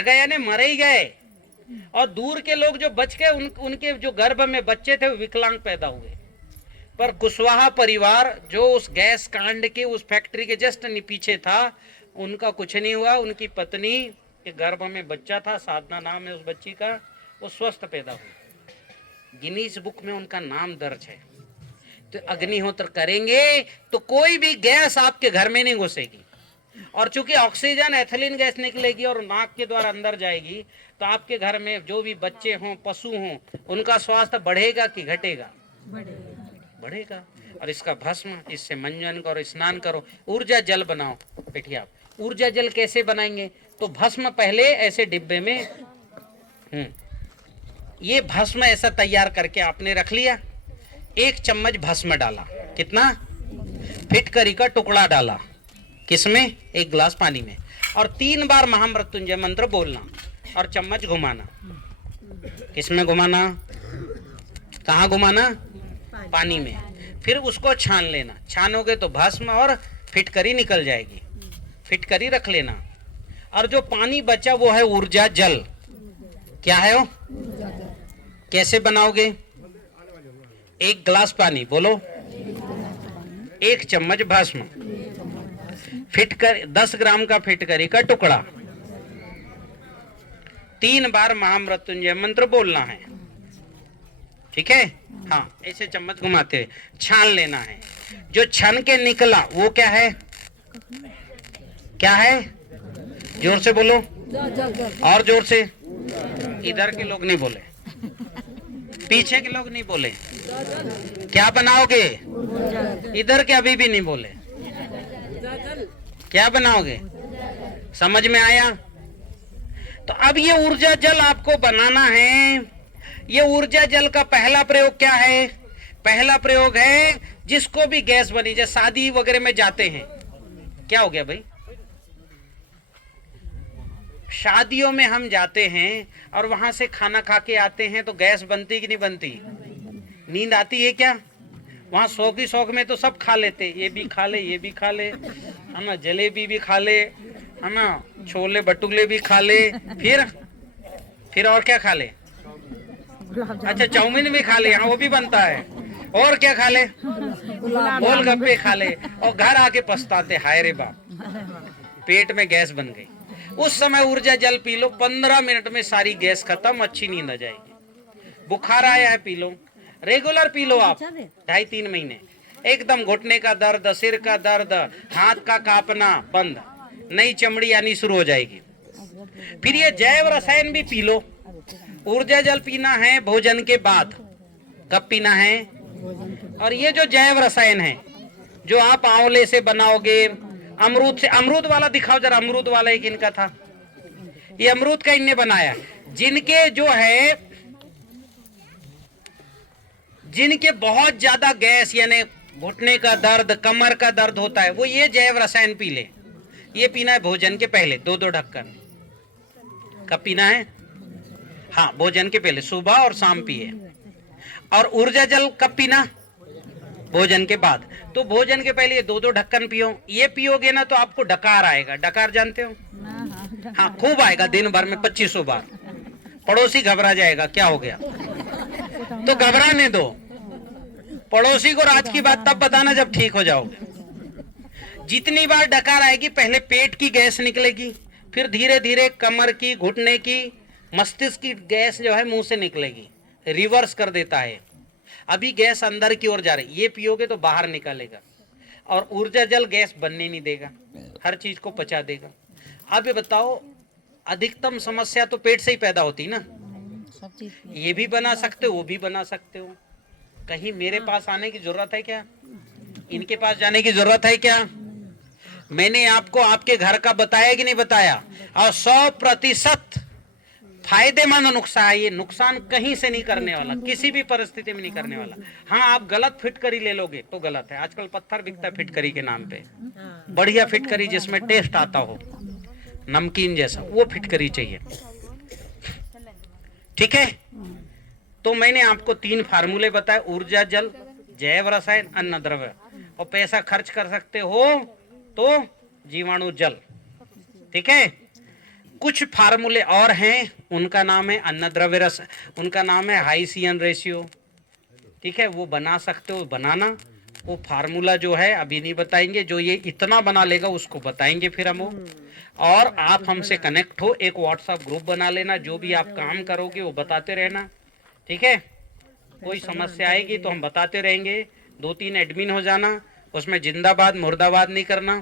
यानी मर ही गए। और दूर के लोग जो बच गए उनके जो गर्भ में बच्चे थे वो विकलांग पैदा हुए। पर कुशवाहा परिवार जो उस गैस कांड के उस फैक्ट्री के जस्ट पीछे था, उनका कुछ नहीं हुआ। उनकी पत्नी के गर्भ में बच्चा था, साधना नाम है उस बच्ची का, वो स्वस्थ पैदा हुई। गिनीज बुक में उनका नाम दर्ज है। तो अग्निहोत्र करेंगे तो कोई भी गैस आपके घर में नहीं घुसेगी। और चूंकि ऑक्सीजन एथिलीन गैस निकलेगी और नाक के द्वारा अंदर जाएगी, तो आपके घर में जो भी बच्चे हों, पशु हों, उनका स्वास्थ्य बढ़ेगा कि घटेगा? बढ़ेगा। और इसका भस्म, इससे मंजन करो, स्नान करो, ऊर्जा जल बनाओ। बैठिए आप। ऊर्जा जल कैसे बनाएंगे? तो भस्म पहले ऐसे डिब्बे में ये भस्म ऐसा तैयार करके आपने रख लिया। 1 चम्मच भस्म डाला, कितना? फिटकरी का टुकड़ा डाला, किसमें? 1 गिलास पानी में। और 3 बार महामृत्युंजय मंत्र बोलना और चम्मच घुमाना। किसमें घुमाना? कहाँ घुमाना? पानी में। फिर उसको छान लेना। छानोगे तो भस्म और फिटकरी निकल जाएगी। फिटकरी रख लेना। और जो पानी बचा वो है ऊर्जा जल। क्या है वो? कैसे बनाओगे? 1 गिलास पानी, बोलो, 1 चम्मच भस्म, फिटकर 10 ग्राम का फिटकरी का टुकड़ा, 3 बार महामृत्युंजय मंत्र बोलना है, ठीक है। हाँ, ऐसे चम्मच घुमाते हुए छान लेना है। जो छन के निकला वो क्या है? क्या है? जोर से बोलो, और जोर से। इधर के लोग नहीं बोले, पीछे के लोग नहीं बोले। क्या बनाओगे? इधर के अभी भी नहीं बोले। क्या बनाओगे? समझ में आया? तो अब ये ऊर्जा जल आपको बनाना है। ये ऊर्जा जल का पहला प्रयोग क्या है? पहला प्रयोग है जिसको भी गैस बनी, जैसे शादी वगैरह में जाते हैं, क्या हो गया भाई? शादियों में हम जाते हैं और वहां से खाना खा के आते हैं तो गैस बनती कि नहीं बनती? नींद आती है क्या? वहां शौक ही शौक में तो सब खा लेते, ये भी खा ले, ये भी खा ले, है ना, जलेबी भी खा ले, है ना, छोले भटूरे भी खा ले, फिर और क्या खा ले? अच्छा, चाउमीन भी खा ले, हाँ वो भी बनता है। और क्या खा ले? गोलगप्पे खा ले। और घर आके पछताते, हाय रे बाप, पेट में गैस बन गई। उस समय ऊर्जा जल पी लो, 15 मिनट में सारी गैस खत्म, अच्छी नींद आ जाएगी। बुखार आया है, P low, regular P low आप 2.5-3 महीने। एकदम घुटने का दर्द, सिर का दर्द, हाथ का कांपना बंद, नई चमड़ी आनी शुरू हो जाएगी। फिर ये जैव रसायन भी पी लो। ऊर्जा जल पीना है भोजन के बाद, कब पीना है? और ये जो जैव रसायन है जो आप आंवले से बनाओगे, अमरूद से, अमरूद वाला दिखाओ जरा, अमरूद वाला एक इनका था, ये अमरूद का इनने बनाया। जिनके जो है, जिनके बहुत ज्यादा गैस यानी घुटने का दर्द, कमर का दर्द होता है, वो ये जैव रसायन पी ले। ये पीना है भोजन के पहले 2-2 ढक्कन। कब पीना है? हाँ, भोजन के पहले, सुबह और शाम पिए। और ऊर्जा जल कब पीना? भोजन के बाद। तो भोजन के पहले ये 2-2 ढक्कन पियो। ये पियोगे ना तो आपको डकार आएगा। डकार जानते हो? हाँ, खूब आएगा, दिन भर में 2500 बार। पड़ोसी घबरा जाएगा, क्या हो गया? तो घबराने दो, पड़ोसी को रात की बात तब बताना जब ठीक हो जाओगे। जितनी बार डकार आएगी, पहले पेट की गैस निकलेगी, फिर धीरे धीरे कमर की, घुटने की, मस्तिष्क की गैस जो है मुंह से निकलेगी। रिवर्स कर देता है। अभी गैस अंदर की ओर जा रही, ये पियोगे तो बाहर निकालेगा। और ऊर्जा जल गैस बनने नहीं देगा, हर चीज को पचा देगा। अब ये बताओ, अधिकतम समस्या तो पेट से ही पैदा होती ना। ये भी बना सकते हो, वो भी बना सकते हो। कहीं मेरे पास आने की जरूरत है क्या? इनके पास जाने की जरूरत है क्या? मैंने आपको आपके घर का बताया कि नहीं बताया? और 100% फायदेमंद नुस्खा है ये। नुकसान कहीं से नहीं करने वाला, किसी भी परिस्थिति में नहीं करने वाला। हाँ, आप गलत फिटकरी ले लोगे तो गलत है। आजकल पत्थर बिकता है फिटकरी के नाम पे। बढ़िया फिटकरी जिसमें टेस्ट आता हो, नमकीन जैसा, वो फिटकरी चाहिए। ठीक है? तो मैंने आपको 3 फार्मूले बताए, ऊर्जा जल, जैव रसायन, अन्न द्रव्य। और पैसा खर्च कर सकते हो तो जीवाणु जल। ठीक है? कुछ फार्मूले और हैं, उनका नाम है अन्न द्रव्य रस, उनका नाम है हाई CN रेशियो। ठीक है? वो बना सकते हो, बनाना। वो फार्मूला जो है अभी नहीं बताएंगे, जो ये इतना बना लेगा उसको बताएंगे फिर हम। और आप हमसे कनेक्ट हो, एक व्हाट्सएप ग्रुप बना लेना, जो भी आप काम करोगे वो बताते रहना। ठीक है? कोई समस्या आएगी तो हम बताते रहेंगे। 2-3 एडमिन हो जाना, उसमें जिंदाबाद मुर्दाबाद नहीं करना।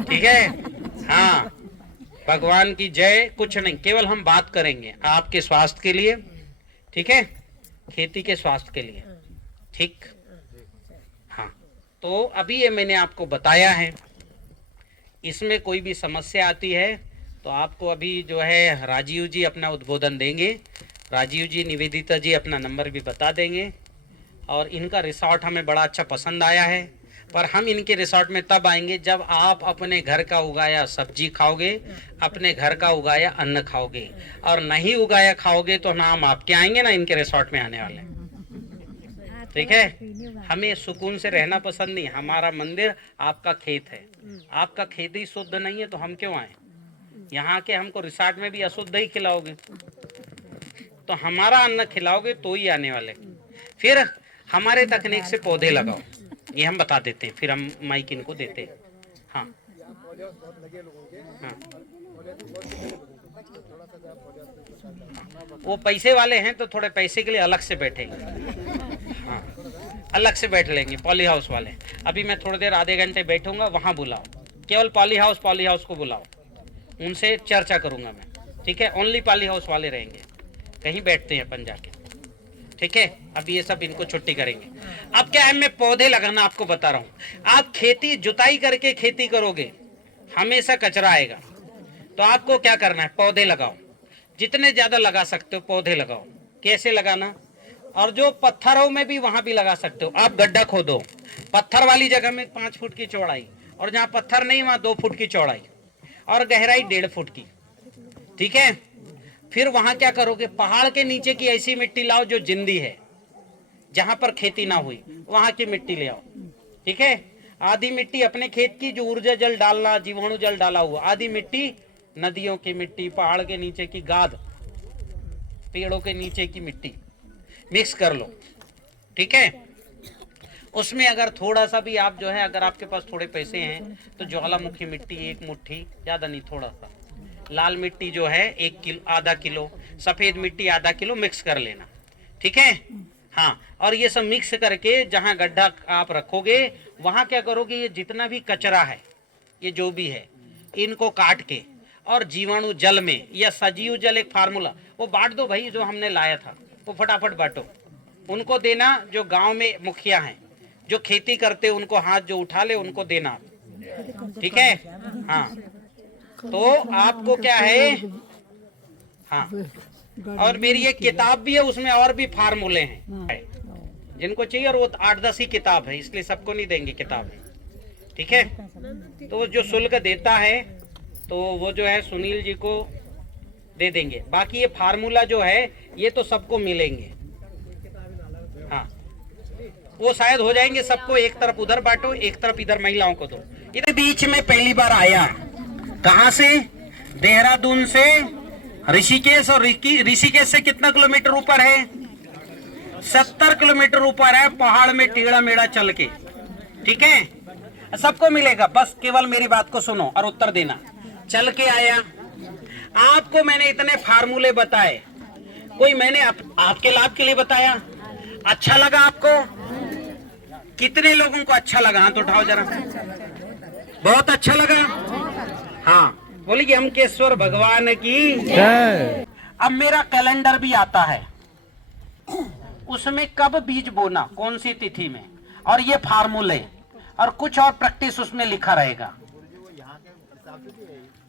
ठीक है? हाँ, भगवान की जय, कुछ नहीं, केवल हम बात करेंगे आपके स्वास्थ्य के लिए। ठीक है? खेती के स्वास्थ्य के लिए। ठीक? हाँ, तो अभी ये मैंने आपको बताया है। इसमें कोई भी समस्या आती है तो आपको अभी जो है राजीव जी अपना उद्बोधन देंगे। राजीव जी, निवेदिता जी अपना नंबर भी बता देंगे। और इनका रिसोर्ट हमें बड़ा अच्छा पसंद आया है। पर हम इनके रिसोर्ट में तब आएंगे जब आप अपने घर का उगाया सब्जी खाओगे, अपने घर का उगाया अन्न खाओगे। और नहीं उगाया खाओगे तो ना हम आपके आएंगे ना इनके रिसोर्ट में आने वाले। ठीक है? हमें सुकून से रहना पसंद नहीं। हमारा मंदिर आपका खेत है। आपका खेत ही शुद्ध नहीं है तो हम क्यों आए? यहाँ के हमको रिसोर्ट में भी अशुद्ध ही खिलाओगे, तो हमारा अन्न खिलाओगे तो ही आने वाले। फिर हमारे तकनीक से पौधे लगाओ, ये हम बता देते हैं, फिर हम माइक इनको देते हैं। हाँ, हाँ, वो पैसे वाले हैं तो थोड़े पैसे के लिए अलग से बैठेंगे। हाँ, अलग से बैठ लेंगे पॉली हाउस वाले। अभी मैं थोड़ी देर, आधे घंटे बैठूंगा, वहाँ बुलाओ, केवल पॉली हाउस को बुलाओ, उनसे चर्चा करूंगा मैं। ठीक है? ओनली पॉली हाउस वाले रहेंगे, कहीं बैठते हैं अपन जाके। ठीक है? अब ये सब इनको छुट्टी करेंगे। अब क्या है, मैं पौधे लगाना आपको बता रहा हूँ। आप खेती जुताई करके खेती करोगे, हमेशा कचरा आएगा। तो आपको क्या करना है, पौधे लगाओ, जितने ज्यादा लगा सकते हो पौधे लगाओ। कैसे लगाना? और जो पत्थरों में भी वहां भी लगा सकते हो। आप गड्ढा खोदो, पत्थर वाली जगह में 5 फुट की चौड़ाई, और जहाँ पत्थर नहीं वहां 2 फुट की चौड़ाई, और गहराई 1.5 फुट की। ठीक है? फिर वहां क्या करोगे, पहाड़ के नीचे की ऐसी मिट्टी लाओ जो जिंदी है, जहां पर खेती ना हुई, वहां की मिट्टी ले आओ। ठीक है? आधी मिट्टी अपने खेत की, जो ऊर्जा जल डालना, जीवाणु जल डाला हुआ। आधी मिट्टी नदियों की मिट्टी, पहाड़ के नीचे की गाद, पेड़ों के नीचे की मिट्टी मिक्स कर लो। ठीक है? उसमें अगर थोड़ा सा भी आप जो है, अगर आपके पास थोड़े पैसे हैं तो ज्वालामुखी मिट्टी 1 मुट्ठी, ज्यादा नहीं, थोड़ा सा लाल मिट्टी जो है 1 किलो, आधा किलो, सफेद मिट्टी आधा किलो मिक्स कर लेना। ठीक है? हाँ, और ये सब मिक्स करके जहां गड्ढा आप रखोगे, वहां क्या करोगे, ये जितना भी कचरा है, ये जो भी है, इनको काट के, और जीवाणु जल में या सजीव जल, एक फार्मूला, वो बांट दो भाई, जो हमने लाया था वो फटाफट बांटो। उनको देना, जो गांव में मुखिया हैं, जो खेती करते उनको हाथ जो उठा ले उनको देना, ठीक है। हाँ, तो आपको क्या है, हाँ, और मेरी एक किताब भी है, उसमें और भी फार्मूले हैं जिनको चाहिए, और वो 8-10 ही किताब है, इसलिए सबको नहीं देंगे किताब, ठीक है। तो जो शुल्क देता है तो वो जो है सुनील जी को दे देंगे। बाकी ये फार्मूला जो है ये तो सबको मिलेंगे, हाँ, वो शायद हो जाएंगे सबको। एक तरफ उधर बांटो, एक तरफ इधर महिलाओं को दो। इधर बीच में पहली बार आया, कहाँ से, देहरादून से ऋषिकेश, और ऋषिकेश से कितना किलोमीटर ऊपर है, 70 किलोमीटर ऊपर है, पहाड़ में टेढ़ा मेढ़ा चल के, ठीक है। सबको मिलेगा, बस केवल मेरी बात को सुनो और उत्तर देना। चल के आया, आपको मैंने इतने फार्मूले बताए, कोई मैंने आपके लाभ के लिए बताया, अच्छा लगा आपको? कितने लोगों को अच्छा लगा, हाथ उठाओ जरा। बहुत अच्छा लगा, हाँ, बोलिए अमकेश्वर भगवान की जय। अब मेरा कैलेंडर भी आता है, उसमें कब बीज बोना, कौन सी तिथि में, और ये फार्मूले और कुछ और प्रैक्टिस उसमें लिखा रहेगा,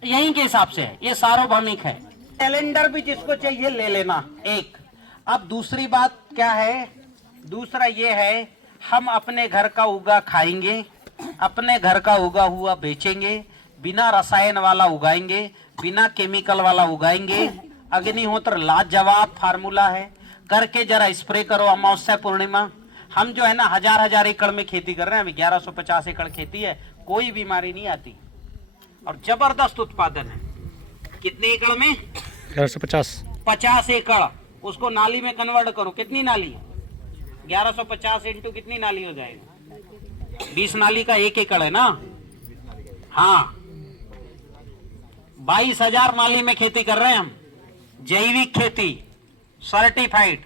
यहीं के हिसाब से है, ये सार्वभौमिक है। कैलेंडर भी जिसको चाहिए ले लेना, एक। अब दूसरी बात क्या है, दूसरा ये है, हम अपने घर का उगा खाएंगे, अपने घर का उगा हुआ बेचेंगे, बिना रसायन वाला उगाएंगे, बिना केमिकल वाला उगाएंगे। अग्निहोत्र लाजवाब फार्मूला है, करके जरा स्प्रे करो अमावस्या पूर्णिमा। हम जो है ना 1000 एकड़ में खेती कर रहे हैं, अभी 1150 एकड़ खेती है, कोई बीमारी नहीं आती और जबरदस्त उत्पादन है। कितने एकड़ में, 1150 एकड़, उसको नाली में कन्वर्ट करो, कितनी नाली है, 1150 इंटू कितनी नाली हो जाएगा, 20 नाली का 1 एकड़ है ना, हाँ, 22,000 नाली में खेती कर रहे हैं हम, जैविक खेती, सर्टिफाइड।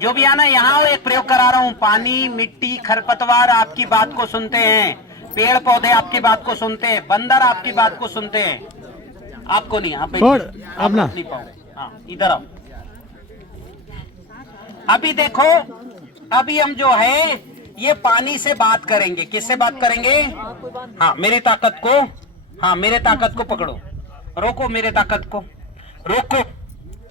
जो भी आना, यहाँ एक प्रयोग करा रहा हूँ, पानी, मिट्टी, खरपतवार आपकी बात को सुनते हैं, पेड़ पौधे आपकी बात को सुनते हैं, बंदर आपकी बात को सुनते हैं, आपको नहीं, आप नहीं पाओ। हाँ, इधर आओ। अभी देखो, अभी हम जो है ये पानी से बात करेंगे, किससे बात करेंगे, हाँ, मेरी ताकत को, हाँ, मेरे ताकत को पकड़ो, रोको मेरे ताकत को, रोको,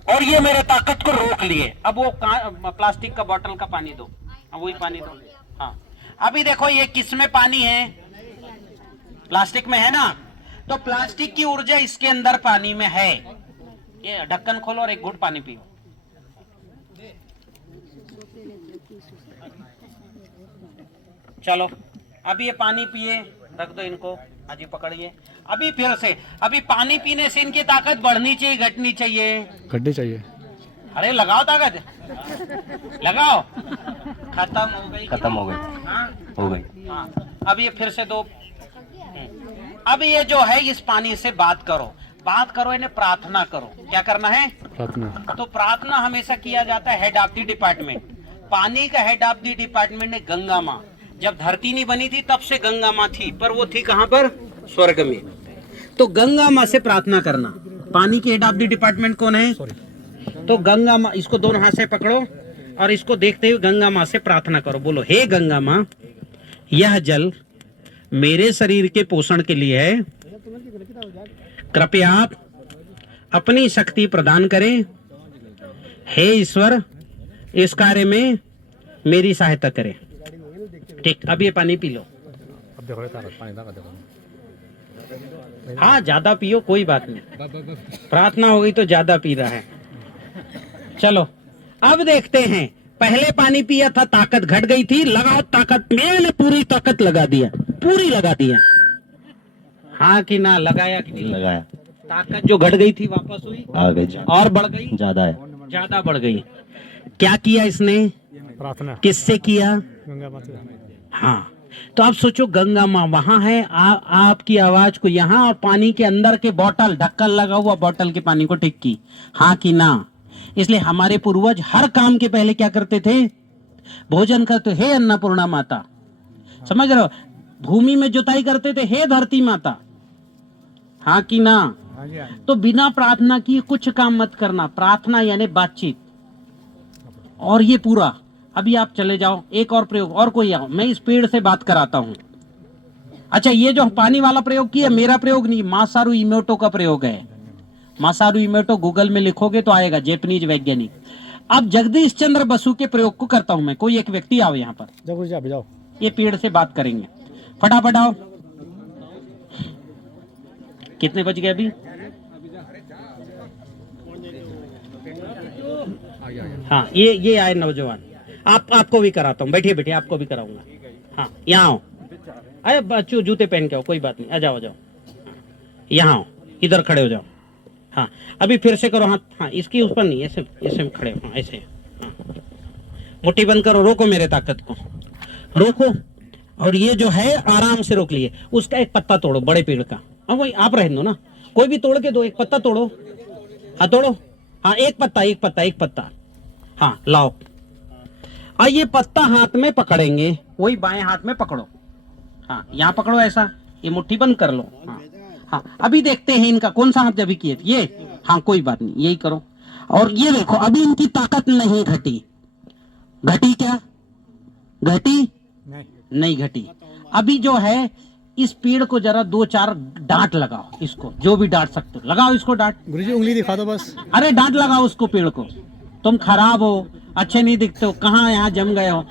और ये मेरे ताकत को रोक लिए। अब वो प्लास्टिक का बोतल का पानी दो, अब वही पानी दो, हाँ। अभी देखो ये किस में पानी है, प्लास्टिक में है ना, तो प्लास्टिक की ऊर्जा इसके अंदर पानी में है। ये ढक्कन खोलो और एक घूंट पानी पियो। चलो, अभी ये पानी पिए, रख दो इनको, अजी पकड़िए। अभी फिर से, अभी पानी पीने से इनकी ताकत बढ़नी चाहिए, घटनी चाहिए, घटनी चाहिए। अरे लगाओ ताकत, लगाओ, खत्म हो गई, खत्म हो गई, हाँ हो गई, हाँ। अब ये फिर से दो। अब ये जो है इस पानी से बात करो, बात करो, इन्हें प्रार्थना करो। क्या करना है, प्रार्थना। तो प्रार्थना हमेशा किया जाता है हेड ऑफ द डिपार्टमेंट। पानी का हेड ऑफ द डिपार्टमेंट है गंगा माँ। जब धरती नहीं बनी थी तब से गंगा माँ थी, पर वो थी कहाँ पर, स्वर्ग में। तो गंगा माँ से प्रार्थना करना। पानी के हेड ऑफ द डिपार्टमेंट कौन है, तो गंगा माँ। इसको दोनों हाथ से पकड़ो और इसको देखते हुए गंगा माँ से प्रार्थना करो। बोलो, हे गंगा माँ, यह जल मेरे शरीर के पोषण के लिए है, कृपया आप अपनी शक्ति प्रदान करें। हे ईश्वर, इस कार्य में मेरी सहायता करें। ठीक, अब ये पानी पी लो। हाँ, ज्यादा पियो, कोई बात नहीं, प्रार्थना हो गई तो ज्यादा पी रहा है। चलो अब देखते हैं, पहले पानी पिया था, ताकत घट गई थी, लगाओ ताकत, मैंने पूरी ताकत लगा दिया, पूरी लगा दिया, हाँ कि ना, लगाया कि नहीं लगाया? ताकत जो घट गई थी वापस हुई, आ गई, और बढ़ गई, ज्यादा है, ज्यादा बढ़ गई। क्या किया इसने, प्रार्थना। किससे किया, गंगा माँ से। हाँ, तो आप सोचो, गंगा माँ वहां है, आपकी आवाज को यहाँ, और पानी के अंदर के बोतल, ढक्कन लगा हुआ बोतल के पानी को टिक की, हाँ कि ना? इसलिए हमारे पूर्वज हर काम के पहले क्या करते थे, भोजन करते, हे अन्नपूर्णा माता, समझ रहे हो? भूमि में जुताई करते थे, हे धरती माता, हाँ कि ना? तो बिना प्रार्थना किए कुछ काम मत करना। प्रार्थना यानी बातचीत। और ये पूरा, अभी आप चले जाओ, एक और प्रयोग, और कोई आओ, मैं इस पेड़ से बात कराता हूं। अच्छा, ये जो पानी वाला प्रयोग किया मेरा प्रयोग नहीं, मासारू इमोटो का प्रयोग है। मासारू इमोटो गूगल में लिखोगे तो आएगा, जापानीज वैज्ञानिक। अब जगदीश चंद्र बसु के प्रयोग को करता हूं मैं। कोई एक व्यक्ति आओ यहाँ पर, जाओ। ये पेड़ से बात करेंगे, फटाफट आओ। कितने बज गए अभी? हाँ, ये आए नौजवान, आपको भी कराता हूँ। बैठिए बैठिए, आपको भी कराऊंगा। हाँ, यहाँ आओ। अरे बच्चों, जूते पहन के आओ, कोई बात नहीं, आ जाओ। यहाँ आओ, इधर खड़े हो जाओ। हाँ, अभी फिर से करो हाथ। हाँ, इसकी ऊपर नहीं, ऐसे में खड़े हो। हाँ, ऐसे। हाँ, मुट्ठी बंद करो, रोको मेरे ताकत को, रोको। और ये जो है आराम से रोक लिए। उसका एक पत्ता तोड़ो, बड़े पेड़ का। हाँ, वही आप रहने दो ना, कोई भी तोड़ के दो, एक पत्ता तोड़ो। हाँ, तोड़ो। हाँ, एक पत्ता। हाँ, लाओ। और ये पत्ता हाथ में पकड़ेंगे, वही बाएं हाथ में पकड़ो। हाँ, यहाँ पकड़ो ऐसा, ये मुट्ठी बंद कर लो। हाँ, हाँ, अभी देखते हैं इनका कौन सा हाथ अभी किए ये। हाँ, कोई बात नहीं, यही करो। और ये देखो, अभी इनकी ताकत नहीं घटी। घटी क्या? घटी नहीं घटी। अभी जो है इस पेड़ को जरा 2-4 डांट लगाओ, इसको जो भी डांट सकते हो लगाओ, इसको डांट। गुरुजी उंगली दिखा दो बस। अरे डांट लगाओ उसको, पेड़ को। तुम खराब हो, अच्छे नहीं दिखते हो, कहाँ यहाँ जम गए हो।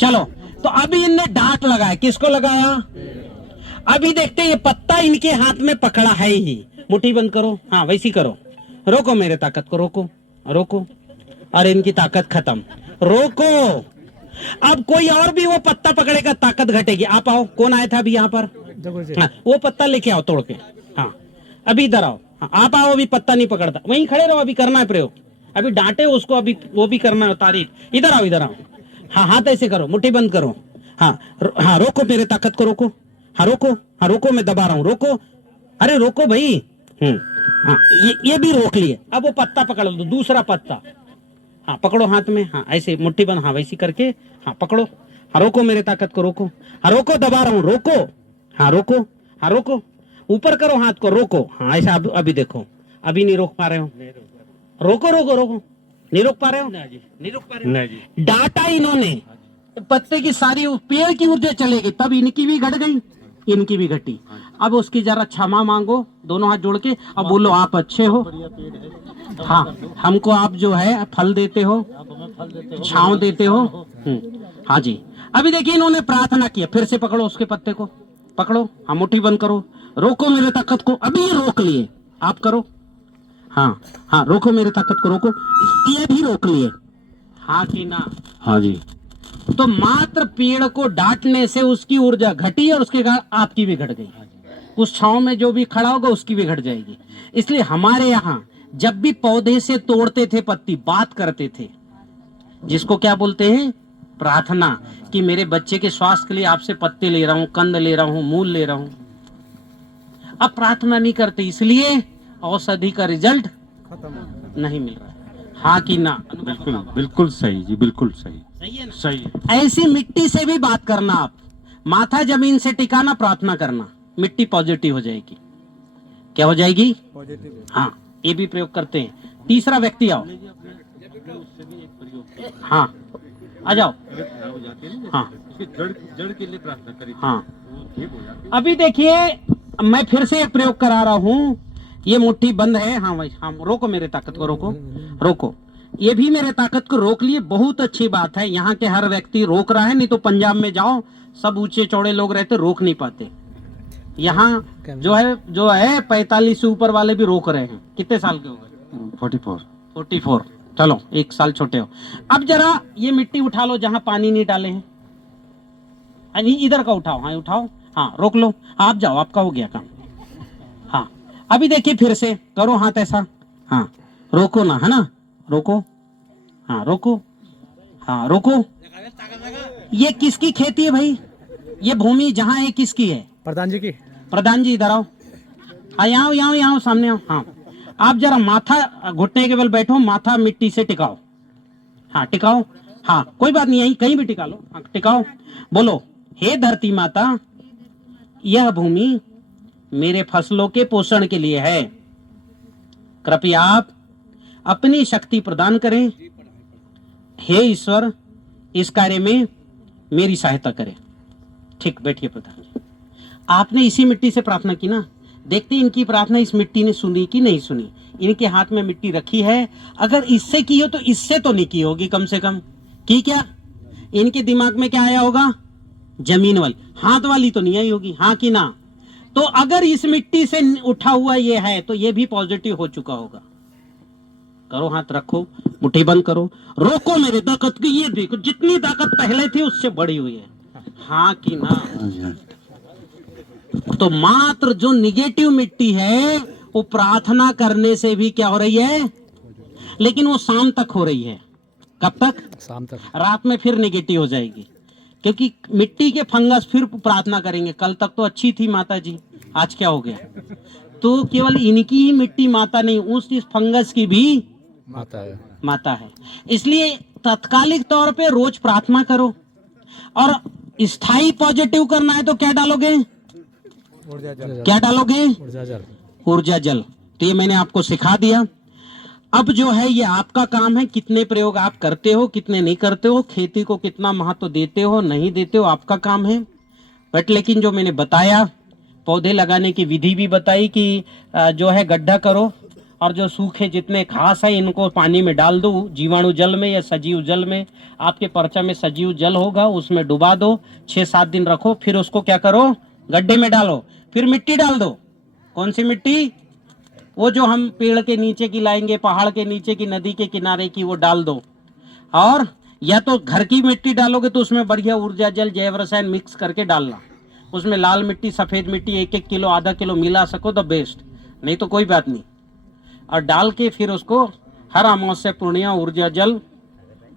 चलो, तो अभी इनने डांट लगाया, किसको लगाया? अभी देखते ये पत्ता इनके हाथ में पकड़ा है ही। मुट्ठी बंद करो। हाँ, वैसी करो, रोको मेरे ताकत को, रोको। अरे इनकी ताकत खत्म, रोको। अब कोई और भी वो पत्ता पकड़ेगा, ताकत घटेगी। आप आओ, कौन आया था अभी यहाँ पर? हाँ, वो पत्ता लेके आओ तोड़ के। हाँ, अभी इधर आओ। हाँ, आप आओ, अभी पत्ता नहीं पकड़ता, वहीं खड़े रहो, अभी करना है प्रयोग। अभी डांटे उसको, अभी वो भी करना है तारीफ। इधर आओ। हाँ, हाथ ऐसे करो, मुट्ठी बंद करो। हाँ, हाँ, रोको मेरे ताकत को, रोको। हाँ, रोको, मैं दबा रहा हूँ, रोको। अरे रोको भाई। हाँ, ये भी रोक लिए। अब वो पत्ता पकड़ लो, दूसरा पत्ता। हाँ, पकड़ो हाथ में। हाँ, ऐसे मुट्ठी बंद। हाँ, वैसी करके। हाँ, पकड़ो। हाँ, रोको मेरे ताकत को, रोको। हाँ, रोको, दबा रहा हूँ, रोको। हाँ, रोको। ऊपर करो हाथ को, रोको। हाँ, ऐसा। अभी देखो, अभी नहीं रोक पा रहे हो। रोको। नहीं रोक पा रहे हो? नहीं रोक पा रहे हो। डांटा इन्होंने, पत्ते की सारी पेड़ की ऊर्जा चलेगी, तब इनकी भी घट गई, इनकी भी घटी। अब उसकी जरा क्षमा मांगो, दोनों हाथ जोड़ के। अब बोलो, आप अच्छे हो। हाँ, हमको आप जो है फल देते हो, छांव देते हो। हाँ जी। अभी देखिए इन्होंने प्रार्थना किया। फिर से पकड़ो उसके पत्ते को, पकड़ो। हाँ, मुट्ठी बंद करो, रोको मेरे ताकत को। अभी ये रोक लिए, आप करो। हाँ, रोको मेरे ताकत को, रोको। ये भी रोक लिए। हाँ कि ना? हाँ जी। तो मात्र पेड़ को डांटने से उसकी ऊर्जा घटी और उसके कारण आपकी भी घट गई। उस छांव में जो भी खड़ा होगा उसकी भी घट जाएगी। इसलिए हमारे यहाँ जब भी पौधे से तोड़ते थे पत्ती, बात करते थे, जिसको क्या बोलते हैं? प्रार्थना, कि मेरे बच्चे के स्वास्थ्य के लिए आपसे पत्ते ले रहा हूं, कंद ले रहा हूं, मूल ले रहा हूं। अब प्रार्थना नहीं करते, इसलिए औषधि का रिजल्ट नहीं मिल रहा है। हाँ कि ना? बिल्कुल सही जी, बिल्कुल सही। सही है ना? सही। ऐसी मिट्टी से भी बात करना, आप माथा जमीन से टिकाना, प्रार्थना करना, मिट्टी पॉजिटिव हो जाएगी। क्या हो जाएगी? पॉजिटिव। हाँ, ये भी प्रयोग करते हैं। तीसरा व्यक्ति आओ। हाँ, आ जाओ। हाँ, जड़ के लिए प्रार्थना करी। हाँ, अभी देखिए मैं फिर से एक प्रयोग करा रहा हूँ। ये मुट्ठी बंद है। हाँ भाई, हाँ, रोको मेरे ताकत को, रोको। ये भी मेरे ताकत को रोक लिए। बहुत अच्छी बात है, यहाँ के हर व्यक्ति रोक रहा है। नहीं तो पंजाब में जाओ, सब ऊंचे चौड़े लोग रहते, रोक नहीं पाते। यहाँ जो है 45 से ऊपर वाले भी रोक रहे हैं। कितने साल के हो गए? 44। चलो, 1 साल छोटे हो। अब जरा ये मिट्टी उठा लो जहाँ पानी नहीं डाले हैं। इधर का उठाओ। हाँ, उठाओ। हाँ, रोक लो। आप जाओ, आपका हो गया काम। हाँ, अभी देखिए फिर से करो हाथ ऐसा। हाँ, रोको ना, है ना? रोको। हाँ, रोको। हाँ, रोको। ये किसकी खेती है भाई? ये भूमि जहाँ है किसकी है? प्रधान जी की। प्रधान जी इधर आओ। हाँ, यहाँ सामने आओ। हाँ, आप जरा माथा घुटने के बल बैठो, माथा मिट्टी से टिकाओ। हाँ, टिकाओ। हाँ, कोई बात नहीं, यही कहीं भी टिका लो। हाँ, टिकाओ। बोलो, हे धरती माता, यह भूमि मेरे फसलों के पोषण के लिए है। कृपया आप अपनी शक्ति प्रदान करें। हे ईश्वर, इस कार्य में मेरी सहायता करें। ठीक, बैठिए प्रधान जी। आपने इसी मिट्टी से प्रार्थना की ना? देखते हैं इनकी प्रार्थना इस मिट्टी ने सुनी कि नहीं सुनी। इनके हाथ में मिट्टी रखी है, अगर इससे की हो तो इससे तो नहीं की होगी, कम से कम की क्या? इनके दिमाग में क्या आया होगा? जमीन वाली, हाथ वाली तो नहीं आई होगी, हाँ कि ना? तो अगर इस मिट्टी से उठा हुआ ये है तो ये भी पॉजिटिव हो चुका होगा। करो, हाथ रखो, मुट्ठी बंद करो, रोको मेरे ताकत की। ये देखो जितनी ताकत पहले थी उससे बढ़ी हुई है, हाँ कि ना? तो मात्र जो निगेटिव मिट्टी है वो प्रार्थना करने से भी क्या हो रही है, लेकिन वो शाम तक हो रही है। कब तक? शाम तक। रात में फिर निगेटिव हो जाएगी, क्योंकि मिट्टी के फंगस फिर प्रार्थना करेंगे। कल तक तो अच्छी थी माता जी, आज क्या हो गया? तो केवल इनकी ही मिट्टी माता नहीं, उस इस फंगस की भी माता है। इसलिए तत्कालिक तौर पे रोज प्रार्थना करो, और स्थायी पॉजिटिव करना है तो क्या डालोगे? क्या डालोगे? ऊर्जा जल। तो ये मैंने आपको सिखा दिया। अब जो है ये आपका काम है, कितने प्रयोग आप करते हो, कितने नहीं करते हो, खेती को कितना महत्व देते हो, नहीं देते हो, आपका काम है। बट लेकिन जो मैंने बताया, पौधे लगाने की विधि भी बताई कि जो है गड्ढा करो, और जो सूखे जितने घास है इनको पानी में डाल दो, जीवाणु जल में या सजीव जल में। आपके पर्चा में सजीव जल होगा, उसमें डुबा दो, 6-7 दिन रखो, फिर उसको क्या करो? गड्ढे में डालो, फिर मिट्टी डाल दो। कौन सी मिट्टी? वो जो हम पेड़ के नीचे की लाएंगे, पहाड़ के नीचे की, नदी के किनारे की, वो डाल दो। और या तो घर की मिट्टी डालोगे तो उसमें बढ़िया ऊर्जा जल, जैव रसायन मिक्स करके डालना। उसमें लाल मिट्टी, सफेद मिट्टी 1-1 किलो, आधा किलो मिला सको तो बेस्ट, नहीं तो कोई बात नहीं। और डाल के फिर उसको हर अमावस्या पूर्णिया ऊर्जा जल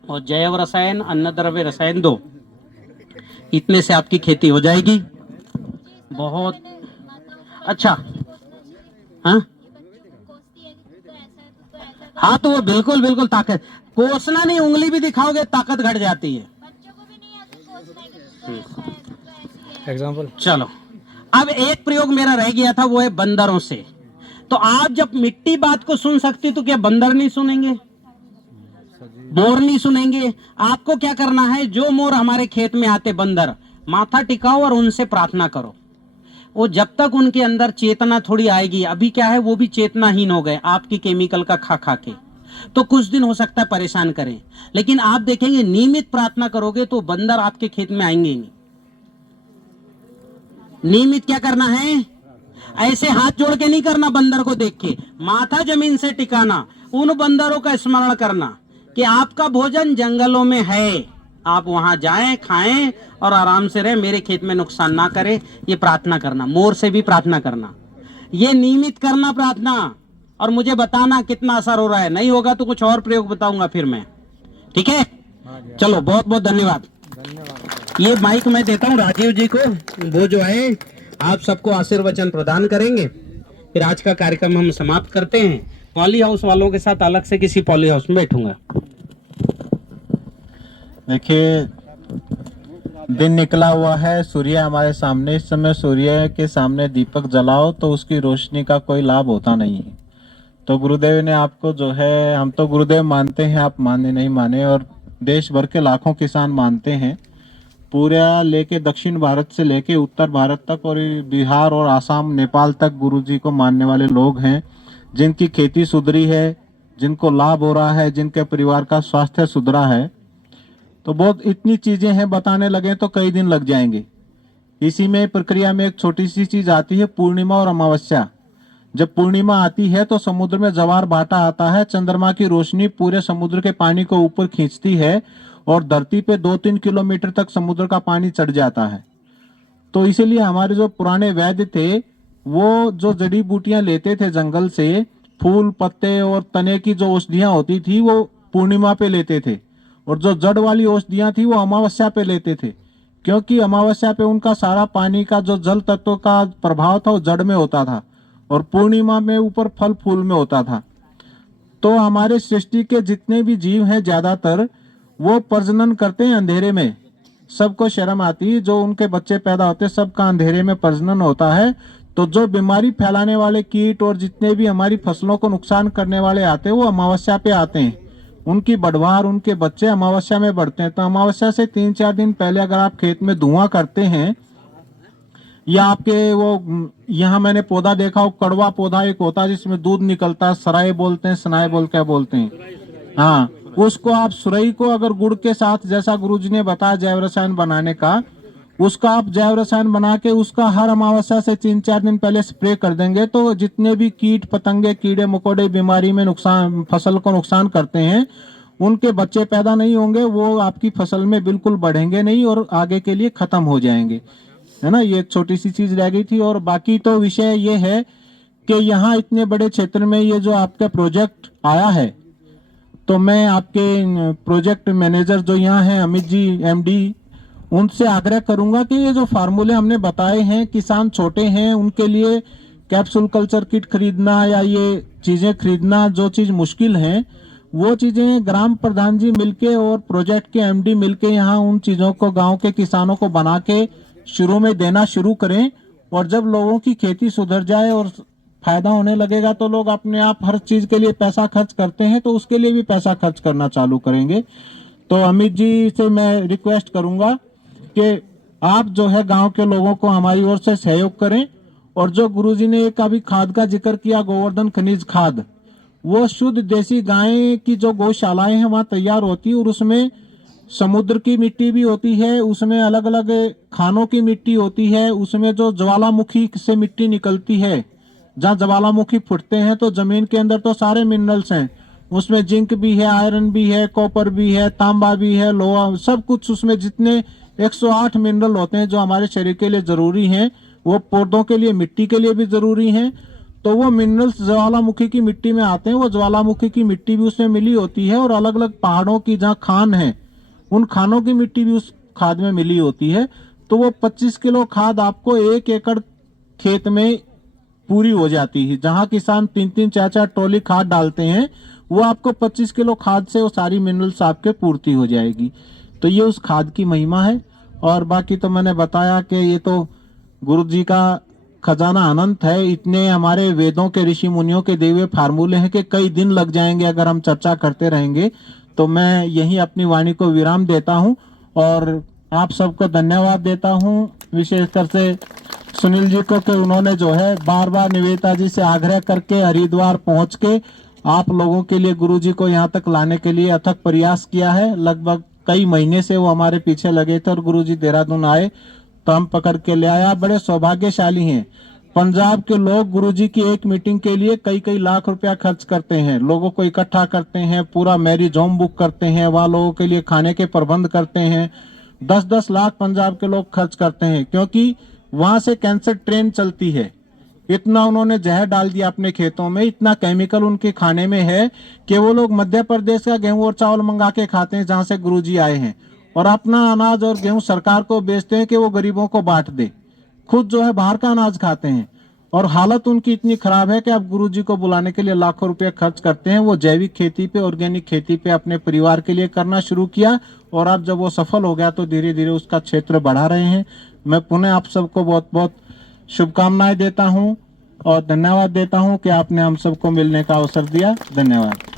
और जैव रसायन, अन्न द्रव्य रसायन दो। इतने से आपकी खेती हो जाएगी। बहुत अच्छा। हाँ तो वो बिल्कुल बिल्कुल ताकत, कोसना नहीं, उंगली भी दिखाओगे ताकत घट जाती है। एग्जाम्पल। चलो, अब एक प्रयोग मेरा रह गया था, वो है बंदरों से। तो आप जब मिट्टी बात को सुन सकती तो क्या बंदर नहीं सुनेंगे? मोर नहीं सुनेंगे? आपको क्या करना है, जो मोर हमारे खेत में आते बंदर, माथा टिकाओ और उनसे प्रार्थना करो। वो जब तक उनके अंदर चेतना थोड़ी आएगी, अभी क्या है वो भी चेतनाहीन हो गए आपकी केमिकल का खा खा के, तो कुछ दिन हो सकता है परेशान करें, लेकिन आप देखेंगे नियमित प्रार्थना करोगे तो बंदर आपके खेत में आएंगे नहीं। नियमित क्या करना है? ऐसे हाथ जोड़ के नहीं करना, बंदर को देख के माथा जमीन से टिकाना, उन बंदरों का स्मरण करना कि आपका भोजन जंगलों में है, आप वहां जाएं, खाएं और आराम से रहें, मेरे खेत में नुकसान ना करे। ये प्रार्थना करना, मोर से भी प्रार्थना करना, ये नियमित करना प्रार्थना, और मुझे बताना कितना असर हो रहा है। नहीं होगा तो कुछ और प्रयोग बताऊंगा फिर मैं, ठीक है? चलो, बहुत बहुत धन्यवाद। ये माइक मैं देता हूँ राजीव जी को, वो जो है आप सबको आशीर्वचन प्रदान करेंगे, फिर आज का कार्यक्रम हम समाप्त करते हैं। पॉली हाउस वालों के साथ अलग से किसी पॉली हाउस में बैठूंगा। देखिए, दिन निकला हुआ है, सूर्य हमारे सामने, इस समय सूर्य के सामने दीपक जलाओ तो उसकी रोशनी का कोई लाभ होता नहीं है। तो गुरुदेव ने आपको जो है, हम तो गुरुदेव मानते हैं, आप माने नहीं माने, और देश भर के लाखों किसान मानते हैं, पूरा लेके दक्षिण भारत से लेके उत्तर भारत तक और बिहार और आसाम, नेपाल तक गुरुजी को मानने वाले लोग हैं, जिनकी खेती सुधरी है, जिनको लाभ हो रहा है, जिनके परिवार का स्वास्थ्य सुधरा है। तो बहुत इतनी चीजें हैं, बताने लगे तो कई दिन लग जाएंगे। इसी में प्रक्रिया में एक छोटी सी चीज आती है, पूर्णिमा और अमावस्या। जब पूर्णिमा आती है तो समुद्र में ज्वार भाटा आता है, चंद्रमा की रोशनी पूरे समुद्र के पानी को ऊपर खींचती है और धरती पे 2-3 किलोमीटर तक समुद्र का पानी चढ़ जाता है। तो इसीलिए हमारे जो पुराने वैद्य थे, वो जो जड़ी बूटियां लेते थे जंगल से, फूल पत्ते और तने की जो औषधियां होती थी वो पूर्णिमा पे लेते थे, और जो जड़ वाली औषधियां थी वो अमावस्या पे लेते थे, क्योंकि अमावस्या पे उनका सारा पानी का जो जल तत्व का प्रभाव था वो जड़ में होता था, और पूर्णिमा में ऊपर फल फूल में होता था। तो हमारे सृष्टि के जितने भी जीव हैं ज्यादातर वो प्रजनन करते हैं अंधेरे में। सबको शर्म आती है, जो उनके बच्चे पैदा होते हैं सबका अंधेरे में प्रजनन होता है, तो जो बीमारी फैलाने वाले कीट और जितने भी हमारी फसलों को नुकसान करने वाले आते हैं वो अमावस्या पे आते हैं। उनकी बढ़वार, उनके बच्चे अमावस्या में बढ़ते हैं। तो अमावस्या से 3-4 दिन पहले अगर आप खेत में धुआं करते हैं या आपके वो यहाँ मैंने पौधा देखा, वो कड़वा पौधा एक होता है जिसमें दूध निकलता है, सराय बोलते हैं, सनाय बोलते हैं, हाँ, उसको आप सुरई को अगर गुड़ के साथ, जैसा गुरुजी ने बताया जैव रसायन बनाने का, उसका आप जैव रसायन बना के उसका हर अमावस्या से 3-4 दिन पहले स्प्रे कर देंगे तो जितने भी कीट पतंगे, कीड़े मकोड़े बीमारी में नुकसान, फसल को नुकसान करते हैं, उनके बच्चे पैदा नहीं होंगे, वो आपकी फसल में बिल्कुल बढ़ेंगे नहीं और आगे के लिए खत्म हो जाएंगे, है ना। ये एक छोटी सी चीज रह गई थी। और बाकी तो विषय ये है कि यहाँ इतने बड़े क्षेत्र में ये जो आपका प्रोजेक्ट आया है, तो मैं आपके प्रोजेक्ट मैनेजर जो यहाँ हैं अमित जी MD, उनसे आग्रह करूंगा कि ये जो फार्मूले हमने बताए हैं, किसान छोटे हैं उनके लिए कैप्सूल कल्चर किट खरीदना या ये चीजें खरीदना जो चीज मुश्किल है, वो चीजें ग्राम प्रधान जी मिलके और प्रोजेक्ट के MD मिलके यहाँ उन चीजों को गांव के किसानों को बना के शुरू में देना शुरू करें। और जब लोगों की खेती सुधर जाए और फायदा होने लगेगा तो लोग अपने आप हर चीज के लिए पैसा खर्च करते हैं, तो उसके लिए भी पैसा खर्च करना चालू करेंगे। तो अमित जी से मैं रिक्वेस्ट करूंगा कि आप जो है गांव के लोगों को हमारी ओर से सहयोग करें। और जो गुरुजी ने एक अभी खाद का जिक्र किया, गोवर्धन खनिज खाद, वो शुद्ध देसी गाय की जो गौशालाएं हैं वहाँ तैयार होती है और उसमें समुद्र की मिट्टी भी होती है, उसमें अलग अलग खानों की मिट्टी होती है, उसमें जो ज्वालामुखी से मिट्टी निकलती है, जहाँ ज्वालामुखी फुटते हैं तो जमीन के अंदर तो सारे मिनरल्स हैं, उसमें जिंक भी है, आयरन भी है, कॉपर भी है, तांबा भी है, लोहा, सब कुछ उसमें जितने 108 मिनरल होते हैं जो हमारे शरीर के लिए जरूरी हैं, वो पौधों के लिए, मिट्टी के लिए भी जरूरी हैं। तो वो मिनरल्स ज्वालामुखी की मिट्टी में आते हैं, वो ज्वालामुखी की मिट्टी भी उसमें मिली होती है और अलग अलग पहाड़ों की जहाँ खान है उन खानों की मिट्टी भी उस खाद में मिली होती है। तो वो 25 किलो खाद आपको 1 एकड़ खेत में पूरी हो जाती है। जहाँ किसान 3-3, 4-4 ट्रॉली खाद डालते हैं, वो आपको 25 किलो खाद से वो सारी मिनरल्स आपके पूर्ति हो जाएगी। तो ये उस खाद की महिमा है। और बाकी तो मैंने बताया कि ये तो गुरु जी का खजाना अनंत है। इतने हमारे वेदों के, ऋषि मुनियों के दिए हुए फार्मूले हैं कि कई दिन लग जाएंगे अगर हम चर्चा करते रहेंगे। तो मैं यहीं अपनी वाणी को विराम देता हूं और आप सबको धन्यवाद देता हूं, विशेषकर से सुनील जी को कि उन्होंने जो है बार बार निवेदिता जी से आग्रह करके हरिद्वार पहुंच के आप लोगों के लिए गुरु जी को यहाँ तक लाने के लिए अथक प्रयास किया है। लगभग कई महीने से वो हमारे पीछे लगे थे और गुरु जी देहरादून आए तो हम पकड़ के ले आया। बड़े सौभाग्यशाली हैं। पंजाब के लोग गुरुजी की एक मीटिंग के लिए कई लाख रुपया खर्च करते हैं, लोगों को इकट्ठा करते हैं, पूरा मैरिज होम बुक करते हैं, वहाँ लोगों के लिए खाने के प्रबंध करते हैं। 10-10 लाख पंजाब के लोग खर्च करते हैं क्योंकि वहां से कैंसर ट्रेन चलती है। इतना उन्होंने जहर डाल दिया अपने खेतों में, इतना केमिकल उनके खाने में है कि वो लोग मध्य प्रदेश का गेहूं और चावल मंगा के खाते हैं जहां से गुरुजी आए हैं, और अपना अनाज और गेहूं सरकार को बेचते हैं कि वो गरीबों को बांट दे। खुद जो है बाहर का अनाज खाते हैं और हालत उनकी इतनी खराब है कि आप गुरुजी को बुलाने के लिए लाखों रुपए खर्च करते हैं। वो जैविक खेती पे, ऑर्गेनिक खेती पे अपने परिवार के लिए करना शुरू किया और अब जब वो सफल हो गया तो धीरे धीरे उसका क्षेत्र बढ़ा रहे हैं। मैं पुनः आप सबको बहुत बहुत शुभकामनाएं देता हूं और धन्यवाद देता हूं कि आपने हम सबको मिलने का अवसर दिया। धन्यवाद।